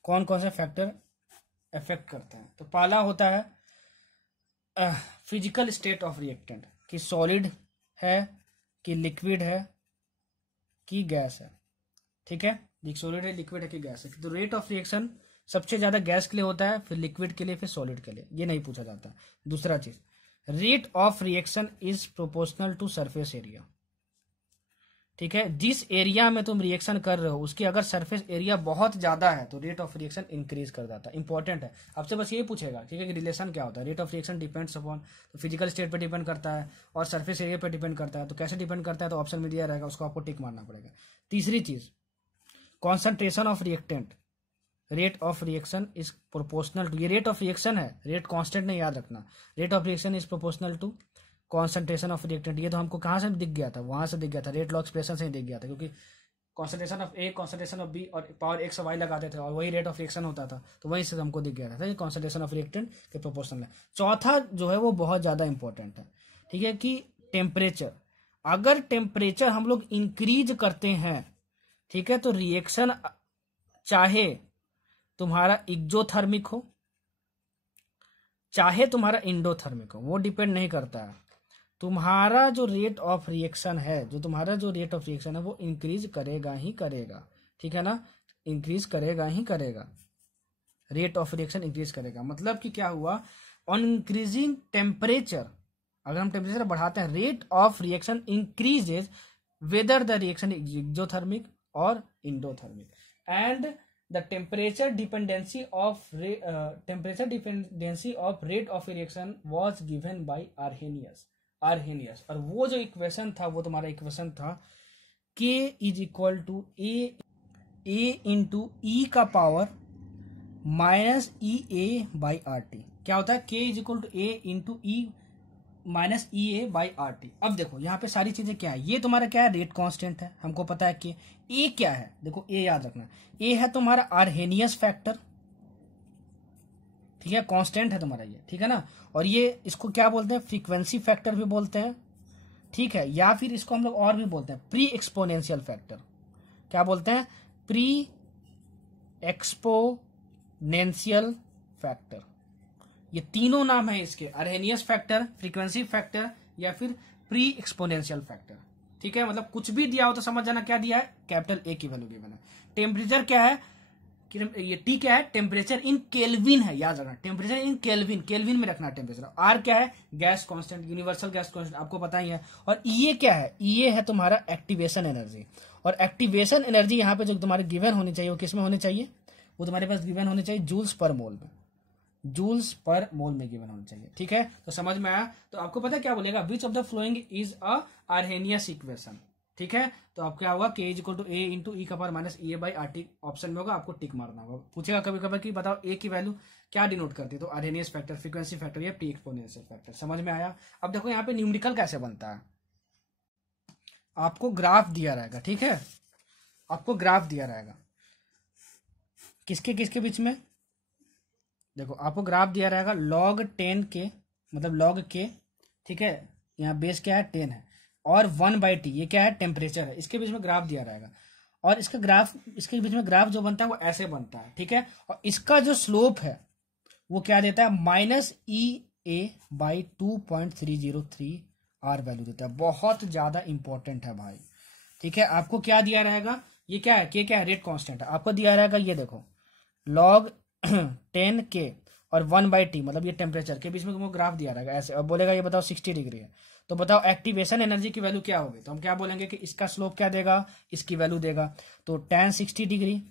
कौन कौन से फैक्टर अफेक्ट करते हैं। तो पहला होता है फिजिकल स्टेट ऑफ रिएक्टेंट, कि सॉलिड है कि लिक्विड है कि गैस है। ठीक है, सॉलिड है, लिक्विड है कि गैस है। तो रेट ऑफ रिएक्शन सबसे ज्यादा गैस के लिए होता है, फिर लिक्विड के लिए, फिर सॉलिड के लिए, ये नहीं पूछा जाता। दूसरा चीज rate of reaction is proportional to surface area. ठीक है, जिस एरिया में तुम रिएक्शन कर रहे हो उसकी अगर सरफेस एरिया बहुत ज्यादा है तो रेट ऑफ रिएक्शन इंक्रीज कर जाता है। इंपॉर्टेंट है, आपसे बस ये पूछेगा, ठीक है, कि रिलेशन क्या होता है। Rate of reaction depends upon, तो फिजिकल स्टेट पे डिपेंड करता है और सरफेस एरिया पे डिपेंड करता है। तो कैसे डिपेंड करता है, तो ऑप्शन में दिया रहेगा, उसको आपको टिक मारना पड़ेगा। तीसरी चीज, concentration of reactant, rate of reaction is proportional to, ये रेट ऑफ रिएक्शन है, रेट कांस्टेंट नहीं याद रखना। Rate of reaction is proportional to concentration of reactant. ये तो हमको कहाँ से दिख गया था, वहां से दिख गया था, रेट लॉ एक्सप्रेशन से ही दिख गया था, क्योंकि concentration of A, concentration of B और पावर एक्स वाई लगाते थे और वही रेट ऑफ रिएक्शन होता था, तो वहीं से हमको दिख गया था ये कॉन्सेंट्रेशन ऑफ रिएक्टेंट के प्रोपोर्शनल है। चौथा जो है वो बहुत ज्यादा इंपॉर्टेंट है, ठीक है, कि टेम्परेचर, अगर टेम्परेचर हम लोग इंक्रीज करते हैं, ठीक है, तो रिएक्शन चाहे तुम्हारा एक्जोथर्मिक हो चाहे तुम्हारा इंडोथर्मिक हो, वो डिपेंड नहीं करता है। तुम्हारा जो रेट ऑफ रिएक्शन है, वो इंक्रीज करेगा ही करेगा, ठीक है ना, इंक्रीज करेगा ही करेगा, रेट ऑफ रिएक्शन इंक्रीज करेगा। मतलब कि क्या हुआ, ऑन इंक्रीजिंग टेम्परेचर, अगर हम टेम्परेचर बढ़ाते हैं, rate of reaction increases whether the reaction is exothermic और endothermic, and the temperature dependency of rate of reaction was given by Arrhenius. और वो जो इक्वेशन था, वो तुम्हारा इक्वेशन था K is equal to A into E का power minus E A by R T. क्या होता है, K is equal to A into E minus E A by R T. अब देखो यहाँ पे सारी चीजें क्या है, ये तुम्हारा क्या है, रेट कांस्टेंट है, हमको पता है कि ए क्या है, देखो ए याद रखना, ए है तुम्हारा आर्हेनियस फैक्टर, ठीक है, कांस्टेंट है तुम्हारा ये, ठीक है ना, और ये इसको क्या बोलते हैं, फ्रीक्वेंसी फैक्टर भी बोलते हैं, ठीक है, या फिर इसको हम लोग और भी बोलते हैं प्री एक्सपोनेंशियल फैक्टर। क्या बोलते हैं, प्री एक्सपोनेंशियल फैक्टर। ये तीनों नाम है इसके, आर्हेनियस फैक्टर, फ्रीक्वेंसी फैक्टर या फिर प्री एक्सपोनेंशियल फैक्टर, ठीक है। मतलब कुछ भी दिया हो तो समझ जाना क्या दिया है, कैपिटल ए की वैल्यू गिवन है। टेम्परेचर क्या है, ये टी क्या है, टेम्परेचर इन केल्विन है, याद रखना, टेम्परेचर इन केल्विन, केल्विन में रखना टेम्परेचर। आर क्या है, gas constant, universal gas constant, आपको पता ही है। और ये क्या है, ये है तुम्हारा एक्टिवेशन एनर्जी, और एक्टिवेशन एनर्जी यहाँ पे जो तुम्हारे गिवन होनी चाहिए वो किस में होनी चाहिए, वो तुम्हारे पास गिवन होनी चाहिए जूल्स पर मोल में, जूल्स पर मोल में गिवन होनी चाहिए, ठीक है। तो समझ में आया, तो आपको पता क्या बोलेगा, which of the following is a Arrhenius equation, ठीक है। तो आप क्या होगा, K is equal to A into E का power minus E A by R T, option में होगा, आपको टिक मारना होगा। पूछेगा कभी कभी कि बताओ ए की वैल्यू क्या डिनोट करती है, तो आर्हेनियस फैक्टर, फ्रीक्वेंसी फैक्टर या प्री एक्सपोनेंशियल फैक्टर। समझ में आया। अब देखो यहाँ पे न्यूमेरिकल कैसे बनता है, आपको ग्राफ दिया रहेगा, ठीक है, आपको ग्राफ दिया रहेगा, किसके किसके बीच में, देखो आपको ग्राफ दिया रहेगा log 10 के, मतलब log के, ठीक है, यहाँ बेस क्या है 10 है, और 1/t ये क्या है, टेम्परेचर है, इसके बीच में ग्राफ दिया रहेगा, और इसका ग्राफ, इसके बीच में ग्राफ जो बनता है वो ऐसे बनता है, ठीक है। और इसका जो स्लोप है वो क्या देता है, minus E A by 2.303 R value देता है। बहुत ज्यादा इंपॉर्टेंट है भाई, ठीक है। आपको क्या दिया रहेगा, ये क्या है, के क्या है, रेट कांस्टेंट है, आपको दिया रहेगा ये देखो log 10 के और 1/t, मतलब ये टेम्परेचर के बीच में तुमको ग्राफ दिया रहेगा ऐसे, और बोलेगा ये बताओ 60 डिग्री है, तो बताओ एक्टिवेशन एनर्जी की वैल्यू क्या होगी, तो हम क्या बोलेंगे कि इसका स्लोप क्या देगा, इसकी वैल्यू देगा, तो tan 60 डिग्री,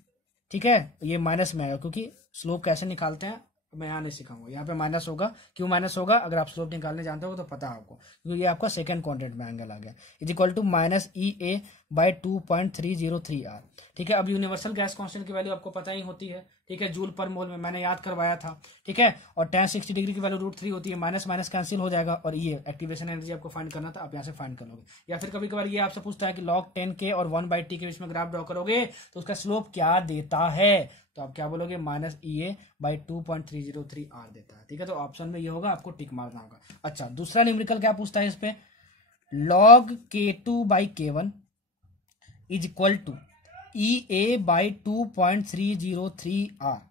ठीक है, ये माइनस में आएगा, क्योंकि स्लोप कैसे निकालते हैं मैं यहाँ नहीं सिखाऊंगा, यहाँ पे माइनस होगा, क्यों माइनस होगा, अगर आप स्लोप निकालने जानते हो तो पता है आपको, क्योंकि ये आपका सेकंड क्वाड्रेंट में एंगल आ गया, is equal to minus E A by 2.303 R, ठीक है। अब यूनिवर्सल गैस कांस्टेंट की वैल्यू आपको पता ही होती है, ठीक है, जूल पर मोल में मैंने याद करवाया था, ठीक है। और tan 60 डिग्री की वैल्यू √3 होती है, माइनस माइनस कैंसिल हो जाएगा, और ये एक्टिवेशन एनर्जी आपको फाइंड करना था, आप यहाँ से फाइंड कर लोगे। या फिर कभी कभार ये आपसे पूछता है कि log 10 के और 1/t के बीच में ग्राफ ड्रॉ करोगे तो उसका स्लोप क्या देता है, तो आप क्या बोलोगे, minus E A by 2.303 R देता है, ठीक है। तो ऑप्शन में ये होगा, आपको टिक मारना होगा। अच्छा, दूसरा न्यूमेरिकल क्या पूछता है इस पे, log k2 by k1 is equal to E A by 2.303 R,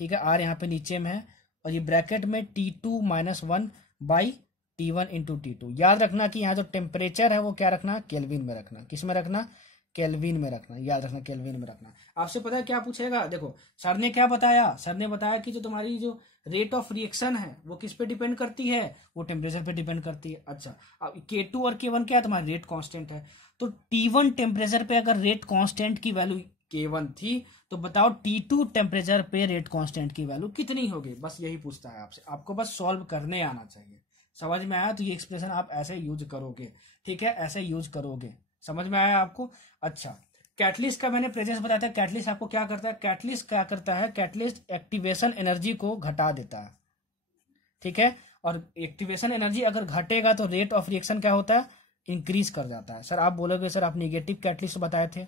ठीक है, आर यहाँ पे नीचे में है, और ये ब्रैकेट में T2 minus 1 by T1 into T2। याद रखना कि यहाँ जो टेम्परेचर है वो क्या रखना, केल्विन में रखना, किस में रखना, केल्विन में रखना, याद रखना केल्विन में रखना। आपसे पता है क्या पूछेगा, देखो सर ने क्या बताया, सर ने बताया कि जो तुम्हारी जो रेट ऑफ रिएक्शन है वो किस पे डिपेंड करती है, वो टेम्परेचर पे डिपेंड करती है। अच्छा, अब K2 और K1 क्या है, तुम्हारा रेट कांस्टेंट है। तो T1 टेम्परेचर पे अगर रेट कांस्टेंट की वैल्यू K1 थी, तो बताओ T2 टेम्परेचर पे रेट कांस्टेंट की वैल्यू कितनी होगी, बस यही पूछता है आपसे, आपको बस सॉल्व करने आना चाहिए। समझ में आया, तो ये एक्सप्रेशन आप ऐसे यूज करोगे, ठीक है, ऐसे यूज करोगे। समझ में आया आपको। अच्छा, कैटलिस्ट का मैंने प्रेजेंस बताया था, कैटलिस्ट आपको क्या करता है, कैटलिस्ट क्या करता है, कैटलिस्ट एक्टिवेशन एनर्जी को घटा देता है, ठीक है। और एक्टिवेशन एनर्जी अगर घटेगा तो रेट ऑफ रिएक्शन क्या होता है, इंक्रीज कर जाता है। सर आप बोलोगे सर आप निगेटिव कैटलिस्ट बताए थे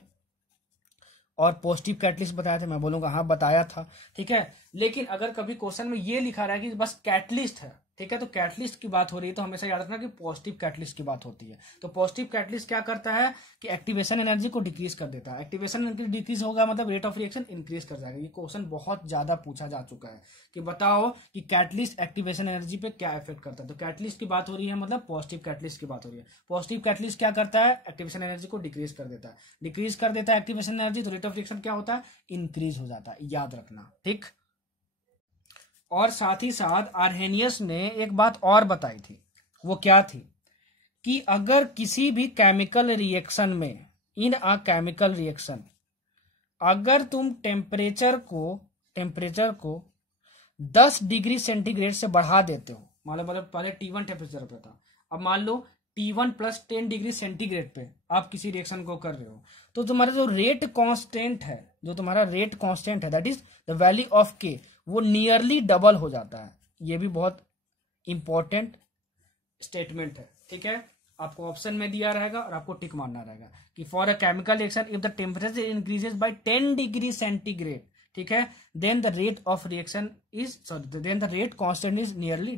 और पॉजिटिव कैटलिस्ट बताया था, मैं बोलूंगा हाँ बताया था, ठीक है। लेकिन अगर कभी क्वेश्चन में ये लिखा रहा है कि बस कैटलिस्ट है, ठीक है, तो कैटलिस्ट की बात हो रही है तो हमेशा याद रखना कि पॉजिटिव कैटलिस्ट की बात होती है। तो पॉजिटिव कैटलिस्ट क्या करता है कि एक्टिवेशन एनर्जी को डिक्रीज कर देता है। एक्टिवेशन एनर्जी डिक्रीज होगा मतलब रेट ऑफ रिएक्शन इंक्रीज कर जाएगा। ये क्वेश्चन बहुत ज्यादा पूछा जा चुका है कि बताओ कि कैटलिस्ट एक्टिवेशन एनर्जी पे क्या इफेक्ट करता है। तो कैटलिस्ट की बात हो रही है मतलब पॉजिटिव कैटलिस्ट की बात हो रही है। पॉजिटिव कैटलिस्ट क्या करता है, एक्टिवेशन एनर्जी को डिक्रीज कर देता है। डिक्रीज कर देता है एक्टिवेशन एनर्जी, तो रेट ऑफ रिएक्शन क्या होता है, इंक्रीज हो जाता है, याद रखना, ठीक। और साथ ही साथ आर्हेनियस ने एक बात और बताई थी, वो क्या थी कि अगर किसी भी केमिकल रिएक्शन में, इन अ केमिकल रिएक्शन, अगर तुम टेम्परेचर को 10 डिग्री सेंटीग्रेड से बढ़ा देते हो, मतलब पहले T1 टेम्परेचर पे था, अब मान लो T1 प्लस 10 डिग्री सेंटीग्रेड पे आप किसी रिएक्शन को कर रहे हो, तो तुम्हारा जो रेट कांस्टेंट है, that is the value of के, वो नियरली डबल हो जाता है। ये भी बहुत इंपॉर्टेंट स्टेटमेंट है, ठीक है। आपको ऑप्शन में दिया रहेगा और आपको टिक मारना रहेगा कि for a chemical reaction if the temperature increases by 10 degree centigrade, ठीक है, then the rate of reaction is then the rate constant is nearly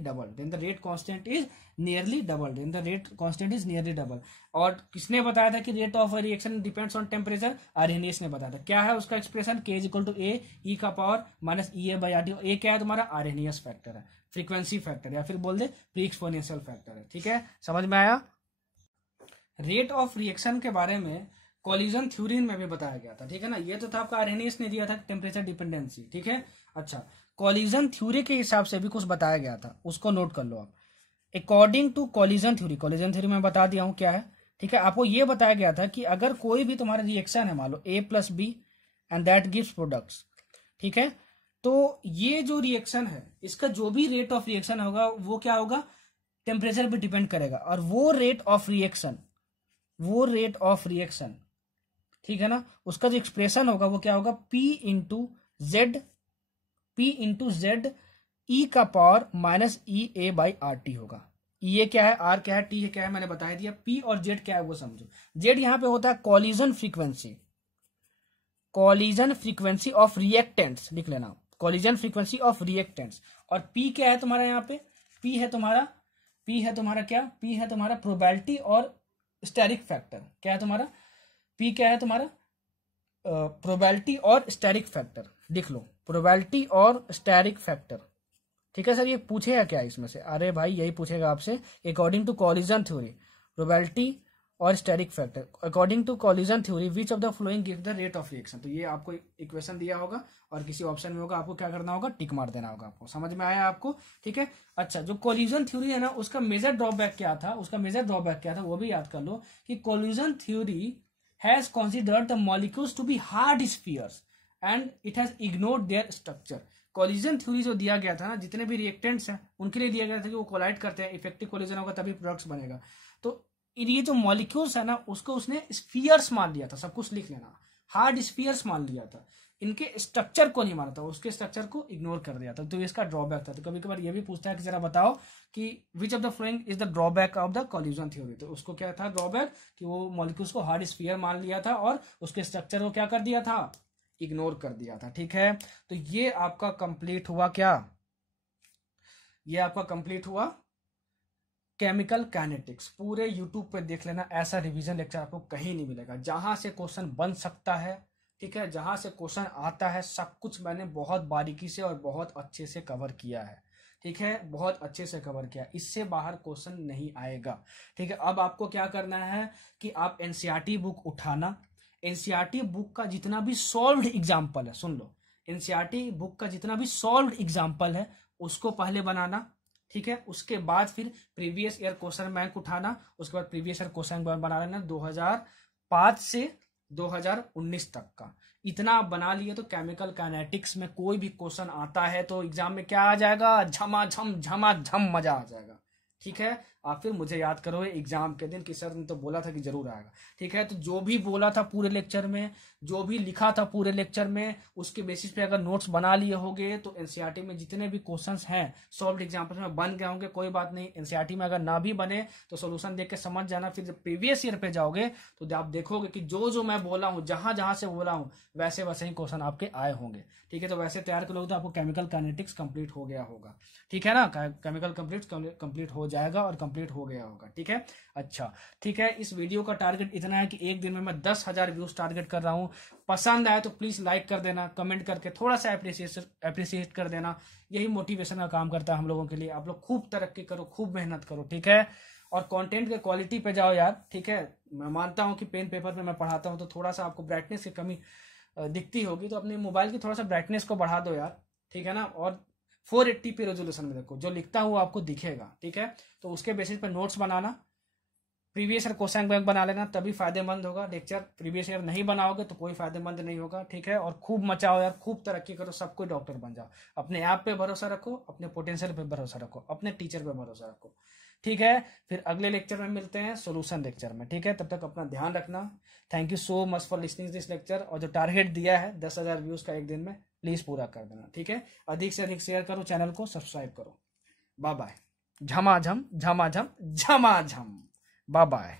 double. और किसने बताया था कि rate of reaction depends on temperature, Arrhenius ने बताया था। क्या है उसका expression, K equal to A E का power minus E A by R T. A क्या है तुम्हारा, आर्हेनियस फैक्टर है, फ्रीक्वेंसी फैक्टर, या फिर बोल दे प्री एक्सपोनेंशियल फैक्टर है, ठीक है। समझ में आया। रेट ऑफ रिएक्शन के बारे में कोलिजन थ्योरी में भी बताया गया था, ठीक है ना। ये तो था आपका आर्हेनियस ने दिया था टेम्परेचर डिपेंडेंसी, ठीक है। अच्छा, कोलिजन थ्योरी के हिसाब से भी कुछ बताया गया था, उसको नोट कर लो आप। अकॉर्डिंग टू कोलिजन थ्योरी मैं बता दिया हूं क्या है, ठीक है। आपको ये बताया गया था कि अगर कोई भी तुम्हारा रिएक्शन है, मान लो A plus B and that gives products, ठीक है, तो ये जो रिएक्शन है इसका जो भी रेट ऑफ रिएक्शन होगा वो क्या होगा, टेम्परेचर पे डिपेंड करेगा। और वो रेट ऑफ रिएक्शन, ठीक है ना, उसका जो एक्सप्रेशन होगा वो क्या होगा, P इंटू जेड ई का power minus E A by R T होगा। ये क्या है, आर क्या है, टी क्या है, मैंने बता दिया। P और जेड क्या है वो समझो। जेड यहां पे होता है कॉलिजन फ्रीक्वेंसी ऑफ रिएक्टेंट्स, लिख लेना, कॉलिजन फ्रीक्वेंसी ऑफ रिएक्टेंट्स। और P क्या है तुम्हारा, यहाँ पे P है तुम्हारा प्रोबेबिलिटी और स्टेरिक फैक्टर। क्या है तुम्हारा P, क्या है तुम्हारा प्रोबेबिलिटी और स्टेरिक फैक्टर, लिख लो, प्रोबेबिलिटी और स्टेरिक फैक्टर, ठीक है। सर ये पूछेगा क्या इसमें से, अरे भाई यही पूछेगा आपसे। According to collision theory, probability और steric factor, according to collision theory which of the following give the rate of reaction. तो ये आपको इक्वेशन दिया होगा और किसी ऑप्शन में होगा, आपको क्या करना होगा, टिक मार देना होगा। आपको समझ में आया आपको, ठीक है। अच्छा, जो कोलिजन थ्योरी है ना, उसका मेजर ड्रॉबैक क्या था, वो भी याद कर लो कि collision theory has considered the molecules to be hard spheres and it has ignored their structure। Collision theory जो दिया गया था ना, जितने भी रिएक्टेंट्स हैं उनके लिए दिया गया था कि वो कोलाइड करते हैं, इफेक्टिव कोलिजन होगा तभी प्रोडक्ट्स बनेगा। तो ये जो मॉलिक्यूल्स है ना, उसको उसने स्फीयर्स मान लिया था, सब कुछ लिख लेना, हार्ड स्फीयर्स मान लिया था, इनके स्ट्रक्चर को नहीं माना था, उसके स्ट्रक्चर को इग्नोर कर दिया था। तो इसका ड्रॉबैक था। तो कभी कभार ये भी पूछता है कि जरा बताओ कि विच of the following is the drawback of the collision theory. तो उसको क्या था ड्रॉबैक, कि वो मॉलिक्यूल्स को हार्ड स्फीयर मान लिया था और उसके स्ट्रक्चर को क्या कर दिया था, इग्नोर कर दिया था, ठीक है। तो ये आपका कंप्लीट हुआ क्या, ये आपका कंप्लीट हुआ केमिकल काइनेटिक्स। पूरे यूट्यूब पे देख लेना, ऐसा रिवीजन लेक्चर आपको कहीं नहीं मिलेगा। जहां से क्वेश्चन बन सकता है, ठीक है, जहां से क्वेश्चन आता है, सब कुछ मैंने बहुत बारीकी से और बहुत अच्छे से कवर किया है, ठीक है, बहुत अच्छे से कवर किया। इससे बाहर क्वेश्चन नहीं आएगा, ठीक है। अब आपको क्या करना है कि आप एनसीईआरटी बुक उठाना, एनसीईआरटी बुक का जितना भी सॉल्व्ड एग्जाम्पल है, सुन लो, एनसीईआरटी बुक का जितना भी सॉल्व्ड एग्जाम्पल है उसको पहले बनाना, ठीक है। उसके बाद फिर प्रीवियस ईयर क्वेश्चन बैंक उठाना, उसके बाद प्रीवियस ईयर क्वेश्चन बैंक बना लेना 2005 से 2019 तक का। इतना आप बना लिए तो केमिकल काइनेटिक्स में कोई भी क्वेश्चन आता है तो एग्जाम में क्या आ जाएगा, झमाझम मजा आ जाएगा, ठीक है। आप फिर मुझे याद करो एग्जाम के दिन कि सर ने तो बोला था कि जरूर आएगा, ठीक है। तो जो भी बोला था पूरे लेक्चर में, जो भी लिखा था पूरे लेक्चर में, उसके बेसिस पे अगर नोट्स बना लिए होंगे तो एनसीईआरटी में जितने भी क्वेश्चंस हैं सॉल्व्ड एग्जाम्पल्स में बन गए होंगे, कोई बात नहीं। एनसीईआरटी में अगर ना भी बने तो सोल्यूशन देख के समझ जाना, फिर जब प्रीवियस ईयर पे जाओगे तो आप देखोगे कि जो जो मैं बोला हूँ, जहां जहां से बोला हूँ वैसे वैसे ही क्वेश्चन आपके आए होंगे, ठीक है। तो वैसे तैयार करोगे तो आपको केमिकल काइनेटिक्स कंप्लीट हो गया होगा, ठीक है ना। केमिकल कंप्लीट हो जाएगा और कंप्लीट हो गया होगा, ठीक है। अच्छा, ठीक है। इस वीडियो का टारगेट इतना है कि एक दिन में मैं 10,000 व्यूज टारगेट कर रहा हूं। पसंद आए तो प्लीज लाइक कर देना, कमेंट करके थोड़ा सा अप्रिशिएट कर देना। यही मोटिवेशन का काम करता है हम लोगों के लिए। आप लोग खूब तरक्की करो, खूब मेहनत करो, ठीक है। और कंटेंट के क्वालिटी पे जाओ यार, ठीक है। मैं मानता हूं कि पेन पेपर पे मैं पढ़ाता हूं तो थोड़ा सा आपको ब्राइटनेस की कमी दिखती होगी, तो अपने मोबाइल की थोड़ा सा ब्राइटनेस को बढ़ा दो यार, ठीक है ना। और 480p रेजोल्यूशन में देखो, जो लिखता हूँ आपको दिखेगा, ठीक है। तो उसके बेसिस पे नोट्स बनाना, प्रीवियस ईयर क्वेश्चन बैंक बना लेना, तभी फायदेमंद होगा। लेक्चर प्रीवियस ईयर नहीं बनाओगे तो कोई फायदेमंद नहीं होगा, ठीक है। और खूब मचाओ यार, खूब तरक्की करो, सब कोई डॉक्टर बन जाओ। अपने आप पे भरोसा रखो, अपने पोटेंशियल पे भरोसा रखो, अपने टीचर पे भरोसा रखो, ठीक है। फिर अगले लेक्चर में मिलते हैं, सोल्यूशन लेक्चर में, ठीक है। तब तक अपना ध्यान रखना। Thank you so much for listening this lecture. और जो टारगेट दिया है 10,000 व्यूज का एक दिन में, प्लीज पूरा कर देना, ठीक है। अधिक से अधिक शेयर करो, चैनल को सब्सक्राइब करो। Bye bye. झमाझम झमाझम झमाझम। Bye bye.